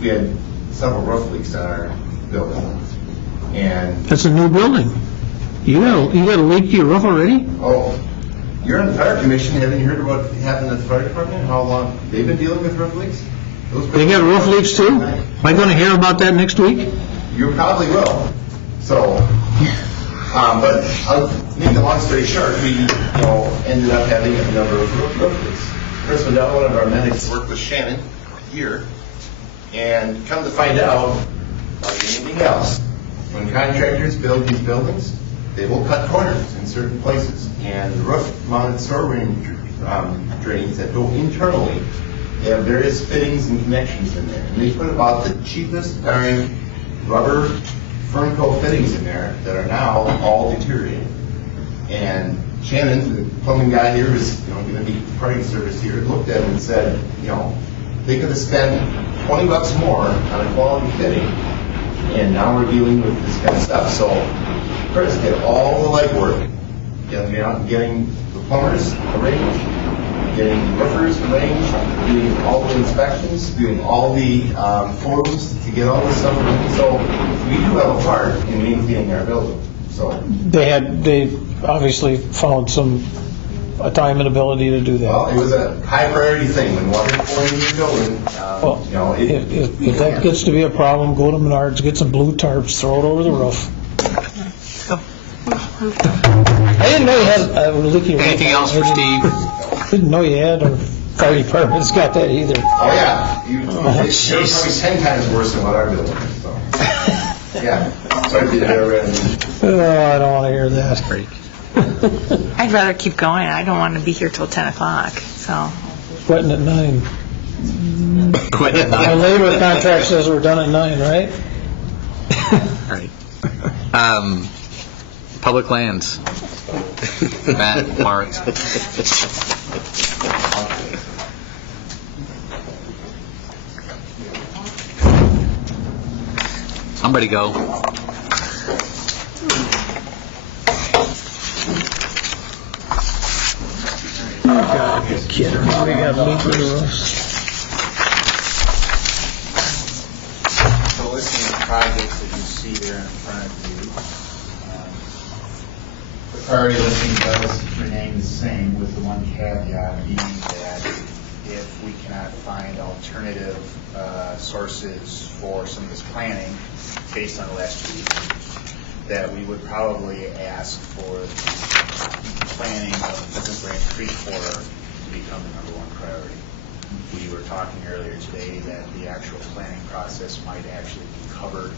We had several roof leaks in our building, and That's a new building. You got a leak to your roof already? oh, you're on the fire commission. Haven't you heard about what happened at the fire department? How long they've been dealing with roof leaks? They got roof leaks too? Am I going to hear about that next week? You probably will. So, but I'll make the long story short, we ended up having a number of roof leaks. Chris Waddell, one of our medics, worked with Shannon here, and come to find out, like anything else, when contractors build these buildings, they will cut corners in certain places, and the roof-mounted storage drains that go internally, they have various fittings and connections in there, and they put about the cheapest darn rubber Fernco fittings in there that are now all deteriorating. And Shannon, the plumbing guy here, is going to be providing service here, looked at it and said, they could have spent $20 more on a quality fitting, and now we're dealing with this kind of stuff. So Chris did all the legwork, getting the plumbers arranged, getting the roofers arranged, doing all the inspections, doing all the photos to get all this stuff arranged. So we do have a part in maintaining our building. So They obviously found a time and ability to do that. well, it was a high priority thing when water pouring in your building. If that gets to be a problem, go to Menards, get some blue tarps, throw it over the roof. I didn't know you had a leaky roof. Anything else for Steve? Didn't know you had, or fire department's got that either. Oh, yeah. It's probably 10 times worse than what our building is. So. Yeah. So I did that already. Oh, I don't want to hear that. I'd rather keep going. I don't want to be here till 10 o'clock, so. Quitting at 9. Quitting at 9. Our labor contract says we're done at 9, right? Right. Public lands. Matt, Mark. Somebody go. God, you're kidding. We got leak in the roofs. So listing the projects that you see there in front of you, the priority listing does remain the same, with the one caveat being that if we cannot find alternative sources for some of this planning based on the last 2 weeks, that we would probably ask for the planning of the Grand Creek corridor to become the #1 priority. We were talking earlier today that the actual planning process might actually be covered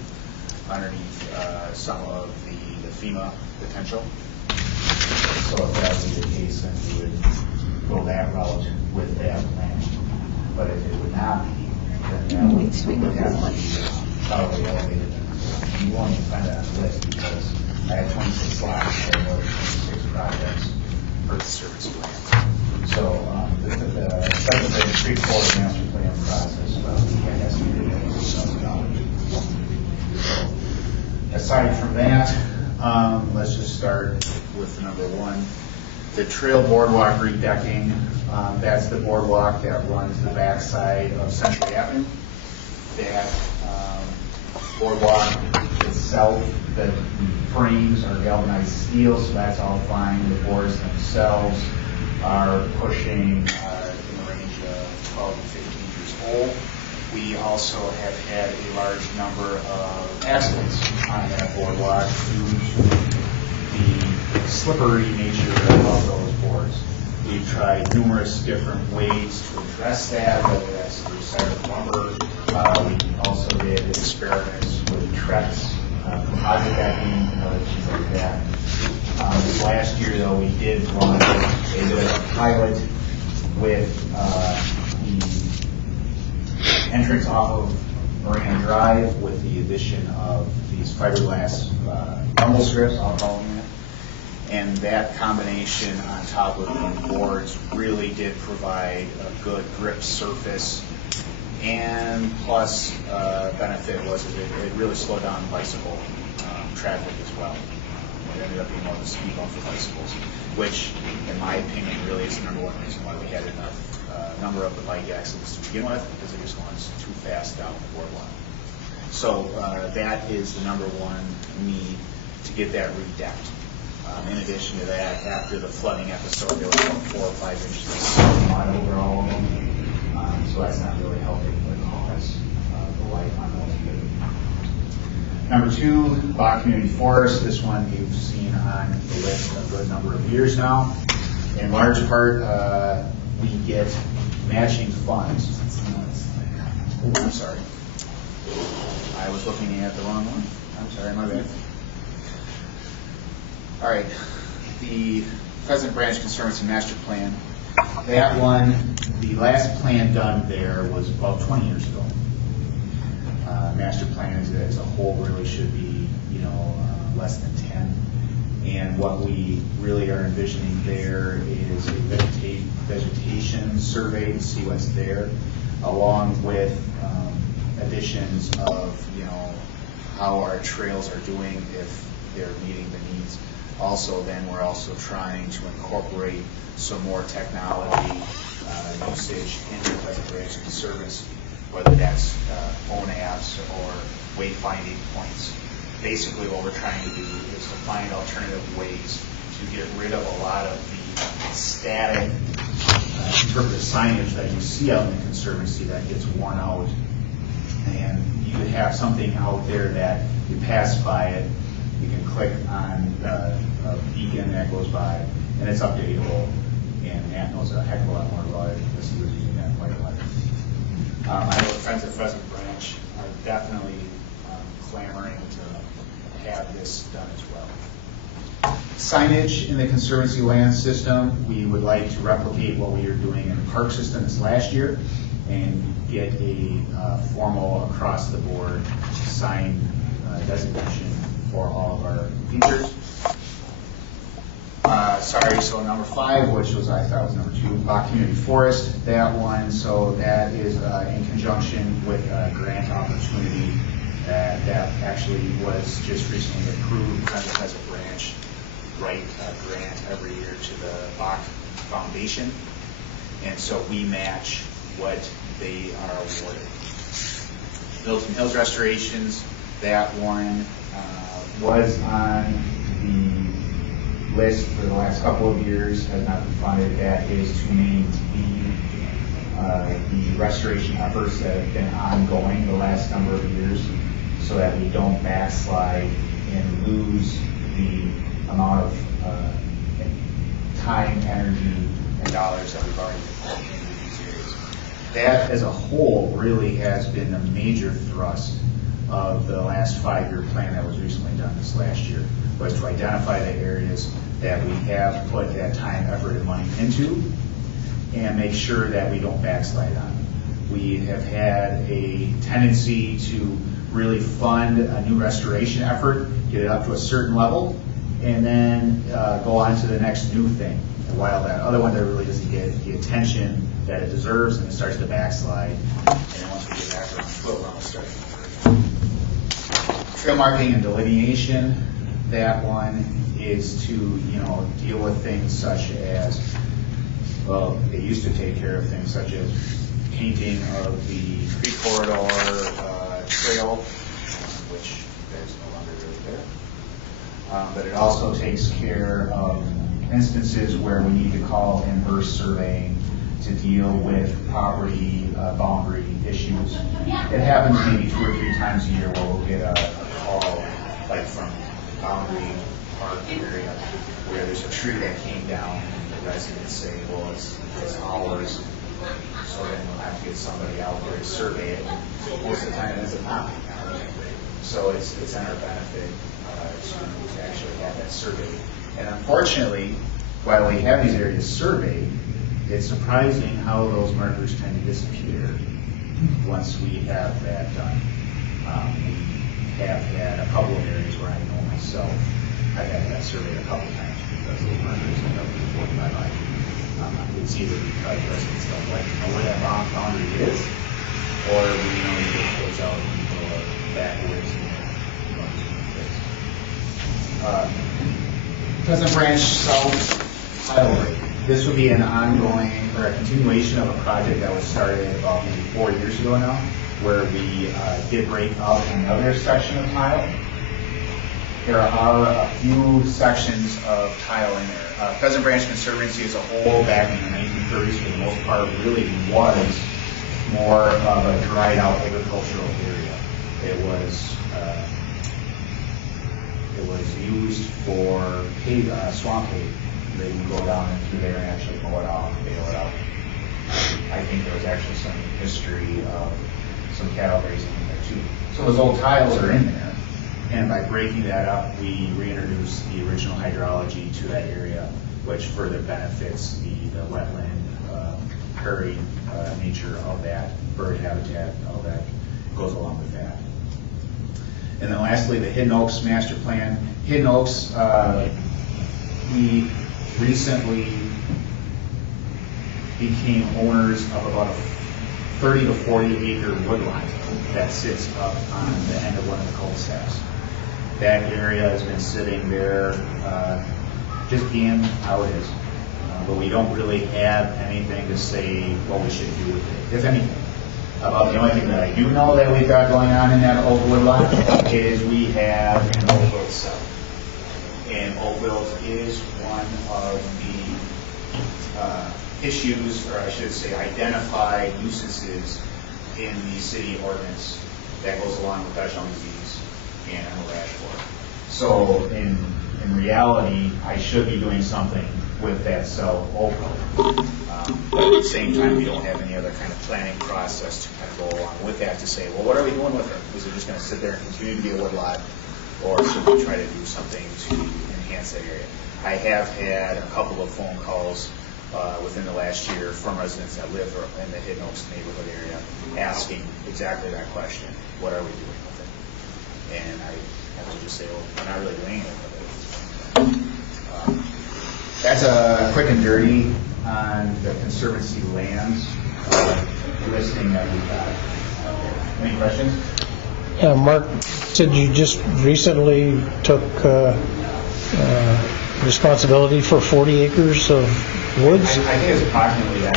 underneath some of the FEMA potential. So if that would be the case, then we would go that route with that plan. But if it would not be, then that would have to be probably elevated. You won't even find that on the list because I had 26 slots, I had more than 26 projects for the service plan. So the second very straightforward master plan process, we had estimated at $8,000. Aside from that, let's just start with number one. The trail boardwalk redecking, that's the boardwalk that runs the backside of Century Avenue. That boardwalk itself, the frames are galvanized steel, so that's all fine. The boards themselves are pushing in the range of 12 to 15 years old. We also have had a large number of accidents on that boardwalk due to the slippery nature of those boards. We've tried numerous different ways to address that, whether that's through recycled lumber. We also did experiments with Trex, composite decking, and other things like that. This last year, though, we did run a bit of a pilot with the entrance off of Marina Drive with the addition of these fiberglass rumble strips, I'll call them that. And that combination on top of the boards really did provide a good grip surface. And plus, benefit was it really slowed down bicycle traffic as well. It ended up being more of a speed bump for bicycles, which, in my opinion, really is the number one reason why we had enough number of the bike accidents to begin with, because they just went too fast down the boardwalk. So that is the number one need to get that redecked. In addition to that, after the flooding episode, there was about 4 or 5 inches of mud over all of them. So that's not really helping with the life on those. Number 2, Bach Community Forest. This one you've seen on the list a good number of years now. In large part, we get matching funds. Oh, I'm sorry. I was looking at the wrong one. I'm sorry, my bad. All right, the Pheasant Branch Conservancy Master Plan. That one, the last plan done there was about 20 years ago. Master plans as a whole really should be, less than 10. And what we really are envisioning there is a vegetation survey to see what's there, along with additions of, how our trails are doing, if they're meeting the needs. Also, then we're also trying to incorporate some more technology usage into the Pheasant Branch Conservancy, whether that's phone apps or wayfinding points. Basically, what we're trying to do is to find alternative ways to get rid of a lot of the static interpretive signage that you see out in the Conservancy that gets worn out. And you could have something out there that you pass by it, you can click on a beacon that goes by, and it's updatable, and Matt knows a heck of a lot more about it because he was using that quite a lot. I know the Friends of Pheasant Branch are definitely clamoring to have this done as well. Signage in the Conservancy land system, we would like to replicate what we were doing in the park system this last year and get a formal across-the-board sign designation for all of our features. So number 5, which was I thought was number 2, Bach Community Forest, that one. So that is in conjunction with a grant opportunity that actually was just recently approved. As a branch, write a grant every year to the Bach Foundation, and so we match what they are awarded. Middleton Hills Restorations, that one was on the list for the last couple of years, has not been funded. That is to maintain the restoration efforts that have been ongoing the last number of years so that we don't backslide and lose the amount of time, energy, and dollars that we've already put into these areas. That as a whole really has been a major thrust of the last 5-year plan that was recently done this last year, was to identify the areas that we have put that time, effort, and money into and make sure that we don't backslide on. We have had a tendency to really fund a new restoration effort, get it up to a certain level, and then go on to the next new thing. while that other one there really doesn't get the attention that it deserves, and it starts to backslide. And then once we get back around 12, we'll start. Trail marking and delineation, that one is to, deal with things such as, well, they used to take care of things such as painting of the creek corridor trail, which is no longer really there. But it also takes care of instances where we need to call in burst surveying to deal with property boundary issues. It happens maybe 2 or 3 times a year where we'll get a call, like from boundary park area, where there's a tree that came down, and the residents say, well, it's ours. So then we'll have to get somebody out there to survey it. Most of the time, it's a not. So it's in our benefit to actually have that surveyed. And unfortunately, while we have these areas surveyed, it's surprising how those markers tend to disappear once we have that done. We have had a couple of areas where I know myself, I've had that surveyed a couple times because those markers end up before my life. It's either because residents don't like to know where that boundary is, or we need to close out and go backwards and Pleasant Branch South tile rate. This would be an ongoing or a continuation of a project that was started about maybe 4 years ago now, where we did break up another section of tile. There are a few sections of tile in there. Pleasant Branch Conservancy as a whole, back in the 1930s, for the most part, really was more of a dried out agricultural area. It was used for swamp hay. They would go down through there and actually mow it off, bale it out. I think there was actually some history of some cattle grazing in there too. So those old tiles are in there. And by breaking that up, we reintroduced the original hydrology to that area, which further benefits the wetland, prairie nature of that, bird habitat, all that goes along with that. And then lastly, the Hidden Oaks Master Plan. Hidden Oaks, we recently became owners of about a 30 to 40 acre woodlot that sits up on the end of one of the cul-de-sacs. That area has been sitting there just being how it is. But we don't really have anything to say what we should do with it, if anything. About the only thing that I do know that we've got going on in that old woodlot is we have an Oakville cell. And Oakville is one of the issues, or I should say identified nuisances in the city ordinance that goes along with Dutch elm disease and emerald ash borer. So in reality, I should be doing something with that cell Oakville. But at the same time, we don't have any other kind of planning process to kind of go along with that to say, well, what are we doing with it? Is it just going to sit there and continue to be a woodlot, or should we try to do something to enhance that area? I have had a couple of phone calls within the last year from residents that live in the Hidden Oaks neighborhood area asking exactly that question. What are we doing with it? And I have to just say, well, we're not really doing anything with it. That's a quick and dirty on the Conservancy lands listing that we've got. Any questions? Mark, said you just recently took responsibility for 40 acres of woods? I think it's approximately that.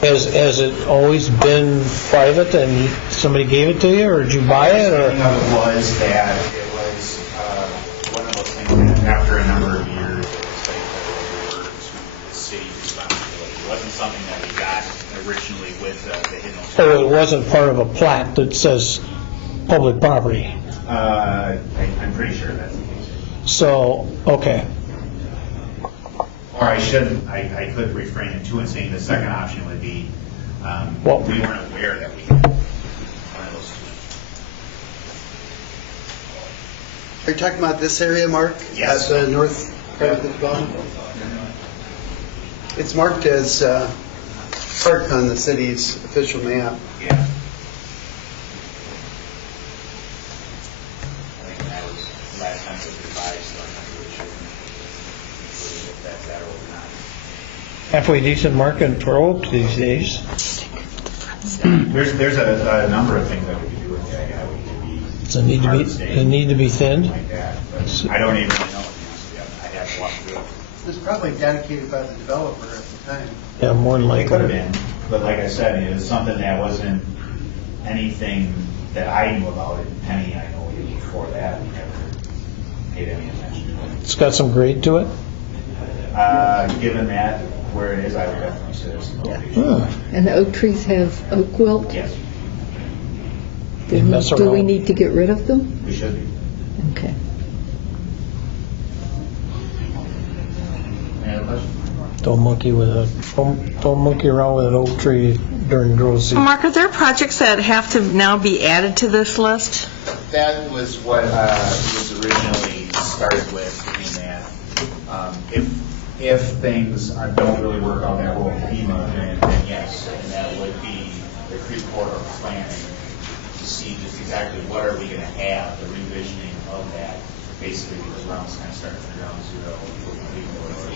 Has it always been private and somebody gave it to you, or did you buy it? Or? The thing of it was that it was one of those things that after a number of years, it was over to the city responsibility. It wasn't something that we got originally with the Hidden Oaks. So it wasn't part of a plat that says public property? I'm pretty sure that's the case. So, okay. Or I could refrain it too and saying the second option would be we weren't aware that we had one of those two. Are you talking about this area, Mark? Yes. At the north part of the development? It's marked as park on the city's official map. Yeah. I think that was the last time it was revised, so I'm not really sure. halfway decent market for oak these days. There's a number of things that we could do with that. Yeah, we could be Does it need to be thinned? like that, but I don't even really know. I'd have to walk through it. It was probably dedicated by the developer at the time. Yeah, more than It likely. could have been, but like I said, it was something that wasn't anything that I knew about. Penny, I know even before that, we never paid any attention to it. It's got some grade to it. Given that where it is, I would definitely say there's some elevation. And the oak trees have oak wilt? Yes, Do we need to get rid of them? we should be. Okay. Any other questions? Don't monkey around with an oak tree during growth season. Mark, are there projects that have to now be added to this list? That was what was originally started with, in that if things don't really work out that well in FEMA, then yes, and that would be the Creek Corridor planning to see just exactly what are we going to have, the revisioning of that, basically because we're almost kind of starting from ground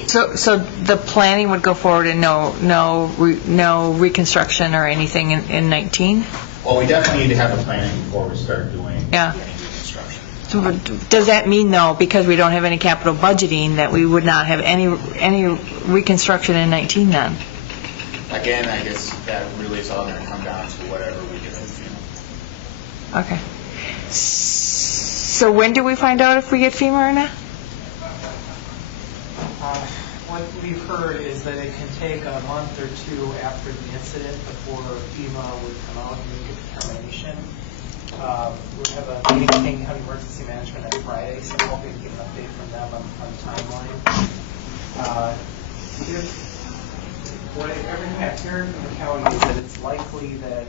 zero. So the planning would go forward and no reconstruction or anything in 19? Well, we definitely need to have the planning before we start doing Yeah. any reconstruction. So does that mean, though, because we don't have any capital budgeting, that we would not have any reconstruction in 19 then? Again, I guess that really is all going to come down to whatever we get from FEMA. Okay. So when do we find out if we get FEMA or not? What we've heard is that it can take a month or two after the incident before FEMA would come out and make a determination. We have a meeting with King County Emergency Management on Friday, so I'm hoping to get an update from them on the timeline. Everything I've heard from the county is that it's likely that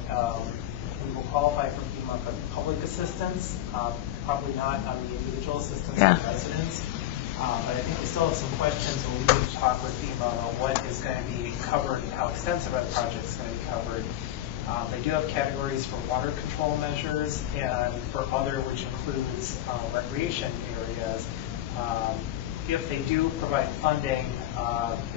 we will qualify for FEMA for public assistance, probably not on the individual assistance of residents. But I think we still have some questions, and we need to talk with FEMA about what is going to be covered and how extensive our project is going to be covered. They do have categories for water control measures and for other, which includes recreation areas. If they do provide funding,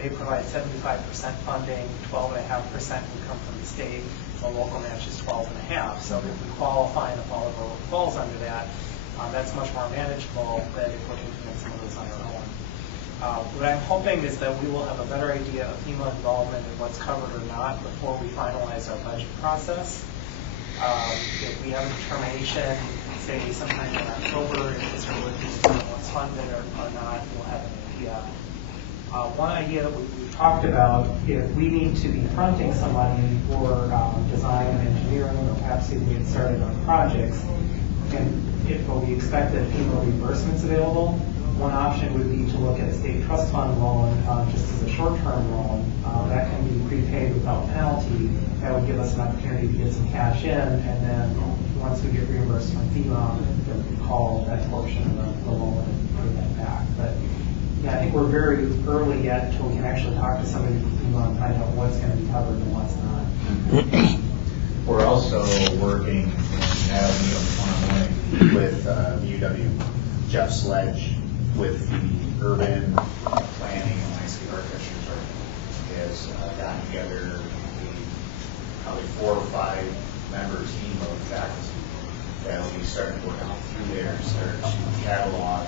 they provide 75% funding, 12.5% would come from the state, the local match is 12.5%. So if we qualify and if all of our work falls under that, that's much more manageable than if we're looking at some of those on our own. What I'm hoping is that we will have a better idea of FEMA involvement and what's covered or not before we finalize our budget process. If we have a determination, say sometime in October, if it's looking at what's funded or not, we'll have an idea. One idea that we've talked about, if we need to be fronting somebody for design and engineering, or perhaps even get started on projects, and if we expect that FEMA reimbursement's available, one option would be to look at a state trust fund loan just as a short-term loan. That can be prepaid without penalty. That would give us an opportunity to get some cash in, and then once we get reimbursed from FEMA, then we call that portion of the loan and pay that back. But yeah, I think we're very early yet until we can actually talk to somebody from FEMA and find out what's going to be covered and what's not. We're also working, and have a meeting tomorrow morning with the UW, Jeff Sledge, with the urban planning and landscape architecture has gotten together probably 4 or 5 member team of faculty that will be starting to work out through there, start to catalog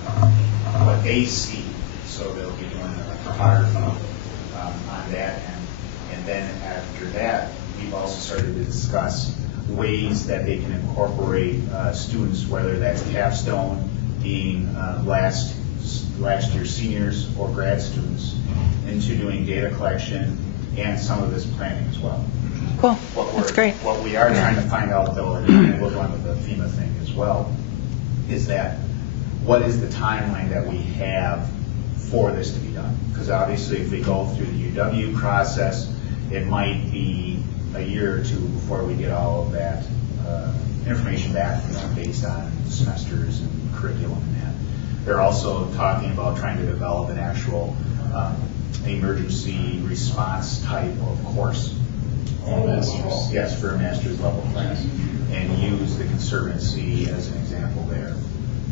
what they see. So they'll be doing a photography on that end. And then after that, we've also started to discuss ways that they can incorporate students, whether that's capstone, being last year seniors or grad students, into doing data collection and some of this planning as well. Cool. That's great. What we are trying to find out, though, and we'll go on with the FEMA thing as well, is that what is the timeline that we have for this to be done? Because obviously if we go through the UW process, it might be a year or two before we get all of that information back from them based on semesters and curriculum and that. They're also talking about trying to develop an actual emergency response type of course. Yes, for a master's level class, and use the Conservancy as an example there.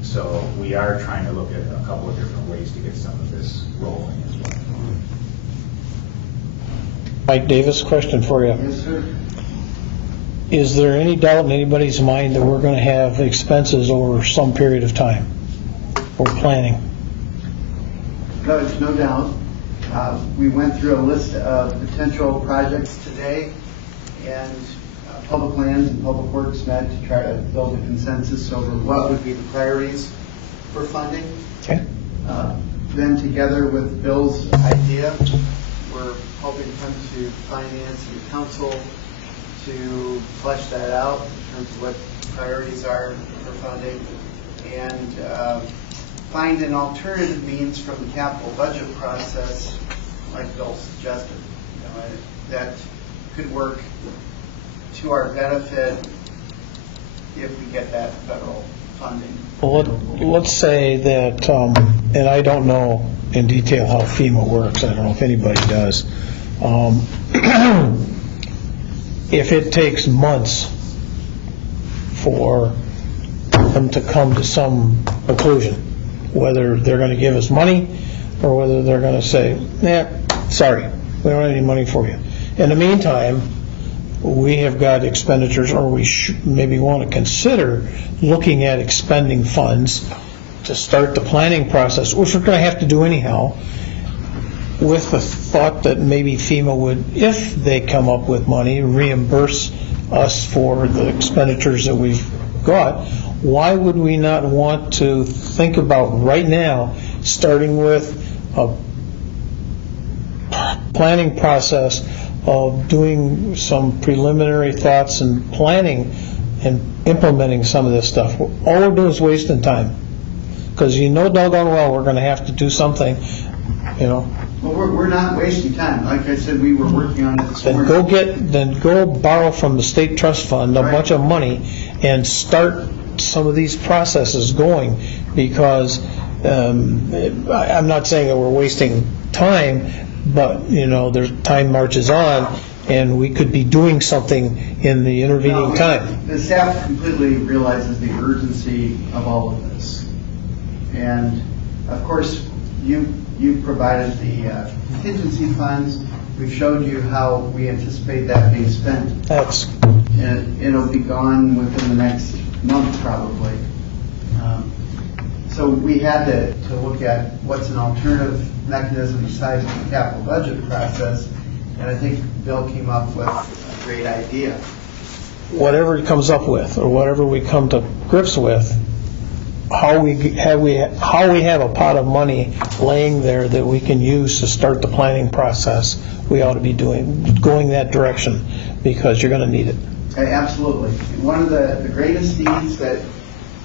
So we are trying to look at a couple of different ways to get some of this rolling as well. Mike Davis, question for you. Yes, sir. Is there any doubt in anybody's mind that we're going to have expenses over some period of time? We're planning. No, there's no doubt. We went through a list of potential projects today, and Public Lands and Public Works met to try to build a consensus over what would be the priorities for funding. Okay. Then together with Bill's idea, we're hoping to come to finance and council to flesh that out in terms of what priorities are for funding, and find an alternative means from the capital budget process, like Bill suggested, that could work to our benefit if we get that federal funding. Well, let's say that, and I don't know in detail how FEMA works. I don't know if anybody does. If it takes months for them to come to some conclusion, whether they're going to give us money or whether they're going to say, sorry, we don't have any money for you. In the meantime, we have got expenditures, or we maybe want to consider looking at expending funds to start the planning process, which we're going to have to do anyhow, with the thought that maybe FEMA would, if they come up with money, reimburse us for the expenditures that we've got. Why would we not want to think about right now, starting with a planning process of doing some preliminary thoughts and planning and implementing some of this stuff? All we're doing is wasting time, because doggone well we're going to have to do something, Well, we're not wasting time. Like I said, we were working on it this morning. Then go borrow from the state trust fund a bunch of money and start some of these processes going, because I'm not saying that we're wasting time, but there's time marches on, and we could be doing something in the intervening time. The staff completely realizes the urgency of all of this, and of course you provided the contingency funds. We've showed you how we anticipate that being spent. And it'll be gone within the next month probably. So we had to look at what's an alternative mechanism besides the capital budget process, and I think Bill came up with a great idea. Whatever he comes up with, or whatever we come to grips with, how we have a pot of money laying there that we can use to start the planning process, we ought to be going that direction, because you're going to need it. Absolutely. One of the greatest needs that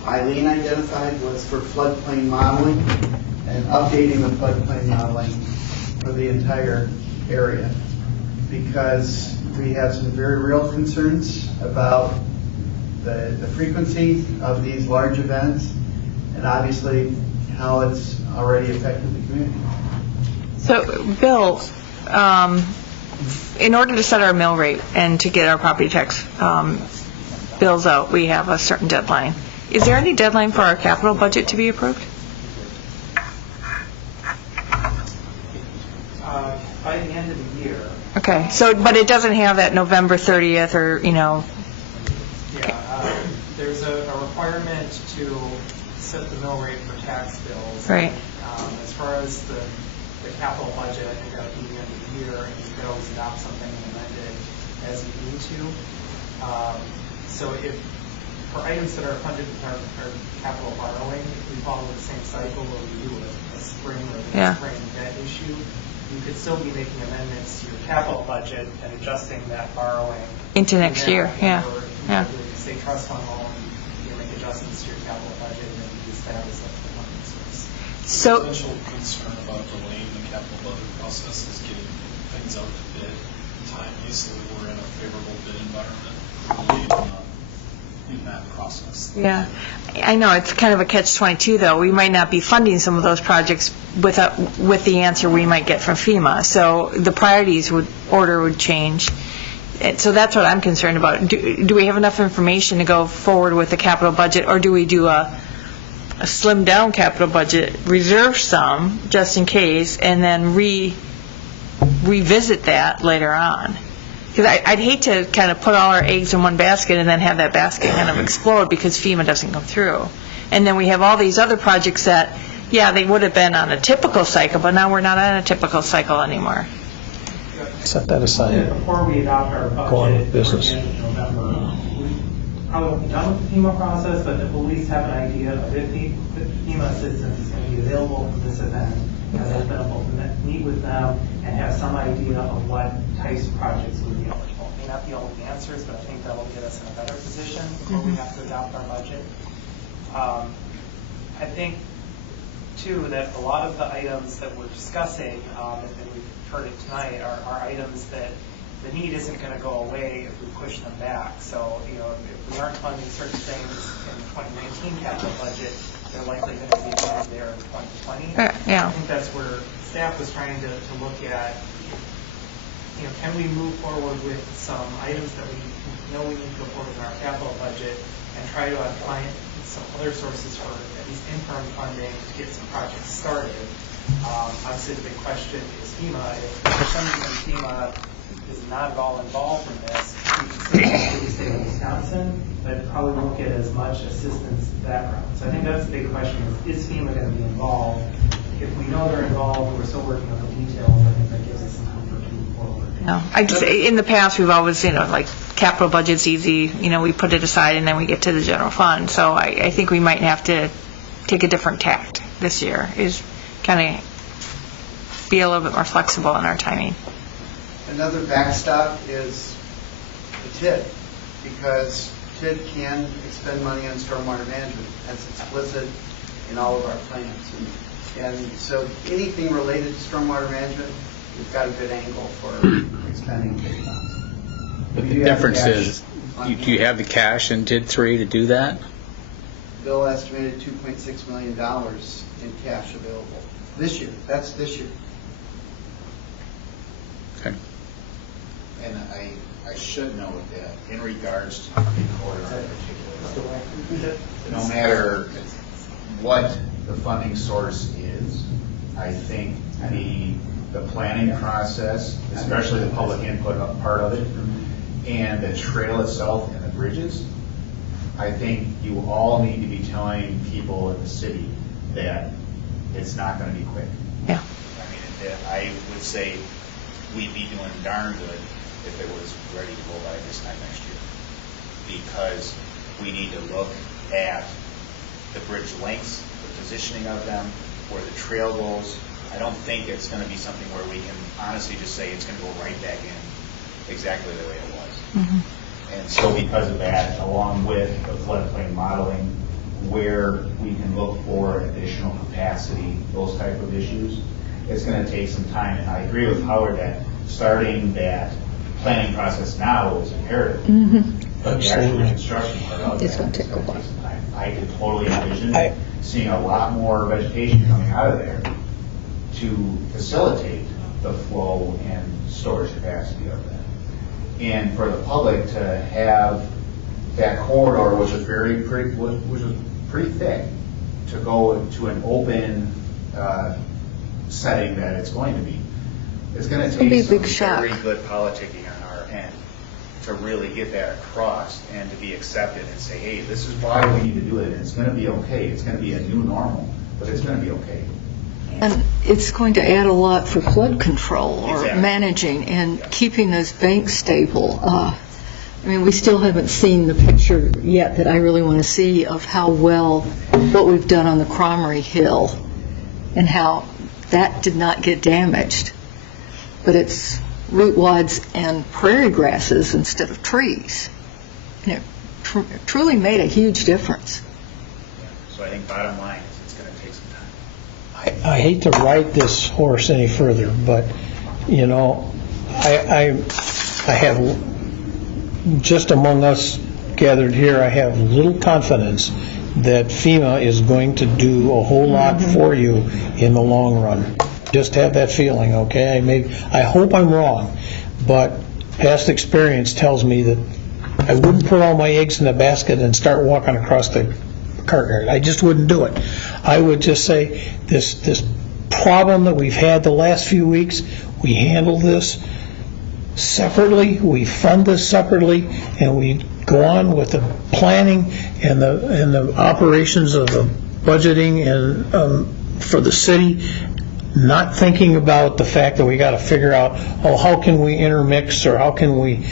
Eileen identified was for floodplain modeling and updating the floodplain modeling for the entire area, because we have some very real concerns about the frequency of these large events, and obviously how it's already affected the community. So, Bill, in order to set our mill rate and to get our property tax bills out, we have a certain deadline. Is there any deadline for our capital budget to be approved? By the end of the year. Okay, so, but it doesn't have that November 30th or, Yeah, there's a requirement to set the mill rate for tax bills. Right. As far as the capital budget, I think that would be the end of the year, and you could always adopt something and amend it as you need to. So if, for items that are funded with our capital borrowing, if we follow the same cycle where we do a spring or the spring debt issue, you could still be making amendments to your capital budget and adjusting that borrowing into next year. Yeah. Yeah. Say trust fund loan, you make adjustments to your capital budget and use that as a funding source. So, the potential concern about delaying the capital budget process is getting things out to bid timely, so that we're in a favorable bid environment in that process. yeah, I know it's kind of a catch-22 though. We might not be funding some of those projects with the answer we might get from FEMA. So the priorities order would change. So that's what I'm concerned about. Do we have enough information to go forward with the capital budget, or do we do a slimmed down capital budget, reserve some just in case, and then revisit that later on. Because I'd hate to kind of put all our eggs in one basket and then have that basket kind of explode because FEMA doesn't come through. And then we have all these other projects that, yeah, they would have been on a typical cycle, but now we're not on a typical cycle anymore. Set that aside. Before we adopt our budget, Go on with business. in November, we probably won't be done with the FEMA process, but at least have an idea of if the FEMA assistance is going to be available for this event, and then been able to meet with them and have some idea of what types of projects would be eligible. May not be all the answers, but I think that will get us in a better position before we have to adopt our budget. I think, too, that a lot of the items that we're discussing, and we've heard it tonight, are items that the need isn't going to go away if we push them back. So, if we aren't funding certain things in the 2019 capital budget, they're likely going to be funded there in 2020. Yeah. I think that's where staff was trying to look at, can we move forward with some items that we know we need to go forward in our capital budget and try to find some other sources for at least interim funding to get some projects started. Obviously, the big question is FEMA. If for some reason FEMA is not at all involved in this, we can still stay in Wisconsin, but probably won't get as much assistance that route. So I think that's the big question: is FEMA going to be involved? If we know they're involved, we're still working on the details. I think that gives us some comfort to move forward. No, I just, in the past, we've always, like capital budget's easy, we put it aside and then we get to the general fund. So I think we might have to take a different tact this year, is kind of be a little bit more flexible in our timing. Another backstop is the TID, because TID can expend money on stormwater management. That's explicit in all of our plans. And so anything related to stormwater management, we've got a good angle for expending TID funds. But the difference is, do you have the cash in TID 3 to do that? Bill estimated $2.6 million in cash available this year. That's this year. Okay. And I should note that in regards to the corridor in particular, no matter what the funding source is, I think the planning process, especially the public input part of it, and the trail itself and the bridges, I think you all need to be telling people in the city that it's not going to be quick. Yeah. I would say we'd be doing darn good if it was ready to go by this time next year, because we need to look at the bridge lengths, the positioning of them, where the trail goes. I don't think it's going to be something where we can honestly just say it's going to go right back in exactly the way it was. Mm-hmm. And so because of that, along with the floodplain modeling, where we can look for additional capacity, those type of issues, it's going to take some time. And I agree with Howard that starting that planning process now is imperative. Mm-hmm. But the actual construction part of it's going to take a while. some time. I could totally envision seeing a lot more vegetation coming out of there to facilitate the flow and storage capacity of that. And for the public to have that corridor, which was pretty thick, to go to an open setting that it's going to be. It's going to take some very good politicking on our end to really get that across and to be accepted and say, hey, this is why we need to do it, and it's going to be okay. It's going to be a new normal, but it's going to be okay. And it's going to add a lot for flood control or managing and keeping those banks stable. We still haven't seen the picture yet that I really want to see of how well what we've done on the Cromery Hill and how that did not get damaged. But it's root wads and prairie grasses instead of trees. And it truly made a huge difference. So I think bottom line is it's going to take some time. I hate to ride this horse any further, but, I have, just among us gathered here, I have little confidence that FEMA is going to do a whole lot for you in the long run. Just have that feeling, okay? I hope I'm wrong, but past experience tells me that I wouldn't put all my eggs in a basket and start walking across the courtyard. I just wouldn't do it. I would just say this problem that we've had the last few weeks. We handle this separately, we fund this separately, and we go on with the planning and the operations of the budgeting and for the city, not thinking about the fact that we got to figure out, how can we intermix, or how can we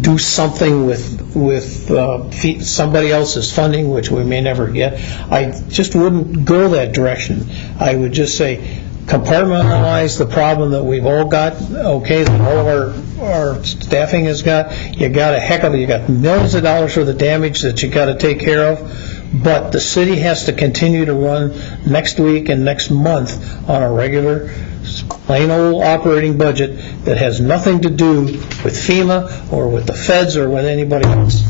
do something with somebody else's funding, which we may never get. I just wouldn't go that direction. I would just say, compartmentalize the problem that we've all got, okay, that all of our staffing has got. You got millions of dollars worth of damage that you got to take care of. But the city has to continue to run next week and next month on a regular, plain old operating budget that has nothing to do with FEMA or with the feds or with anybody else.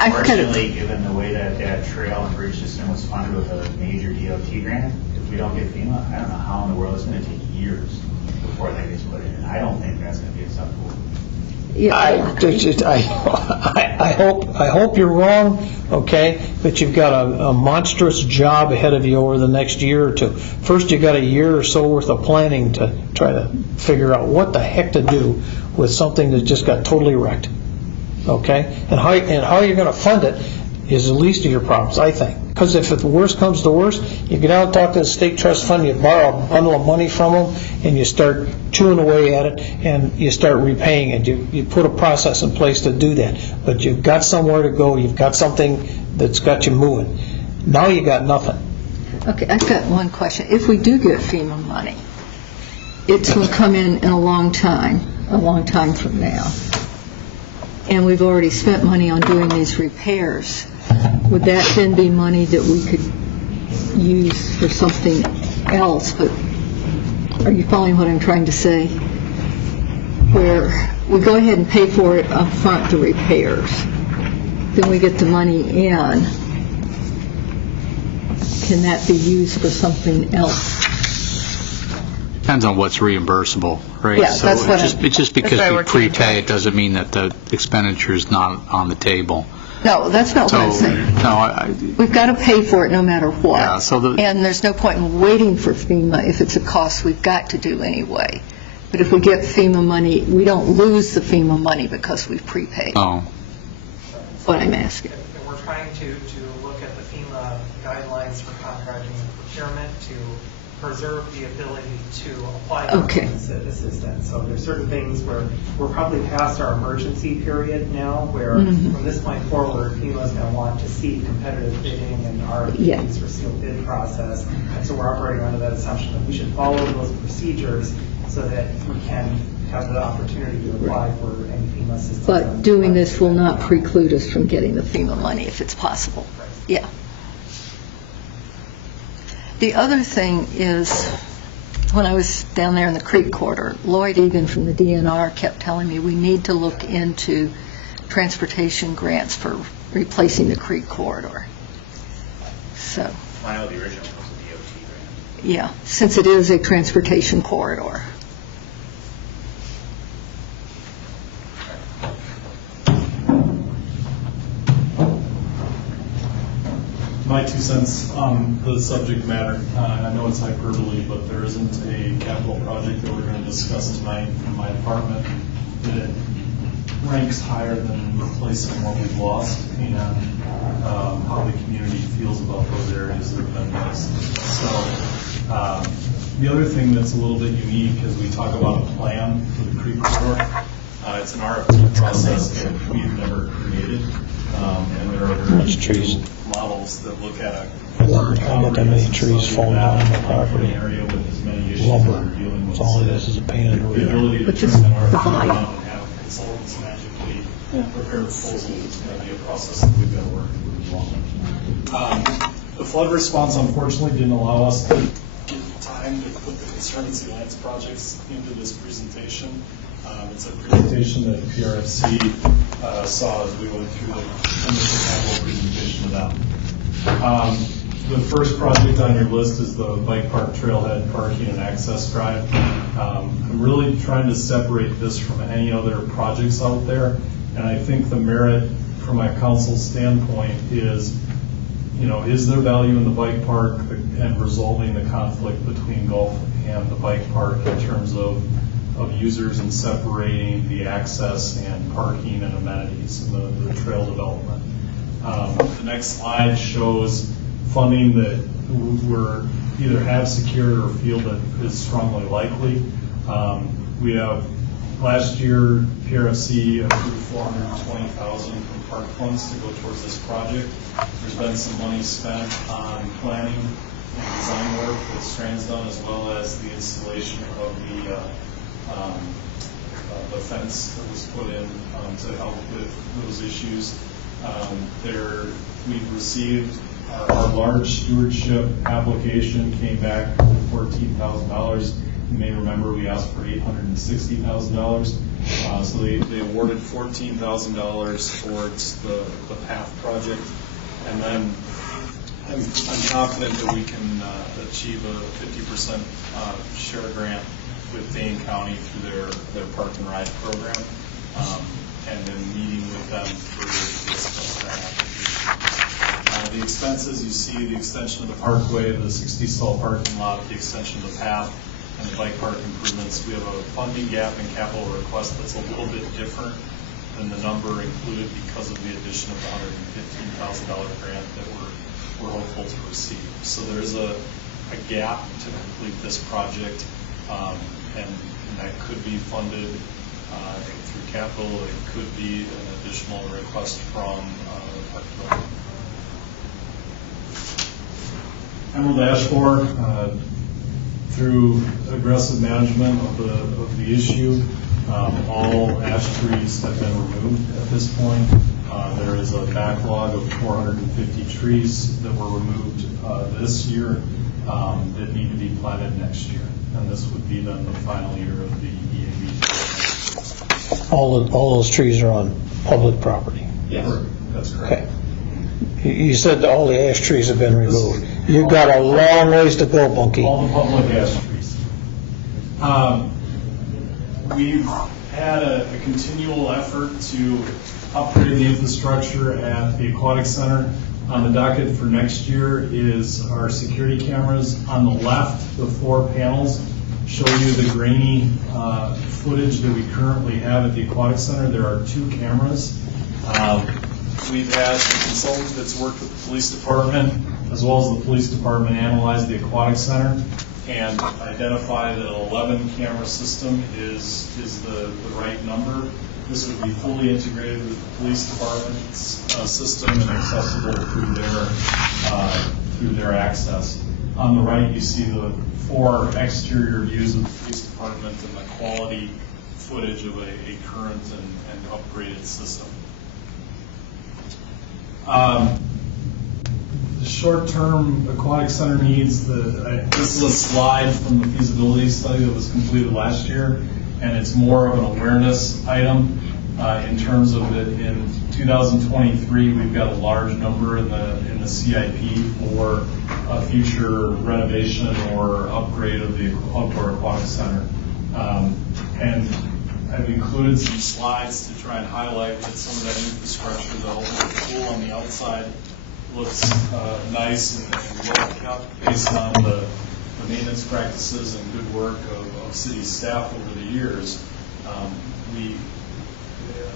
Unfortunately, given the way that trail and bridge system was funded with a major DOT grant, if we don't get FEMA, I don't know how in the world it's going to take years before that gets put in. And I don't think that's going to be acceptable. Yeah, I hope you're wrong, okay, but you've got a monstrous job ahead of you over the next year or two. First, you got a year or so worth of planning to try to figure out what the heck to do with something that just got totally wrecked, okay? And how you're going to fund it is the least of your problems, I think. Because if the worst comes to worst, you get out and talk to the state trust fund, you borrow a bundle of money from them, and you start chewing away at it, and you start repaying it. You put a process in place to do that. But you've got somewhere to go. You've got something that's got you moving. Now you got nothing. Okay, I've got one question. If we do get FEMA money, it's going to come in a long time from now. And we've already spent money on doing these repairs. Would that then be money that we could use for something else? But are you following what I'm trying to say? Where we go ahead and pay for it up front, the repairs, then we get the money in. Can that be used for something else? Depends on what's reimbursable, right? Yeah, so that's what just because we prepay, it doesn't mean that the expenditure is not on the table. No, that's not what I'm saying. No, we've got to pay for it no matter what. Yeah, and there's no point in waiting for FEMA if it's a cost we've got to do anyway. But if we get FEMA money, we don't lose the FEMA money because we've prepaid. Oh. That's what I'm asking. And we're trying to look at the FEMA guidelines for contracting and procurement to preserve the ability to apply for assistance. So there's certain things where we're probably past our emergency period now, where from this point forward, FEMA is going to want to see competitive bidding and RFPs for sealed bid process. And so we're operating under that assumption that we should follow those procedures so that we can have the opportunity to apply for any FEMA assistance. But doing this will not preclude us from getting the FEMA money if it's possible. Right. Yeah. The other thing is, when I was down there in the creek corridor, Lloyd Egan from the DNR kept telling me we need to look into transportation grants for replacing the creek corridor. So. I know the original was a DOT grant. Yeah, since it is a transportation corridor. My 2 cents on the subject matter. I know it's hyperbole, but there isn't a capital project that we're going to discuss tonight in my department that ranks higher than replacing what we've lost and how the community feels about those areas that have been missed. So the other thing that's a little bit unique is we talk about a plan for the creek corridor. It's an RFP process that we've never created, and there are very few models that look at How about that many trees falling down on the property? area with as many issues Lumber. that we're dealing with. That's all it is a pain in the The ability to Which turn is an the RFP volume. around and have consultants magically prepare proposals is going to be a process that we've got to work through as well. The flood response unfortunately didn't allow us to get time to put the Conservancy Lands projects into this presentation. It's a presentation that PRFC saw as we went through the initial capital presentation of them. The first project on your list is the bike park trailhead parking and access drive. I'm really trying to separate this from any other projects out there, and I think the merit from my council standpoint is is there value in the bike park and resolving the conflict between golf and the bike park in terms of users and separating the access and parking and amenities and the trail development. The next slide shows funding that we're either have secured or feel that is strongly likely. We have last year PRFC approved $420,000 from park funds to go towards this project. There's been some money spent on planning and design work that Strand's done, as well as the installation of the fence that was put in to help with those issues. We've received our large stewardship application, came back with $14,000. You may remember we asked for $860,000. So they awarded $14,000 towards the path project. And then I'm confident that we can achieve a 50% share grant with Dane County through their park and ride program, and then meeting with them for this grant application. The expenses, you see the extension of the parkway, the 60-stall parking lot, the extension of the path, and the bike park improvements. We have a funding gap in capital request that's a little bit different than the number included because of the addition of the $115,000 grant that we're hopeful to receive. So there's a gap to complete this project, and that could be funded through capital. It could be an additional request from Park Development. Emerald Ash Borer, through aggressive management of the issue, all ash trees have been removed at this point. There is a backlog of 450 trees that were removed this year that need to be planted next year. And this would be then the final year of the EAB. All those trees are on public property? Yes, that's correct. Okay. You said all the ash trees have been removed. You've got a long ways to go, Bunky. All the public ash trees. We've had a continual effort to upgrade the infrastructure at the Aquatic Center. On the docket for next year is our security cameras. On the left, the 4 panels show you the grainy footage that we currently have at the Aquatic Center. There are 2 cameras. We've had a consultant that's worked with the police department, as well as the police department, analyze the Aquatic Center and identify that an 11 camera system is the right number. This would be fully integrated with the police department's system and accessible through their access. On the right, you see the 4 exterior views of the police department and the quality footage of a current and upgraded system. The short-term Aquatic Center needs, this is a slide from the feasibility study that was completed last year, and it's more of an awareness item in terms of that in 2023 we've got a large number in the CIP for a future renovation or upgrade of the outdoor aquatic center. And I've included some slides to try and highlight that some of that infrastructure, the pool on the outside looks nice and well kept based on the maintenance practices and good work of city staff over the years. I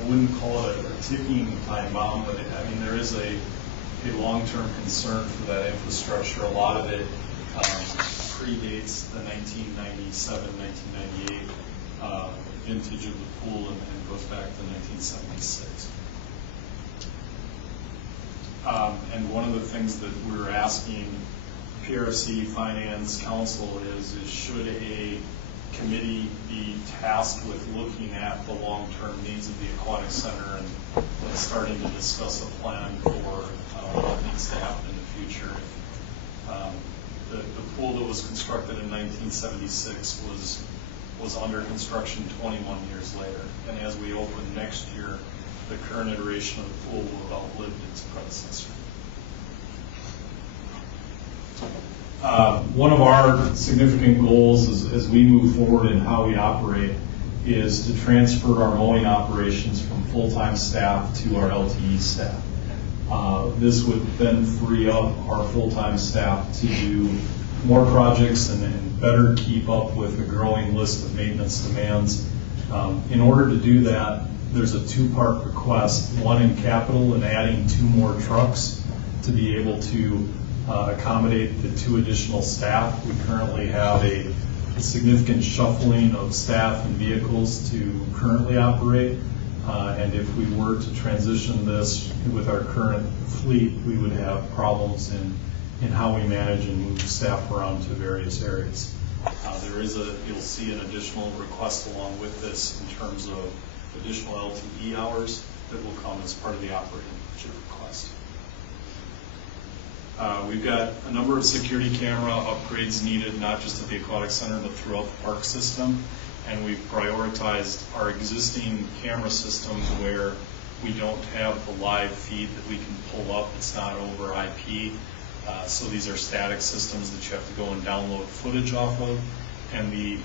wouldn't call it a ticking time bomb, but there is a long-term concern for that infrastructure. A lot of it predates the 1997, 1998 vintage of the pool and goes back to 1976. And one of the things that we're asking PRC Finance Council is should a committee be tasked with looking at the long-term needs of the aquatic center and starting to discuss a plan for what needs to happen in the future. The pool that was constructed in 1976 was under construction 21 years later, and as we open next year, the current iteration of the pool will have outlived its predecessor. One of our significant goals as we move forward in how we operate is to transfer our mowing operations from full-time staff to our LTE staff. This would then free up our full-time staff to do more projects and better keep up with the growing list of maintenance demands. In order to do that, there's a two-part request, one in capital and adding 2 more trucks to be able to accommodate the 2 additional staff. We currently have a significant shuffling of staff and vehicles to currently operate. And if we were to transition this with our current fleet, we would have problems in how we manage and move staff around to various areas. You'll see an additional request along with this in terms of additional LTE hours that will come as part of the operating budget request. We've got a number of security camera upgrades needed, not just at the aquatic center, but throughout the park system. And we've prioritized our existing camera systems where we don't have the live feed that we can pull up. It's not over IP. So these are static systems that you have to go and download footage off of. And the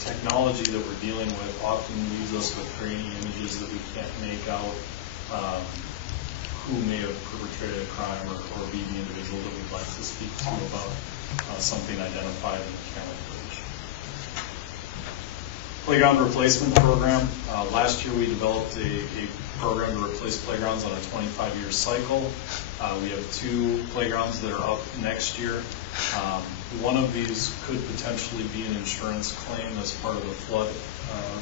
technology that we're dealing with often leaves us with grainy images that we can't make out who may have perpetrated a crime or be the individual that we'd like to speak to about something identified in the camera footage. Playground replacement program. Last year we developed a program to replace playgrounds on a 25-year cycle. We have 2 playgrounds that are up next year. One of these could potentially be an insurance claim as part of the flood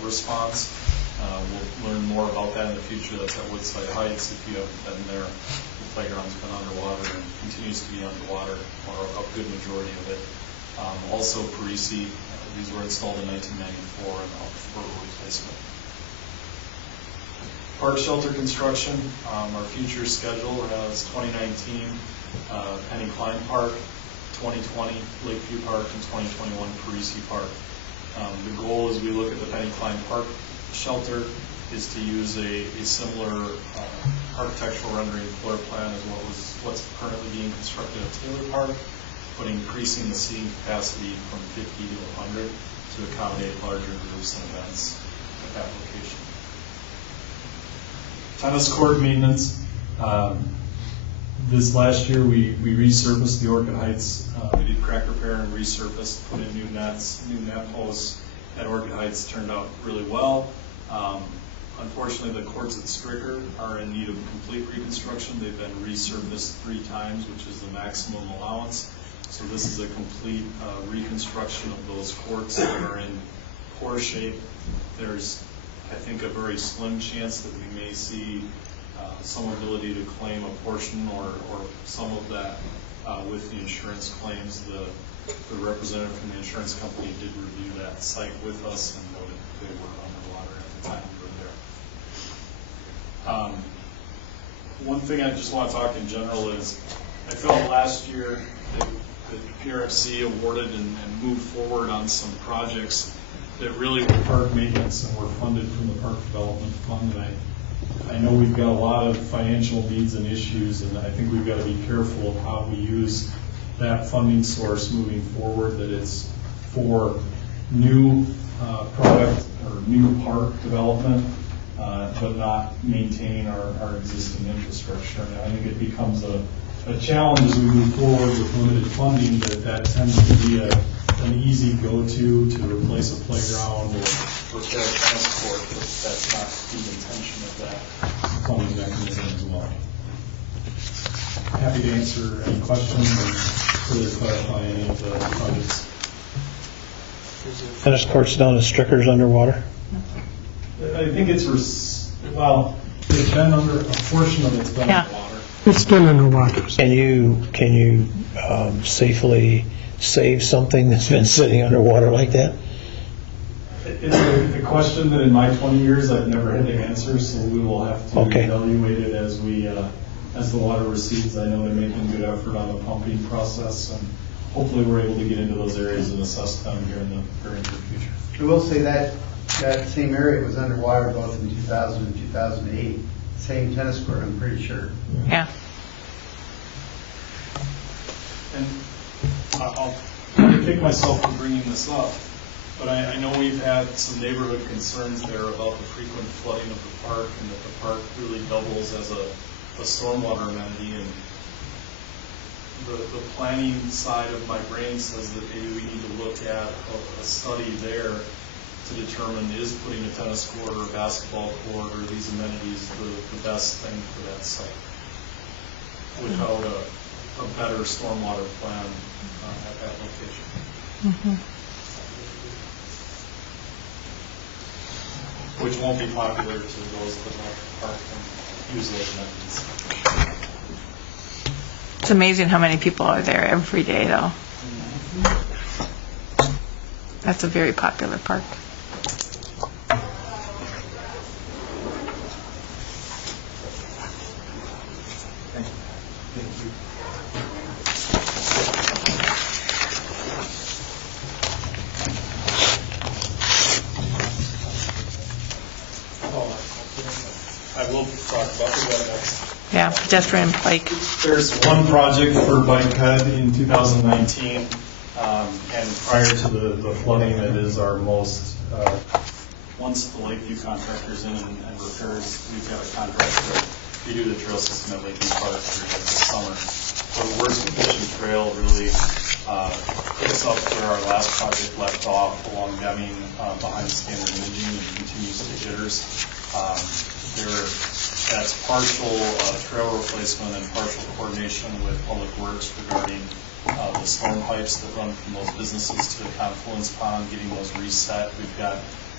response. We'll learn more about that in the future. That's at Woodside Heights. If you haven't been there, the playground's been underwater and continues to be underwater, or a good majority of it. Also, Parisi. These were installed in 1994 and up for replacement. Park shelter construction. Our future schedule has 2019 Penny Klein Park, 2020 Lakeview Park, and 2021 Parisi Park. The goal as we look at the Penny Klein Park shelter is to use a similar architectural rendering floor plan as what's currently being constructed at Taylor Park, but increasing the seating capacity from 50 to 100 to accommodate larger groups and events at that location. Tennis court maintenance. This last year we resurfaced the Orchid Heights. We did crack repair and resurfaced, put in new nets, new net posts at Orchid Heights. Turned out really well. Unfortunately, the courts at Stricker are in need of complete reconstruction. They've been resurfaced 3 times, which is the maximum allowance. So this is a complete reconstruction of those courts that are in poor shape. There's, I think, a very slim chance that we may see some ability to claim a portion or some of that with the insurance claims. The representative from the insurance company did review that site with us and noted they were underwater at the time we were there. One thing I just want to talk in general is I felt last year that PRFC awarded and moved forward on some projects that really were park maintenance and were funded from the Park Development Fund. And I know we've got a lot of financial needs and issues, and I think we've got to be careful of how we use that funding source moving forward, that it's for new product or new park development, but not maintain our existing infrastructure. And I think it becomes a challenge as we move forward with limited funding, that tends to be an easy go-to to replace a playground or repair a tennis court, but that's not the intention of that funding mechanism as well. Happy to answer any questions or further clarify any of the projects. Tennis courts down at Stricker's underwater? I think it's been under, a portion of it's been underwater. It's still underwater. Can you safely save something that's been sitting underwater like that? It's a question that in my 20 years I've never had to answer, so we will have to evaluate it as the water recedes. I know they're making good effort on the pumping process, and hopefully we're able to get into those areas and assess them here in the very near future. I will say that same area was underwater both in 2000 and 2008. Same tennis court, I'm pretty sure. Yeah. And I'll kick myself for bringing this up, but I know we've had some neighborhood concerns there about the frequent flooding of the park, and that the park really doubles as a a stormwater amenity, and the planning side of my brain says that maybe we need to look at a study there to determine is putting a tennis court or a basketball court or these amenities the best thing for that site without a better stormwater plan at that location. Mm-hmm. Which won't be popular to those that like to park and use those amenities. It's amazing how many people are there every day, though. That's a very popular park. I will talk about that next. Yeah, pedestrian bike. There's one project for Bike Head in 2019, and prior to the flooding, it is our most, once the Lakeview contractor's in and repairs, we've got a contractor to do the trail system at Lakeview Park this summer. So the worst condition trail really picks up where our last project left off along Deming behind Standard Imaging and continues to Jitters. That's partial trail replacement and partial coordination with Public Works regarding the storm pipes that run from those businesses to the confluence pond, getting those reset. We've got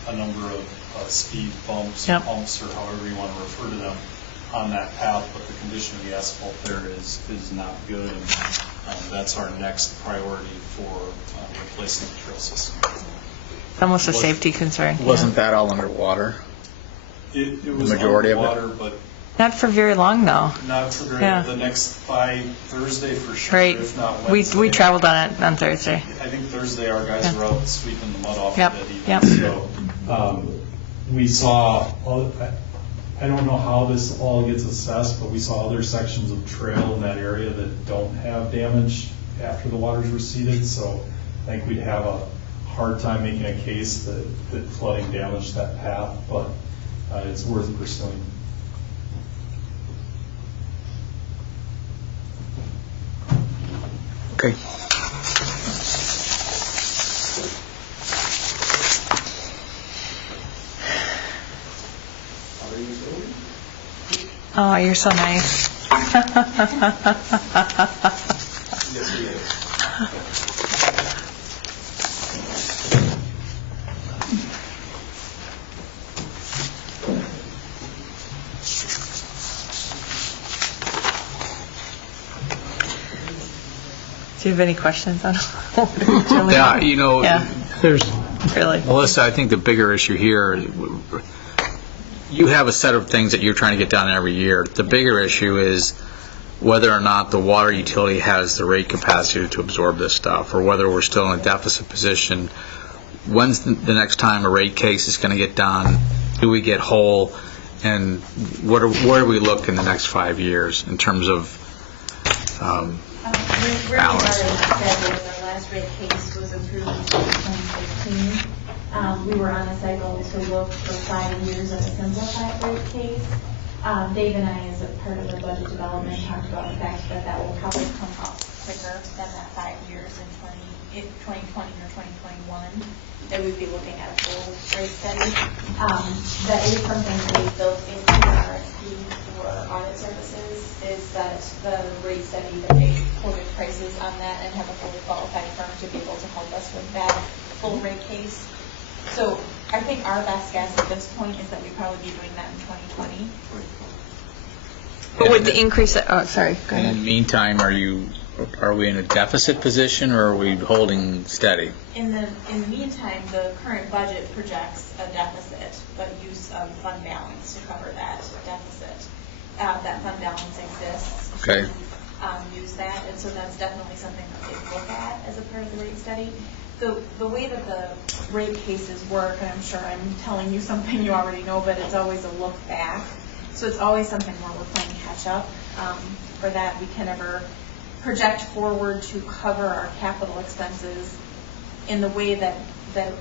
a number of speed bumps, or pumps, or however you want to refer to them, on that path, but the condition of the asphalt there is not good, and that's our next priority for replacing the trail system. It's almost a safety concern. Wasn't that all underwater? It was majority underwater, of it? but Not for very long, though. not for the next by Thursday for sure, Right. if not We Wednesday. traveled on it on Thursday. I think Thursday our guys were out sweeping the mud off Yep, of it even. yep. So we saw, I don't know how this all gets assessed, but we saw other sections of trail in that area that don't have damage after the water's receded. So I think we'd have a hard time making a case that flooding damaged that path, but it's worth pursuing. Okay. Oh, you're so nice. Do you have any questions on Yeah, you know, There's really? Melissa, I think the bigger issue here, you have a set of things that you're trying to get done every year. The bigger issue is whether or not the water utility has the rate capacity to absorb this stuff, or whether we're still in a deficit position. When's the next time a rate case is going to get done? Do we get whole? And where do we look in the next 5 years in terms of Where we are is our last rate case was approved in 2015. We were on a cycle to look for 5 years of a simplified rate case. Dave and I, as a part of the budget development, talked about the fact that that will probably come up quicker than that 5 years in 2020 or 2021, that we'd be looking at a full rate study. That is something that we built into our RFP for audit services, is that the rate study, that they quoted prices on that and have a fully qualified firm to be able to help us with that full rate case. So I think our best guess at this point is that we'd probably be doing that in 2020. But with the increase, sorry, go in ahead. the meantime, are we in a deficit position, or are we holding steady? In the meantime, the current budget projects a deficit, but use of fund balance to cover that deficit. That fund balance exists. Okay. To use that, and so that's definitely something that they look at as a part of the rate study. The way that the rate cases work, and I'm sure I'm telling you something you already know, but it's always a look back. So it's always something where we're playing catch up. For that, we can never project forward to cover our capital expenses in the way that that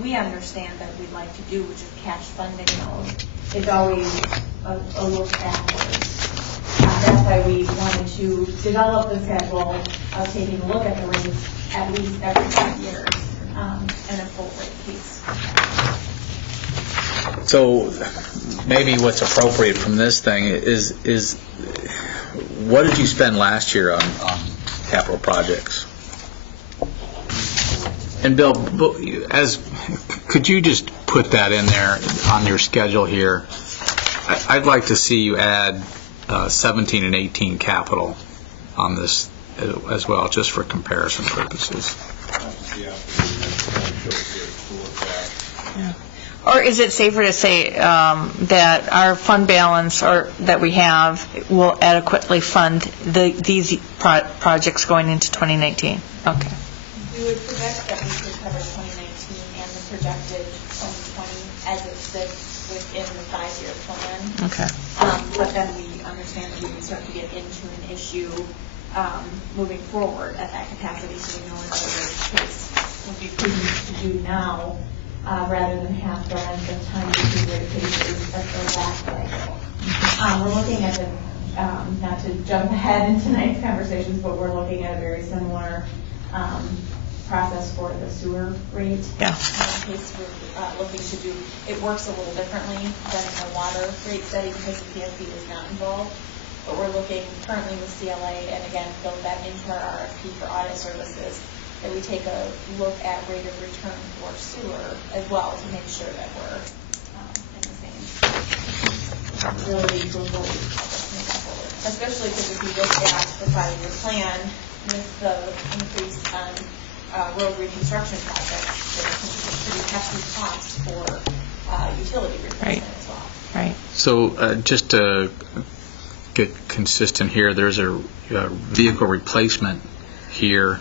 we understand that we'd like to do, which is cash funding those, is always a look backwards. That's why we wanted to develop the schedule of taking a look at the rates at least every 5 years and a full rate case. So maybe what's appropriate from this thing is what did you spend last year on capital projects? And Bill, could you just put that in there on your schedule here? I'd like to see you add 17 and 18 capital on this as well, just for comparison purposes. Or is it safer to say that our fund balance or that we have will adequately fund these projects going into 2019? Okay. We would project that we could cover 2019 and the projected 2020 as it sits within the 5-year plan. Okay. But then we understand that we can start to get into an issue moving forward at that capacity, so we know what the rate case would be prudent to do now rather than have the length of time between rate cases at the last cycle. We're looking at not to jump ahead in tonight's conversations, but we're looking at a very similar process for the sewer rate. Yeah. In case we're looking to do, it works a little differently than the water rate study because the PFD is not involved. But we're looking currently with CLA, and again, build that into our RFP for audit services, that we take a look at rate of return for sewer as well to make sure that we're in the same ability to avoid moving forward. Especially because if you look at the 5-year plan with the increase on road reconstruction projects, there's pretty hefty costs for utility replacement as well. Right. So just to get consistent here, there's a vehicle replacement here.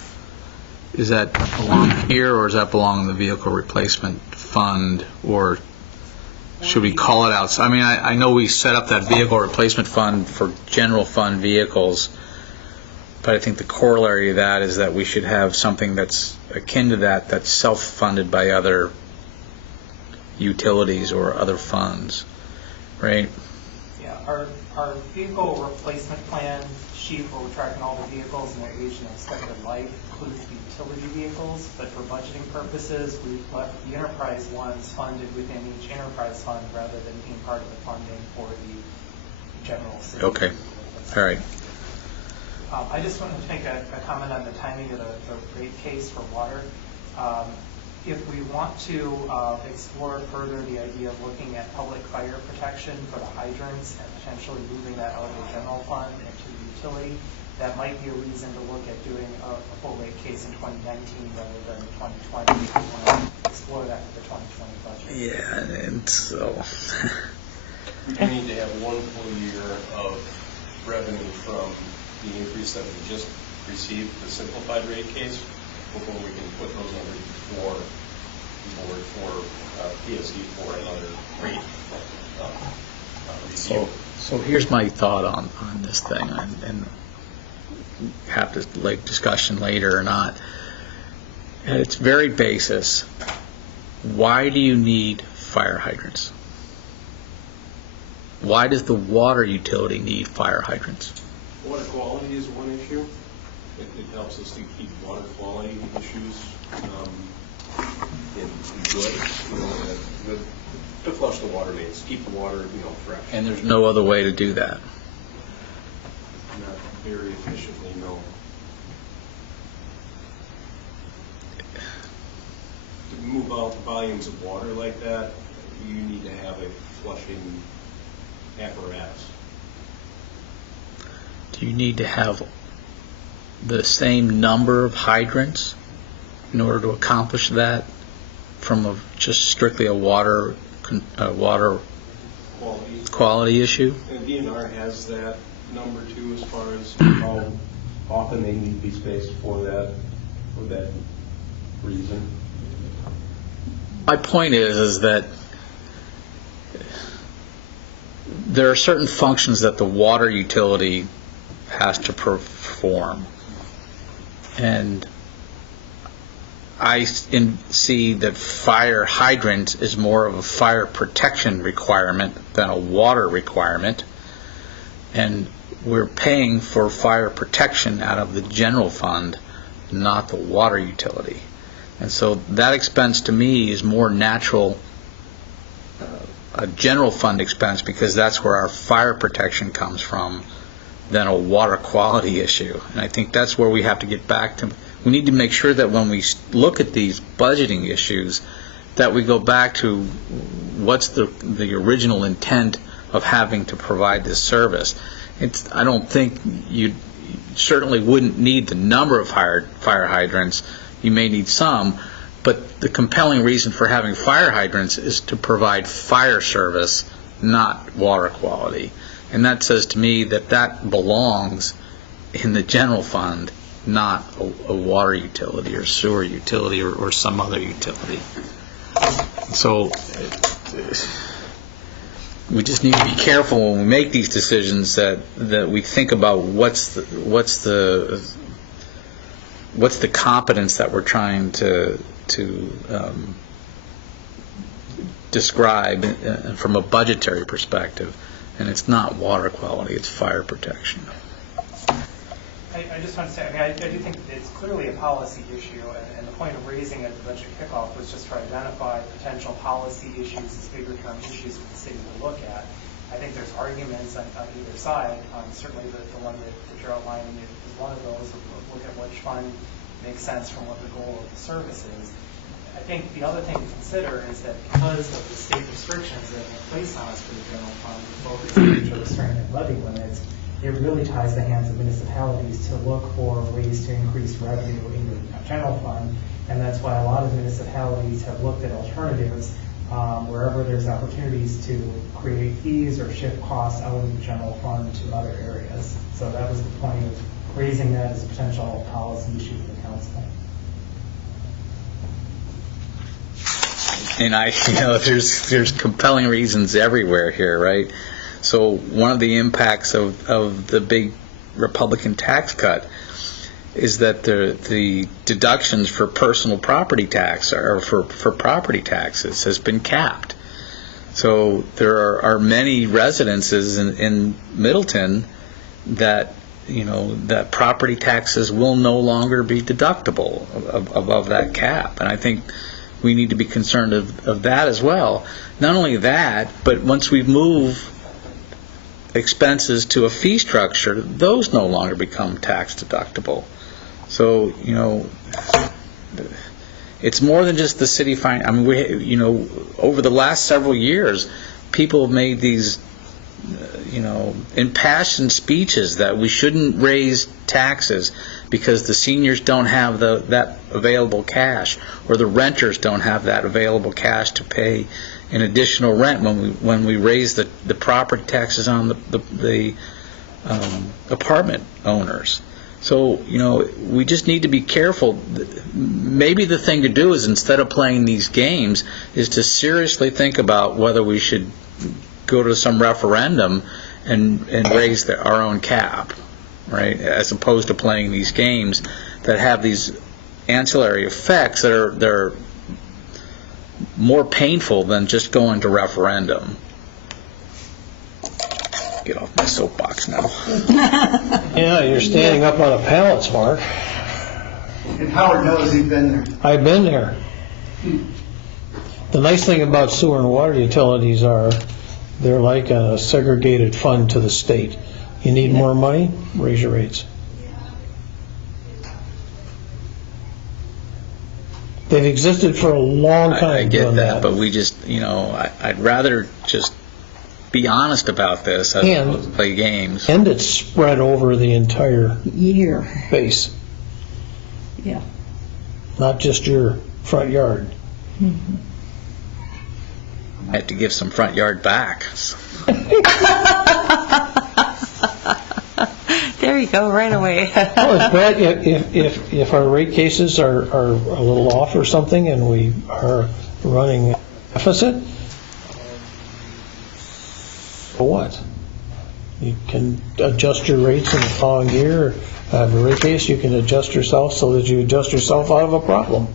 Is that belong here, or does that belong in the vehicle replacement fund, or should we call it out? I mean, I know we set up that vehicle replacement fund for general fund vehicles, but I think the corollary to that is that we should have something that's akin to that, that's self-funded by other utilities or other funds, right? Yeah, our vehicle replacement plan sheet where we're tracking all the vehicles and their age and expected life includes the utility vehicles, but for budgeting purposes, we've left the enterprise ones funded within each enterprise fund rather than being part of the funding for the general city. Okay, all right. I just wanted to make a comment on the timing of the rate case for water. If we want to explore further the idea of looking at public fire protection for the hydrants and potentially moving that out of the general fund into the utility, that might be a reason to look at doing a full rate case in 2019 rather than 2020 if we want to explore that for the 2020 budget. Yeah, and so... We do need to have one full year of revenue from the increase that we just received, the simplified rate case, before we can put those numbers before the board for PSD for another rate review. So here's my thought on this thing, and have this like discussion later or not. At its very basis, why do you need fire hydrants? Why does the water utility need fire hydrants? Water quality is one issue. It helps us to keep water quality issues in good, to flush the water mains, keep the water, fresh. And there's no other way to do that. Not very efficiently, no. To move out volumes of water like that, you need to have a flushing apparatus. Do you need to have the same number of hydrants in order to accomplish that from just strictly a water quality issue? And DNR has that number too, as far as how often they need to be spaced for that reason. My point is that there are certain functions that the water utility has to perform, and see that fire hydrant is more of a fire protection requirement than a water requirement, and we're paying for fire protection out of the general fund, not the water utility. And so that expense to me is more natural, a general fund expense, because that's where our fire protection comes from, than a water quality issue. And I think that's where we have to get back to. We need to make sure that when we look at these budgeting issues, that we go back to what's the original intent of having to provide this service. I don't think you certainly wouldn't need the number of fire hydrants. You may need some, but the compelling reason for having fire hydrants is to provide fire service, not water quality. And that says to me that belongs in the general fund, not a water utility or sewer utility or some other utility. So we just need to be careful when we make these decisions that we think about what's the competence that we're trying to describe from a budgetary perspective, and it's not water quality, it's fire protection. I just want to say, I do think it's clearly a policy issue, and the point of raising it at the budget kickoff was just to identify potential policy issues as bigger term issues for the city to look at. I think there's arguments on either side. Certainly the one that you're outlining is one of those. Look at which fund makes sense from what the goal of the service is. I think the other thing to consider is that because of the state restrictions that have been placed on us for the general fund, the focus of restraint and levy limits, it really ties the hands of municipalities to look for ways to increase revenue in the general fund, and that's why a lot of municipalities have looked at alternatives wherever there's opportunities to create fees or shift costs out of the general fund to other areas. So that was the point of raising that as a potential policy issue for the council. And there's compelling reasons everywhere here, right? So one of the impacts of the big Republican tax cut is that the deductions for personal property tax or for property taxes has been capped. So there are many residences in Middleton that that property taxes will no longer be deductible above that cap, and I think we need to be concerned of that as well. Not only that, but once we move expenses to a fee structure, those no longer become tax deductible. So it's more than just the city fine. I mean, over the last several years, people have made these impassioned speeches that we shouldn't raise taxes because the seniors don't have that available cash, or the renters don't have that available cash to pay an additional rent when we raise the property taxes on the apartment owners. So we just need to be careful. Maybe the thing to do is, instead of playing these games, is to seriously think about whether we should go to some referendum and raise our own cap, right? As opposed to playing these games that have these ancillary effects that are more painful than just going to referendum. Get off my soapbox now. Yeah, you're standing up on a pallet, Mark. And Howard knows he's been there. I've been there. The nice thing about sewer and water utilities are they're like a segregated fund to the state. You need more money? Raise your rates. They've existed for a long time. I get that, but we just, I'd rather just be honest about this as opposed to play games. And it's spread over the entire year base. Yeah. Not just your front yard. Mm-hmm. I have to give some front yard back. There you go, right away. Well, Brad, if our rate cases are a little off or something and we are running a deficit, what? You can adjust your rates in the following year. Have a rate case, you can adjust yourself so that you adjust yourself out of a problem.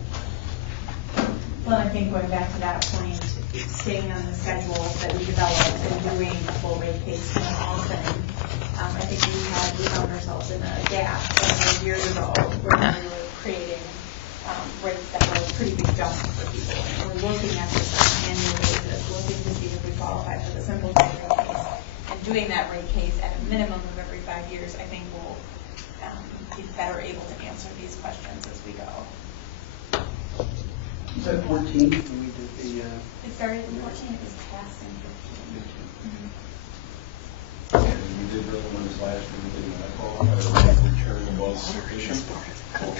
I think going back to that point, staying on the schedule that we developed and doing a full rate case when all said, I think we found ourselves in a gap several years ago where we were creating rates that were pretty big jumps for people. And we're looking at this on an annual basis, looking to see if we qualify for the simplified rate case. And doing that rate case at a minimum of every 5 years, I think will be better able to answer these questions as we go. Was that 14 when we did the? It started in 14, it was passed in 15. And we did really one this last year, we did medical, our return was sufficient for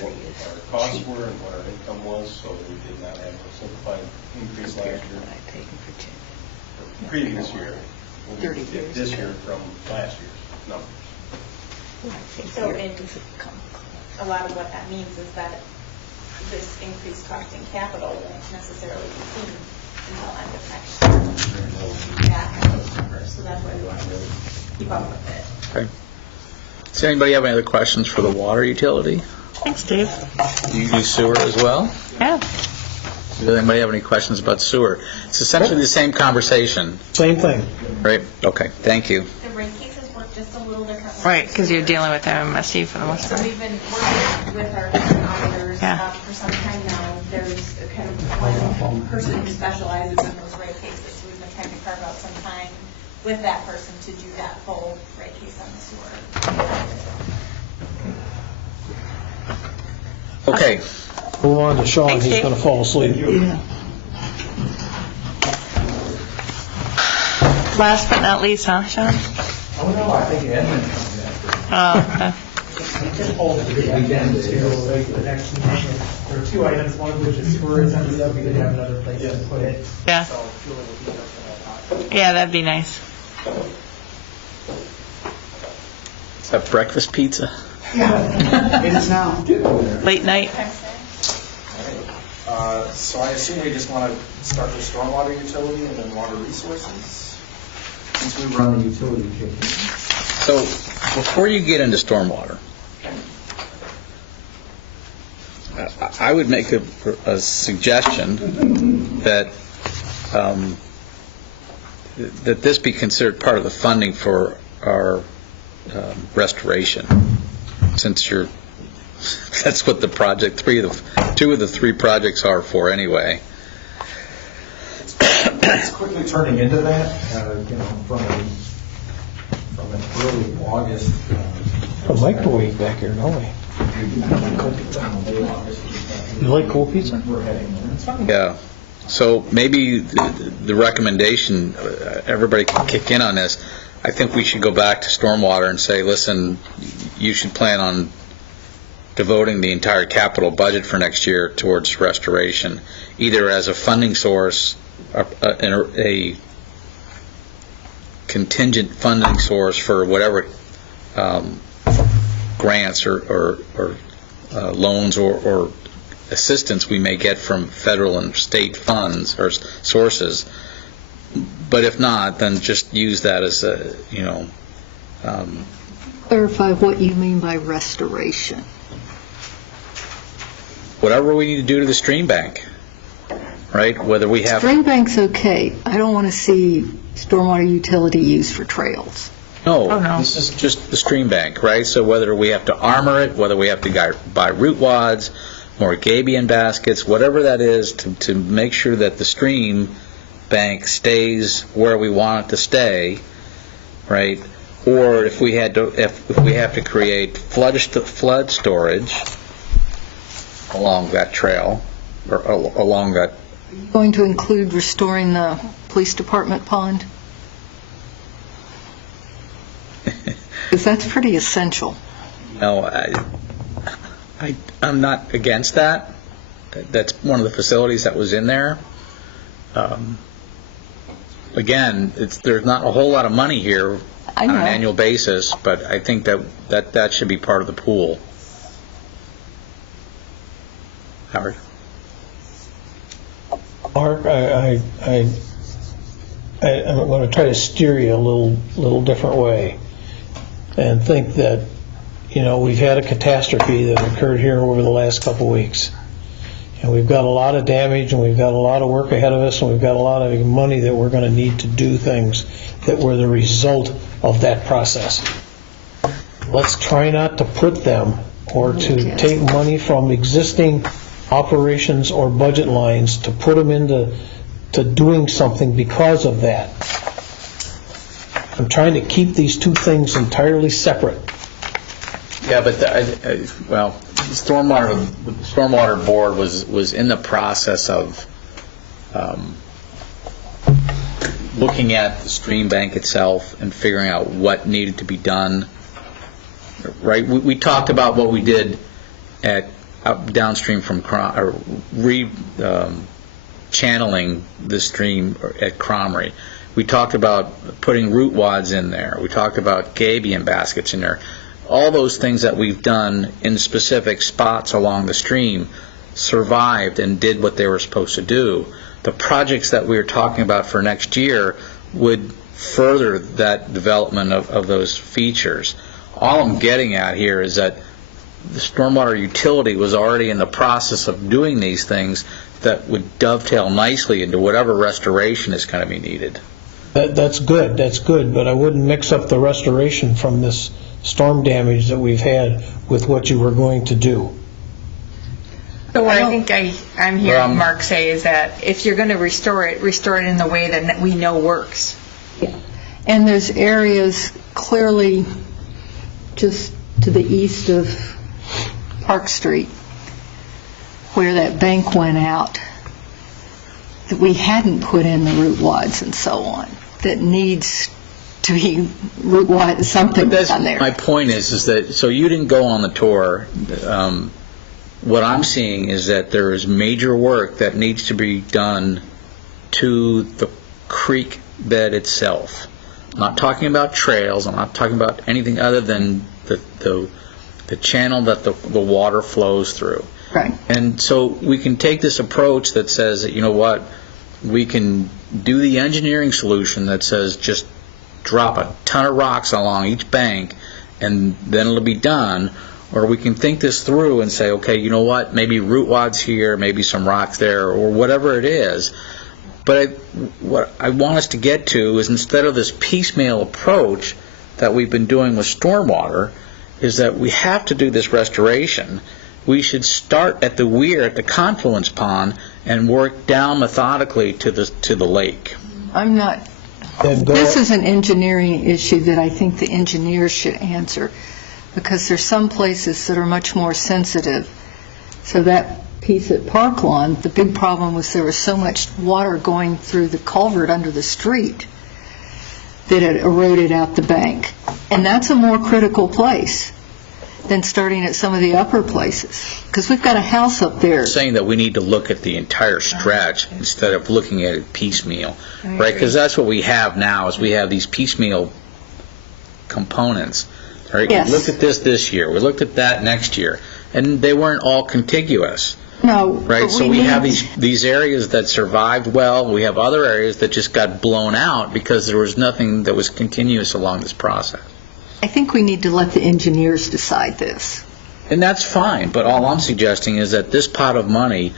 what our costs were and what our income was, so we did not have a simplified increase last year. Previous year. This year from last year's numbers. So a lot of what that means is that this increased cost in capital won't necessarily be seen until end of next year. Back at those numbers, so that's why we want to really keep up with it. Okay. Does anybody have any other questions for the water utility? Thanks, Dave. You do sewer as well? Yeah. Does anybody have any questions about sewer? It's essentially the same conversation. Same thing. Right? Okay, thank you. The rate cases work just a little different. Right, because you're dealing with MSC for the most So part. we've been working with our different auditors for some time now. There's a kind of one person who specializes in those rate cases. So we've been trying to carve out some time with that person to do that full rate case on the sewer. Okay. Move on to Sean, Thanks, he's Dave. going to fall asleep. Last but not least, huh, Sean? Oh, no, I think Edmund comes after. Oh, Just hold it to the end to the next meeting. There are two items, one of which is sewer attendance, we could have another place to put it. Yeah. So Julie will be there for that. Yeah, that'd be nice. Is that breakfast pizza? Yeah, it is now. Late night. So I assume we just want to start with stormwater utility and then water resources, since we run the utility kitchen. So before you get into stormwater, I would make a suggestion that that this be considered part of the funding for our restoration, since that's what the project, two of the three projects are for anyway. It's quickly turning into that, from an early August. A microwave back here, don't we? You like cold pizza? We're heading there. Yeah. So maybe the recommendation, everybody can kick in on this. I think we should go back to stormwater and say, listen, you should plan on devoting the entire capital budget for next year towards restoration, either as a funding source, a contingent funding source for whatever grants or loans or assistance we may get from federal and state funds or sources. But if not, then just use that as a, Clarify what you mean by restoration. Whatever we need to do to the stream bank, right? Whether we have... Stream bank's okay. I don't want to see stormwater utility used for trails. No, this is just the stream bank, right? So whether we have to armor it, whether we have to buy root wads, more gabion baskets, whatever that is to make sure that the stream bank stays where we want it to stay, right? Or if we have to create flood storage along that trail or along that. Are you going to include restoring the police department pond? Because that's pretty essential. No, I'm not against that. That's one of the facilities that was in there. Again, there's not a whole lot of money here on an annual basis, but I think that should be part of the pool. Howard? Mark, I'm going to try to steer you a little different way, and think that, we've had a catastrophe that occurred here over the last couple of weeks, And we've got a lot of damage, and we've got a lot of work ahead of us, and we've got a lot of money that we're going to need to do things that were the result of that process. Let's try not to put them or to take money from existing operations or budget lines to put them into doing something because of that. I'm trying to keep these two things entirely separate. Yeah, but the stormwater board was in the process of looking at the stream bank itself and figuring out what needed to be done. Right, we talked about what we did at downstream from channeling the stream at Cromery. We talked about putting root wads in there. We talked about gabion baskets in there. All those things that we've done in specific spots along the stream survived and did what they were supposed to do. The projects that we were talking about for next year would further that development of those features. All I'm getting at here is that the stormwater utility was already in the process of doing these things that would dovetail nicely into whatever restoration is going to be needed. That's good, but I wouldn't mix up the restoration from this storm damage that we've had with what you were going to do. So what I think I'm hearing Mark say is that if you're going to restore it in the way that we know works. Yeah. And there's areas clearly just to the east of Park Street where that bank went out that we hadn't put in the root wads and so on, that needs to be root wide something on there. My point is that, so you didn't go on the tour. What I'm seeing is that there is major work that needs to be done to the creek bed itself. I'm not talking about trails. I'm not talking about anything other than the channel that the water flows through. Right. And so we can take this approach that says that, you know what, we can do the engineering solution that says just drop a ton of rocks along each bank and then it'll be done. Or we can think this through and say, okay, you know what, maybe root wads here, maybe some rocks there, or whatever it is. But what I want us to get to is, instead of this piecemeal approach that we've been doing with stormwater, is that we have to do this restoration. We should start at the weir, at the confluence pond, and work down methodically to the lake. I'm not. This is an engineering issue that I think the engineers should answer, because there's some places that are much more sensitive. So that piece at Park Lawn, the big problem was there was so much water going through the culvert under the street that it eroded out the bank. And that's a more critical place than starting at some of the upper places, because we've got a house up there. I'm saying that we need to look at the entire stretch instead of looking at it piecemeal, right? Because that's what we have now, is we have these piecemeal components. Right? Yes. We looked at this year. We looked at that next year, and they weren't all contiguous. No. Right. So we have these areas that survived well. We have other areas that just got blown out because there was nothing that was continuous along this process. I think we need to let the engineers decide this. And that's fine. But all I'm suggesting is that this pot of money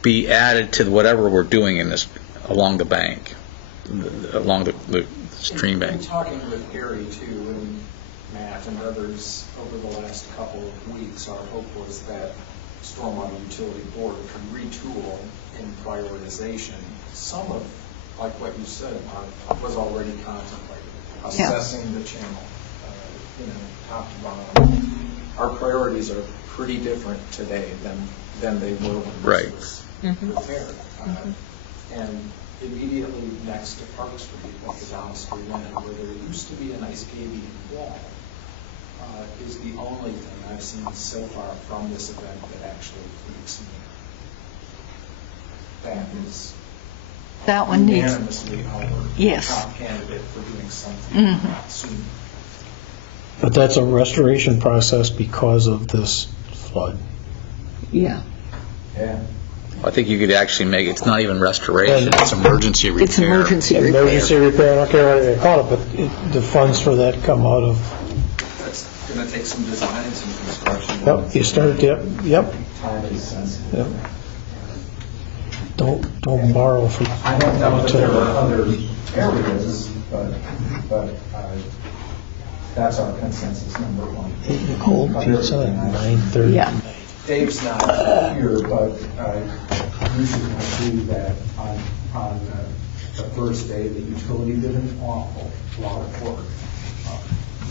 be added to whatever we're doing in this along the bank, along the stream bank. I've been talking with Gary too, and Matt and others over the last couple of weeks. Our hope was that Stormwater Utility Board could retool in prioritization. Some of, like what you said, was already contemplated. Assessing the channel, top to bottom. Our priorities are pretty different today than they were when this was prepared. And immediately next to Park Street, at the downstream end, where there used to be a nice gabion wall, is the only thing I've seen so far from this event that actually freaks me out. That one needs unanimously our top candidate for doing something soon. But that's a restoration process because of this flood. Yeah. Yeah. I think you could actually make it's not even restoration; it's emergency repair. It's emergency repair. Emergency repair. I don't care what they call it, but the funds for that come out of. That's going to take some design and some construction. Yep. You started. Yep. Time is sensitive. Yep. Don't borrow from. I don't know that there are other areas, but that's our consensus number one. Eating cold pizza at 9:30 Yeah. at night. Dave's not here, but usually we do that on the first day. The utility did an awful lot of work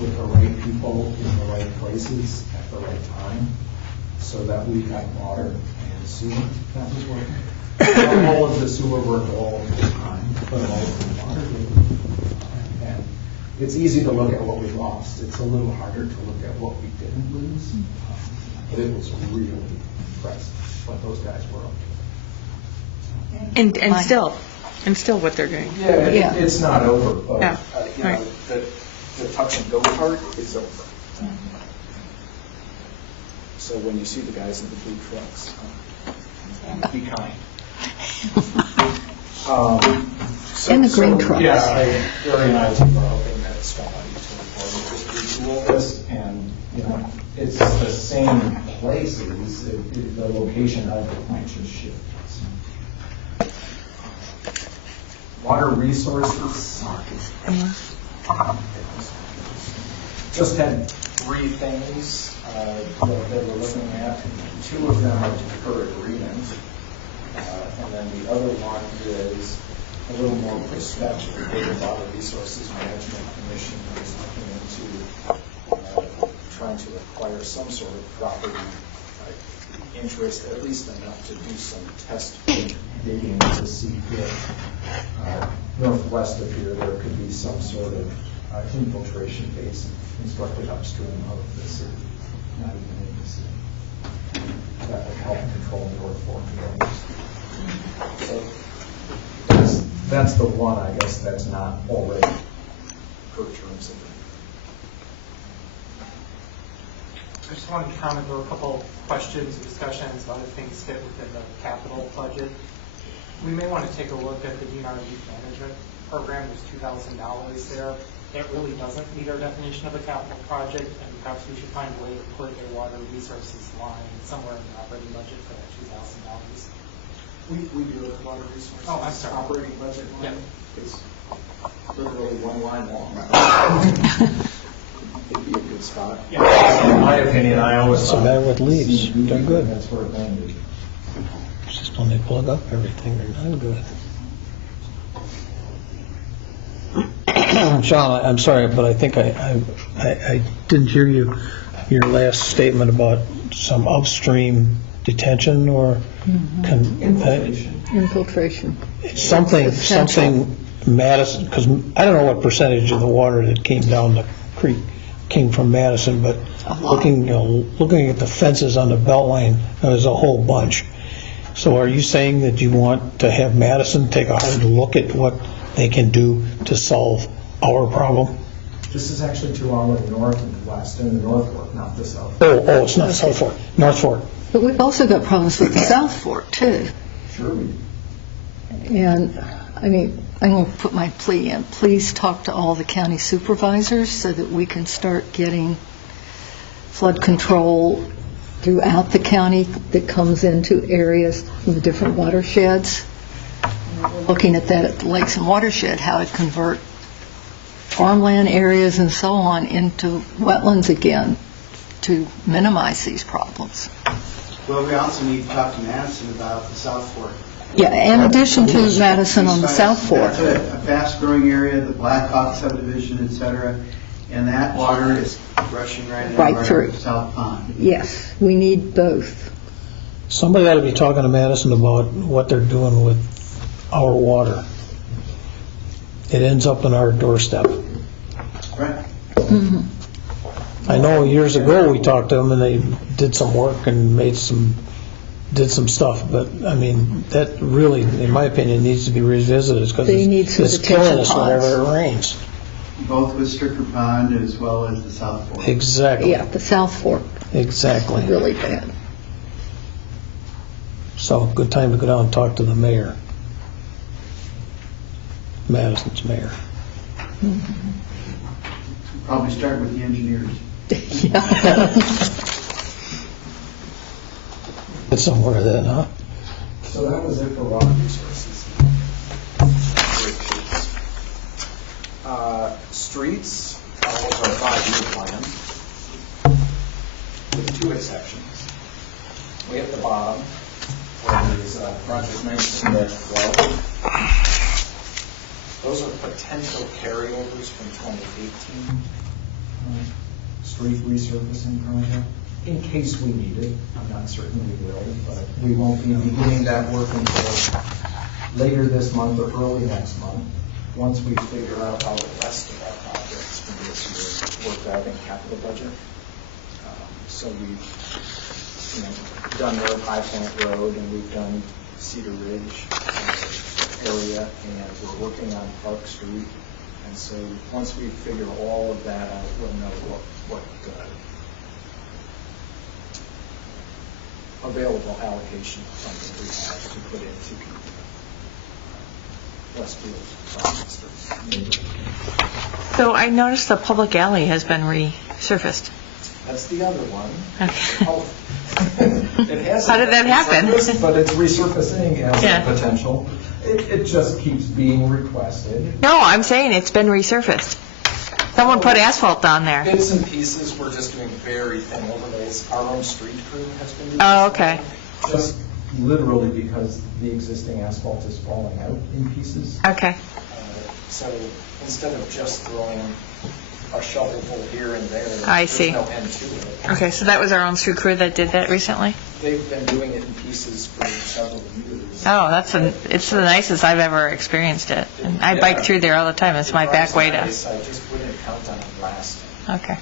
with the right people in the right places at the right time, so that we got water and sewer that was working. Not all of the sewer work all of the time, but all of the water did. And it's easy to look at what we lost. It's a little harder to look at what we didn't lose. But it was really impressive what those guys were up to. And still what they're doing. Yeah, it's not over, but Yeah. you Right. know, the touch and go part is over. So when you see the guys in the blue trucks, be kind. And the green trucks. Yeah, Gary and I were hoping that somebody to just retool this, and you know, it's the same places. The location of the plant just shifts. Water resources. Just had 3 things that we're looking at. 2 of them are per agreement. And then the other one is a little more prospective. The Water Resources Management Commission is looking into trying to acquire some sort of property interest, at least enough to do some test digging to see if northwest of here there could be some sort of infiltration basin constructed upstream of the city, not even in the city. That would help control North Fork flows. So that's the one, I guess, that's not already per terms of it. I just wanted to comment, there were a couple questions and discussions about if things fit within the capital budget. We may want to take a look at the DNR Youth Management Program. There's $2,000 there. That really doesn't meet our definition of a capital project, and perhaps we should find a way to put a water resources line somewhere in the operating budget for that $2,000. We do have water resources. Oh, I'm sorry. Operating budget line. Yeah. It's literally one line long. It'd be a good spot. Yeah. In my opinion, I always What's the matter with leaves? They're good. That's where it landed. It's just when they plug up everything, they're not good. Sean, I'm sorry, but I think I didn't hear your last statement about some upstream detention or Infiltration. something Madison, because I don't know what percentage of the water that came down the creek came from Madison, but looking at the fences on the Beltline, there was a whole bunch. So are you saying that you want to have Madison take a hard look at what they can do to solve our problem? This is actually to our north and west, in the North Fork, not the South. Oh, it's not South Fork, North Fork. But we've also got problems with the South Fork, too. Sure we do. And, I mean, I'm going to put my plea in. Please talk to all the county supervisors so that we can start getting flood control throughout the county that comes into areas from the different watersheds. We're looking at that at the Lakes and Watershed, how to convert farmland areas and so on into wetlands again to minimize these problems. Well, we also need to talk to Madison about the South Fork. Yeah, in addition to Madison on the South Fork. That's a fast-growing area, the Blackhawk subdivision, et cetera, and that water is rushing right into Right our through. South Pond. Yes, we need both. Somebody ought to be talking to Madison about what they're doing with our water. It ends up on our doorstep. Right. Mm-hmm. I know years ago we talked to them and they did some work and did some stuff, but I mean, that really, in my opinion, needs to be revisited because They need some it's killing detention us ponds. whenever it rains. Both with Stricker Pond as well as the South Fork. Exactly. Yeah, the South Fork Exactly. is really bad. So, good time to go down and talk to the mayor. Madison's mayor. Probably start with the engineers. Yeah. Get somewhere then, huh? So that was it for water resources. Streets was our 5-year plan, with 2 exceptions. Way at the bottom, where there's project management flow. Those are potential carryovers from 2018 street resurfacing project, in case we need it. I'm not certain we will, but we won't be beginning that work until later this month or early next month, once we figure out how the rest of our projects from this year work out in capital budget. So we've done North High Point Road, and we've done Cedar Ridge area, and we're working on Park Street. And so once we figure all of that out, we'll know what available allocation funding we have to put into Westfield. So I noticed the public alley has been resurfaced. That's the other one. Okay. It has How did that happen? But it's resurfacing as Yeah. a potential. It just keeps being requested. No, I'm saying it's been resurfaced. Someone put asphalt down there. Bits and pieces, we're just doing very thin overlays. Our own street crew has been doing Oh, okay. just literally because the existing asphalt is falling out in pieces. Okay. So instead of just throwing a shovelful here and there, I there's see. no end to it. Okay, so that was our own street crew that did that recently? They've been doing it in pieces for several years. Oh, it's the nicest I've ever experienced it. And I bike through there all the time. It's my back way to. Nice. I just wouldn't count on it lasting. Okay.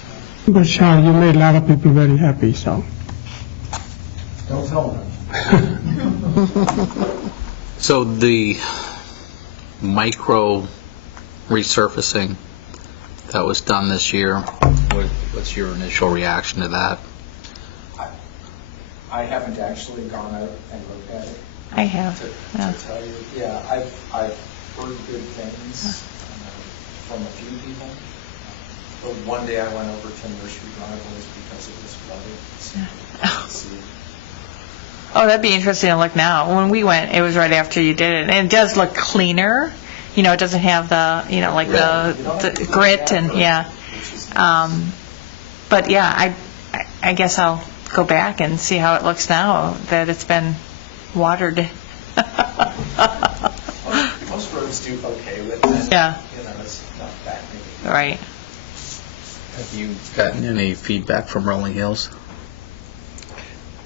But Sean, you made a lot of people very happy, so. Don't tell them. So the micro resurfacing that was done this year, what's your initial reaction to that? I haven't actually gone out and looked at it. I have. To tell you, yeah, I've heard good things from a few people. But one day I went over to Nursery Driveways because it was flooded. So Oh, that'd be interesting to look now. When we went, it was right after you did it. And it does look cleaner. You know, it doesn't have the, like the grit and, yeah. But yeah, I guess I'll go back and see how it looks now that it's been watered. most roads do okay with it. Yeah. It's not that big. Right. Have you gotten any feedback from Rolling Hills?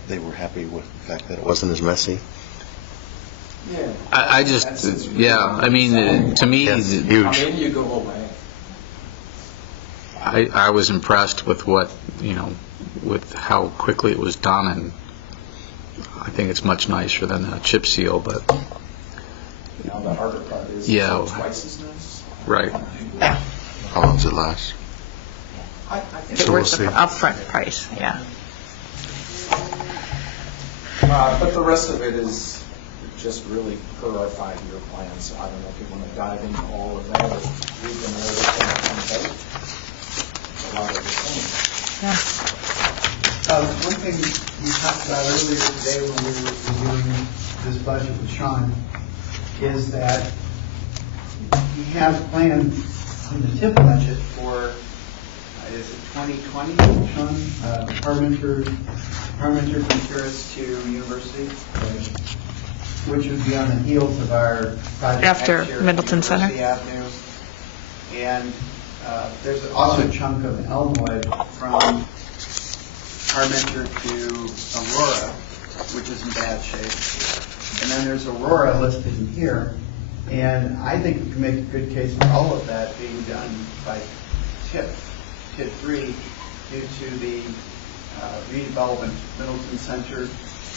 They were happy with the fact that it wasn't as messy. Yeah. I just, yeah, I mean, to me, Yes, huge. I mean, you go away. I was impressed with with how quickly it was done, and I think it's much nicer than a chip seal, but. Now the harder part is Yeah. twice as nice. Right. How long does it last? I think It's So we'll worth the see. upfront price, yeah. But the rest of it is just really per our 5-year plan, so I don't know if you want to dive into all of that, or read them over a lot of the things. Yeah. One thing we talked about earlier today when we were reviewing this budget with Sean is that we have planned in the TIP budget for, is it 2020, Sean? Parmenter from Terrace to University, which would be on the heels of our project After next year at Middleton Center. University Avenue. And there's also a chunk of Elmwood from Parmenter to Aurora, which is in bad shape. And then there's Aurora listed in here. And I think we can make a good case for all of that being done by TIP 3, due to the redevelopment of Middleton Center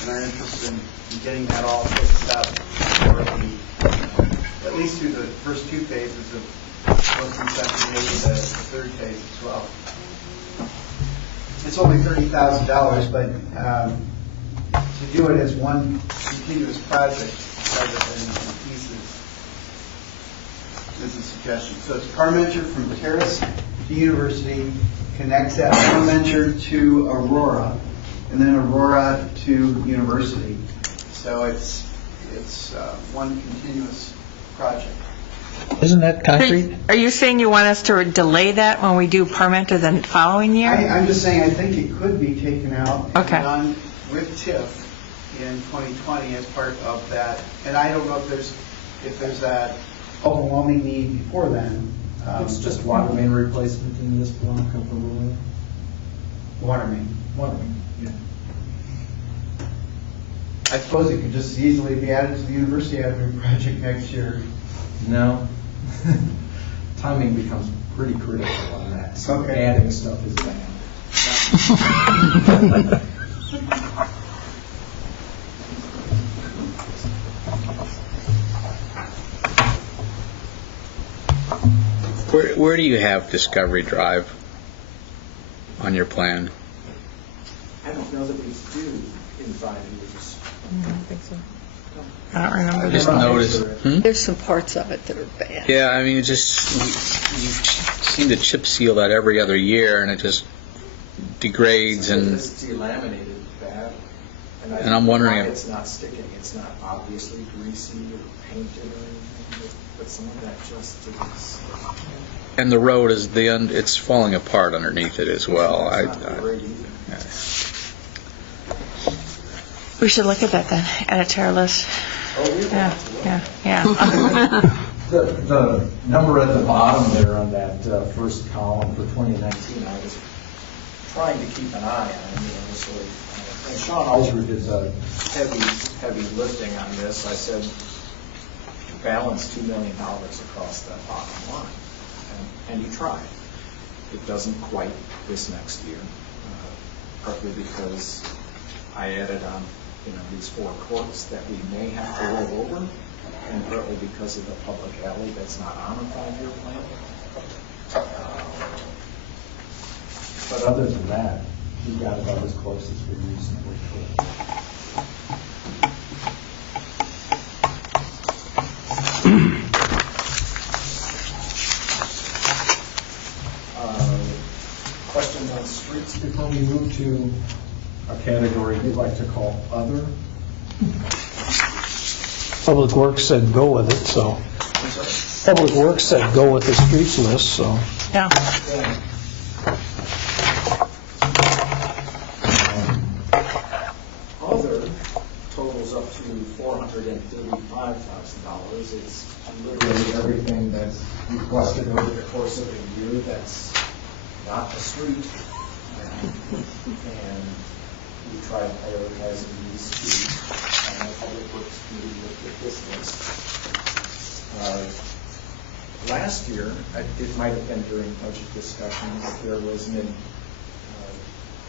and our interest in getting that all fixed up for at least through the first 2 phases of Middleton Center, maybe the 3rd phase as well. It's only $30,000, but to do it as one continuous project rather than in pieces is a suggestion. So it's Parmenter from Terrace to University, connects that Parmenter to Aurora, and then Aurora to University. So it's It's one continuous project. Isn't that concrete? Are you saying you want us to delay that when we do permit to the following year? I'm just saying I think it could be taken out and Okay. done with TIF in 2020 as part of that. And I don't know if there's that overwhelming need before then. It's just water main replacement in this block of the road. Water main. Water main, yeah. I suppose it could just as easily be added to the University Avenue project next year. No. Timing becomes pretty critical on that. So Okay. adding stuff is bad. Where do you have Discovery Drive on your plan? I don't know that we do in 5 years. I don't think so. I don't remember. I just noticed. There's some parts of it that are bad. Yeah, I mean, it just, you seem to chip seal that every other year, and it just degrades, and It's delaminated bad. And I'm wondering if- It's not sticking, it's not obviously greasy or painted or anything, but some of that just is. and the road is it's falling apart underneath it as well. It's not great either. We should look at that then, add it to our list. Oh, we will. Yeah. The number at the bottom there on that first column for 2019, I was trying to keep an eye on, sort of, and Sean Alsrud is a heavy lifting on this. I said, balance $2 million across that bottom line, and he tried. It doesn't quite this next year, partly because I added on, these 4 courts that we may have to roll over, and partly because of the public alley that's not on a 5-year plan. But other than that, we got about as close as we reasonably could. Questions on streets before we move to a category we like to call other? Public Works said go with it, so. Public Works said go with the streets list, so. Yeah. Other totals up to $435,000. It's literally everything that's requested over the course of a year that's not a street. And we try prioritizing these two. And the Public Works Committee looked at this list. Last year, it might have been during budget discussions, there was an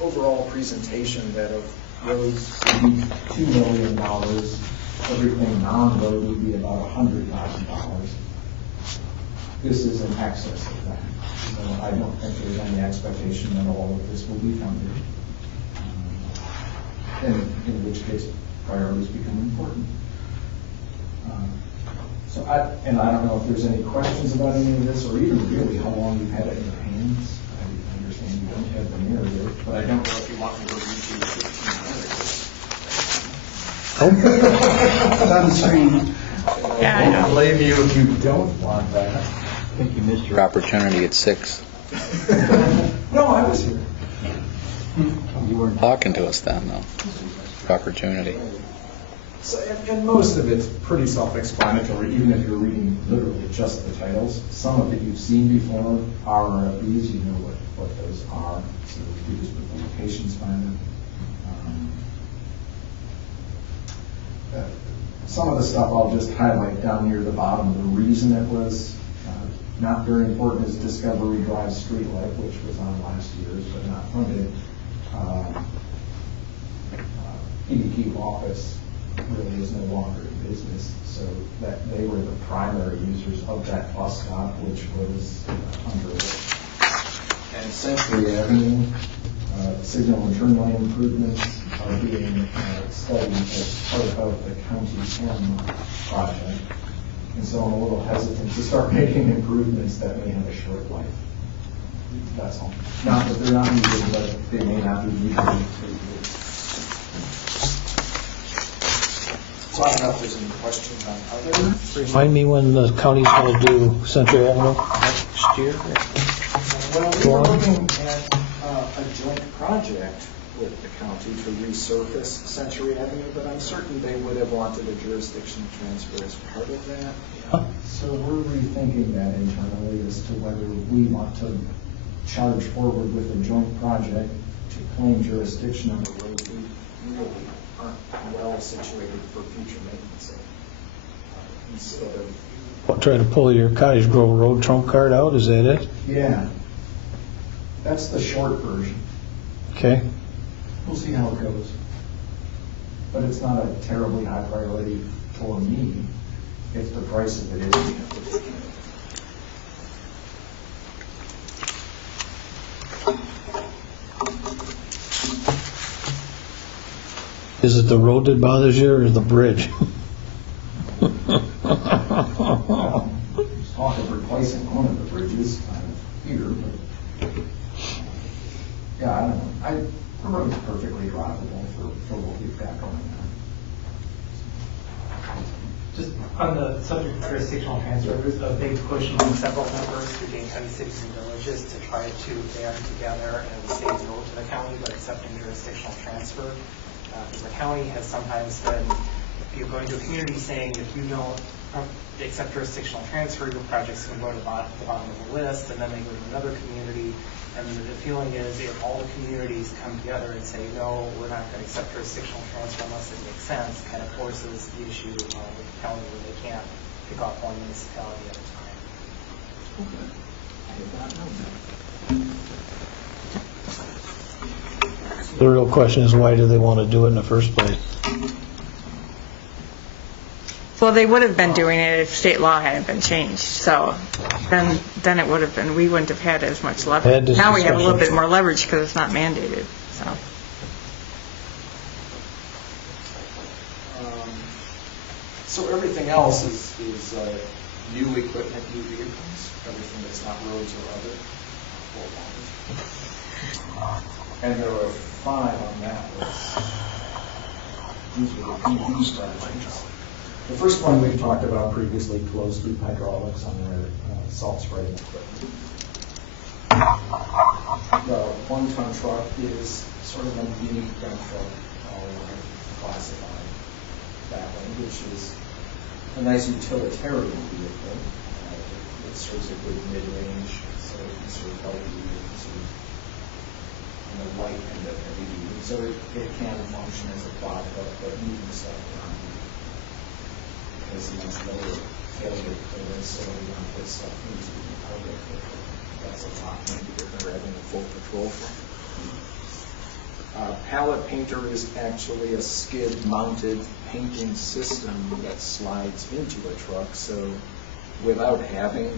overall presentation that of roads would be $2 million, everything non-road would be about $100,000. This is in excess of that. So I don't think there's any expectation that all of this will be funded. In which case priorities become important. I don't know if there's any questions about any of this, or even really how long you've had it in your hands. I understand you don't have the narrative, but I don't know if you want me to read you the 15 narratives. It's on the screen. Yeah, I know. I don't blame you if you don't want that. I think you missed your opportunity at 6. No, I was here. You weren't talking to us then, though. Opportunity. So, and most of it's pretty self-explanatory, even if you're reading literally just the titles. Some of it you've seen before, RRFBs, you know what those are. So we just put the locations finder. Some of the stuff I'll just highlight down near the bottom. The reason it was not very important is Discovery Drive Streetlight, which was on last year's but not funded. PDQ office really is no longer in business, so that they were the primary users of that bus stop, which was underway. And Century Avenue, signal and turn lane improvements are being studied as part of the County M project. And so I'm a little hesitant to start making improvements that may have a short life. That's all. Not that they're not needed, but they may not be needed. So I don't know if there's any questions on other. Remind me when the county's going to do Century Avenue next year? Well, we were looking at a joint project with the county to resurface Century Avenue, but I'm certain they would have wanted a jurisdiction transfer as part of that. So we're rethinking that internally as to whether we want to charge forward with a joint project to claim jurisdiction on the road. We really aren't well situated for future maintenance. Instead of What, try to pull your Cottage Grove Road trump card out, is that it? Yeah. That's the short version. Okay. We'll see how it goes. But it's not a terribly high priority for me if the price of it is. Is it the road that bothers you or the bridge? Well, there's talk of replacing one of the bridges here, but yeah, I don't know. The road's perfectly drivable for what we've got going on. Just on the subject of jurisdictional transfer, there's a big push among several members through Dane County cities and villages to try to band together and say no to the county, but accepting jurisdictional transfer. Because the county has sometimes been, if you're going to a community saying, if you don't accept jurisdictional transfer, your project's going to go to the bottom of the list, and then they go to another community. And the feeling is if all the communities come together and say, no, we're not going to accept jurisdictional transfer unless it makes sense, kind of forces the issue with the county where they can't pick off one municipality at a time. okay. I did not know that. The real question is, why do they want to do it in the first place? Well, they would have been doing it if state law hadn't been changed, so then it would have been, we wouldn't have had as much leverage. Now we have a little bit more leverage because it's not mandated, so. So everything else is new equipment, new vehicles, everything that's not roads or other. And there were 5 on that list. These were the PV projects. The first one we've talked about previously, closed loop hydraulics on their salt spraying equipment. The 1-ton truck is sort of a unique dump truck, classified that way, which is a nice utilitarian vehicle. It serves a good mid-range, so it can serve LD, it can serve light end of heavy duty. So it can function as a plow truck, but moving stuff around. Because it's lower failure clearance, so we want to put stuff into the public. That's a lot easier than having a full patrol truck. Pallet painter is actually a skid-mounted painting system that slides into a truck. So without having,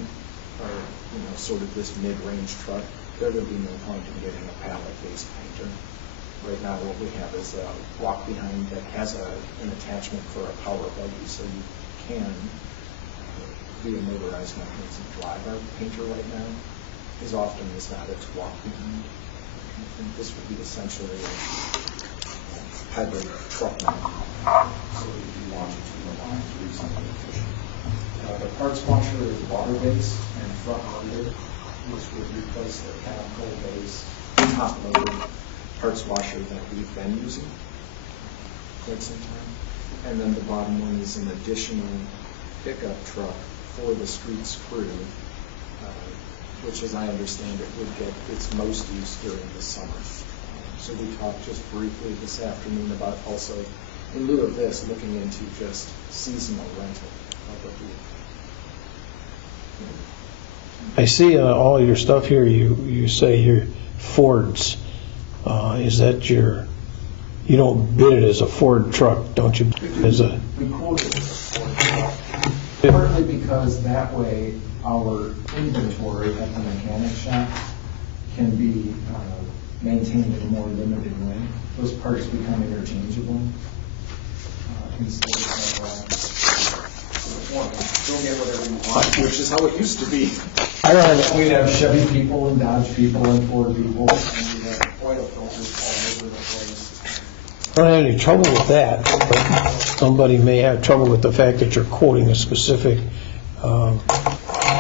sort of this mid-range truck, there would be no point in getting a pallet-based painter. Right now, what we have is a walk-behind that has an attachment for a power buggy, so you can be a motorized mechanism drive our painter right now. As often as not, it's walk-behind. I think this would be essentially a hybrid truck mount, so it would be longitudinal lines reasonably efficient. The parts washer is water-based and front-loaded, which would replace the chemical-based top-loaded parts washer that we've been using quite some time. And then the bottom one is an additional pickup truck for the streets crew, which, as I understand it, would get its most use during the summer. So we talked just briefly this afternoon about also, in lieu of this, looking into just seasonal rental of a vehicle. I see all your stuff here, you say your Fords. Is that you don't bid it as a Ford truck, don't you? We quote it as a Ford truck, partly because that way our inventory at the mechanic shop can be maintained in a more limited way. Those parts become interchangeable. Instead of go get whatever you want, which is how it used to be. We'd have Chevy people and Dodge people and Ford people, and we'd have oil filters all over the place. I don't have any trouble with that, but somebody may have trouble with the fact that you're quoting a specific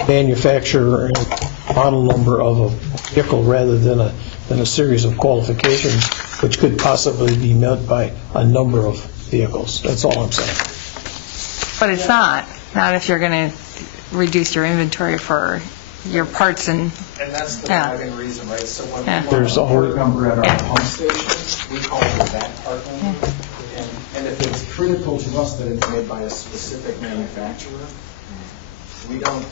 manufacturer and model number of a vehicle rather than a series of qualifications, which could possibly be met by a number of vehicles. That's all I'm saying. But it's not if you're going to reduce your inventory for your parts and. And that's the Yeah. driving reason, right? So when Yeah. we There's a want whole- a part number at our pump station, we call it that part number. And if it's critical to us that it's made by a specific manufacturer, we don't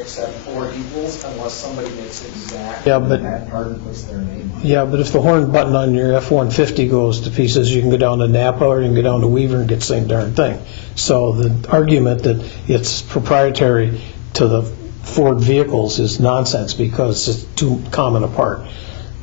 accept or equals unless somebody makes exact Yeah, but- that part and puts their name on it. Yeah, but if the horn button on your F-150 goes to pieces, you can go down to Napa or you can go down to Weaver and get the same darn thing. So the argument that it's proprietary to the Ford vehicles is nonsense because it's too common a part.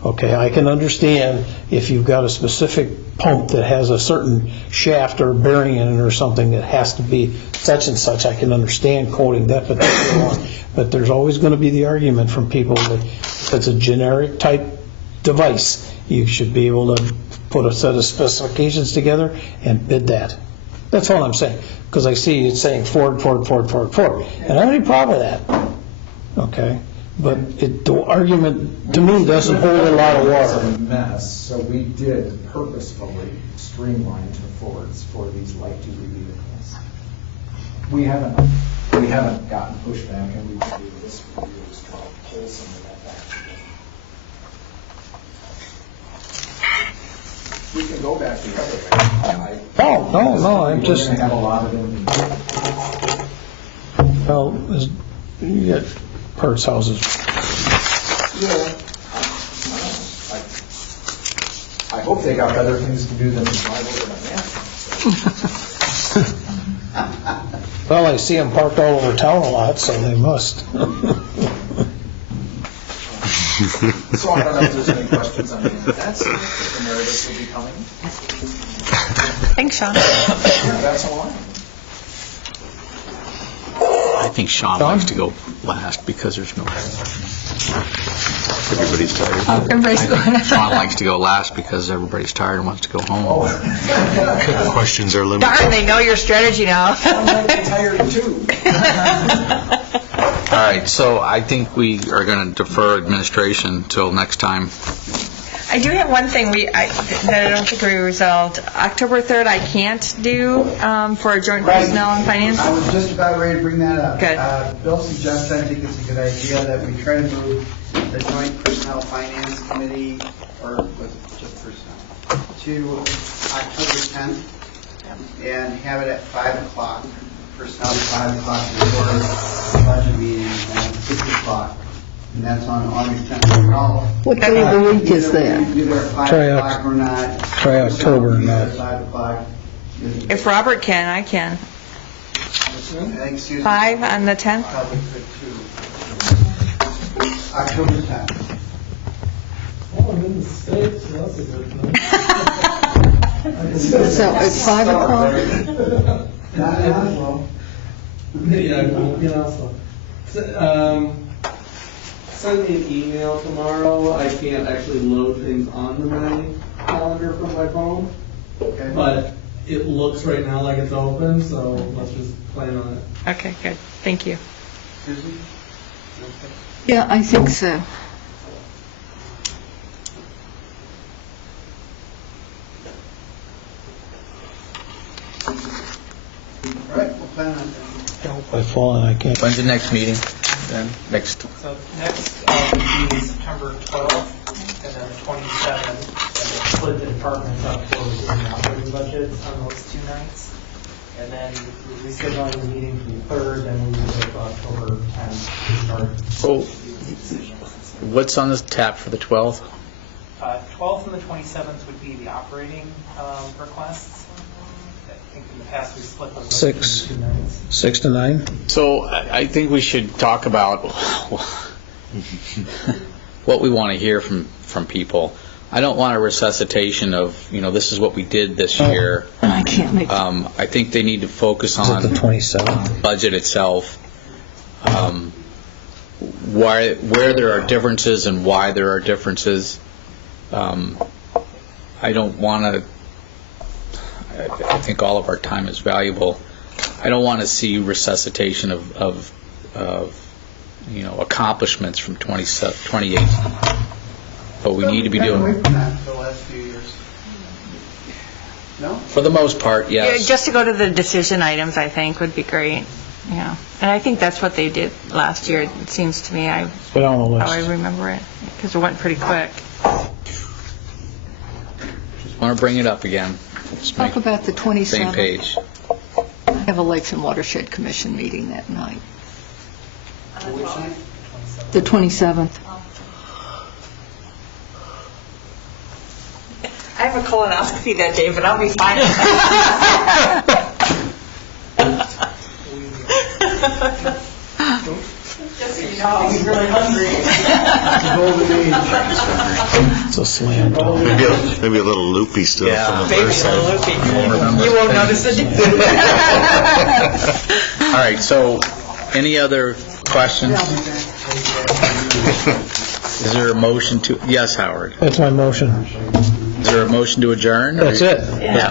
Okay, I can understand if you've got a specific pump that has a certain shaft or bearing in it or something that has to be such and such, I can understand quoting that particular one. But there's always going to be the argument from people that if it's a generic type device, you should be able to put a set of specifications together and bid that. That's all I'm saying, because I see it's saying Ford, Ford, Ford, Ford, Ford, and I don't have any problem with that. Okay, but the argument to me doesn't hold a lot of It's water. a mess, so we did purposefully streamline to Fords for these light-duty vehicles. We haven't gotten pushback, and we've been doing this for years to pull some of that back together. We can go back the other way. No, I'm just. We're going to have a lot of them. Well, you get parts houses. Yeah. I hope they got better things to do than to drive over to Napa. Well, I see them parked all over town a lot, so they must. So I don't know if there's any questions on any of that. The narratives will be coming. Thanks, Sean. That's all I I think Sean likes to go last because there's no. Everybody's tired. Everybody's going. Sean likes to go last because everybody's tired and wants to go home. Questions are limited. Darn, they know your strategy now. I'm tired too. All right, so I think we are going to defer administration till next time. I do have one thing that I don't think we resolved. October 3rd, I can't do for a joint personnel and finance. I was just about ready to bring that up. Good. Bill suggested, I think it's a good idea, that we try to move the joint personnel finance committee, or was it just personnel, to October 10th and have it at 5 o'clock. Personnel at 5 o'clock before the budget meeting, and 6 o'clock. And that's on August 10th. What day of the week is that? Either at 5 Try o'clock or not. Try October, Either not. at 5 o'clock. If Robert can, I can. I think Susan 5 on the 10th? probably could too. October 10th. Oh, I'm in the States, so that's a good thing. So at 5 o'clock? Not in Oslo. Yeah, we'll be in Oslo. Send me an email tomorrow. I can't actually load things onto my calendar from my phone, Okay. but it looks right now like it's open, so let's just plan on it. Okay, good. Thank you. Susan? Yeah, I think so. All right, we'll plan on that. By fall and I can't. When's the next meeting? Then next. So next would be September 12th and then the 27th, and then split the departments up for the operating budgets on those 2 nights. And then we're rescheduling the meeting from the 3rd, and we will go to October 10th to start Oh, these decisions. what's on the tap for the 12th? 12th and the 27th would be the operating requests. I think in the past we split those up into 2 nights. 6 to 9? So I think we should talk about what we want to hear from people. I don't want a resuscitation of, this is what we did this year. I can't make I think they need to focus Is it on the 27th? budget itself, where there are differences and why there are differences. I don't want to I think all of our time is valuable. I don't want to see resuscitation of accomplishments from 2018. But we need to be doing, We've been at for the last few years. No? for the most part, Yeah, yes. just to go to the decision items, I think, would be great. Yeah. And I think that's what they did last year, it seems to me. Put on the How I list. remember it, because it went pretty quick. Just want to bring it up again. Just Talk make about the 27th. same page. I have a Lakes and Watershed Commission meeting that night. Which night? The 27th. I have a colonoscopy that day, but I'll be fine. Just so you know, I'll be really hungry. It's a slam dunk. Maybe a little loopy still from the Maybe first a little time. loopy. You won't notice it. All right, so any other questions? Is there a motion to, yes, Howard? That's my motion. Is there a motion to adjourn? That's it. Yeah.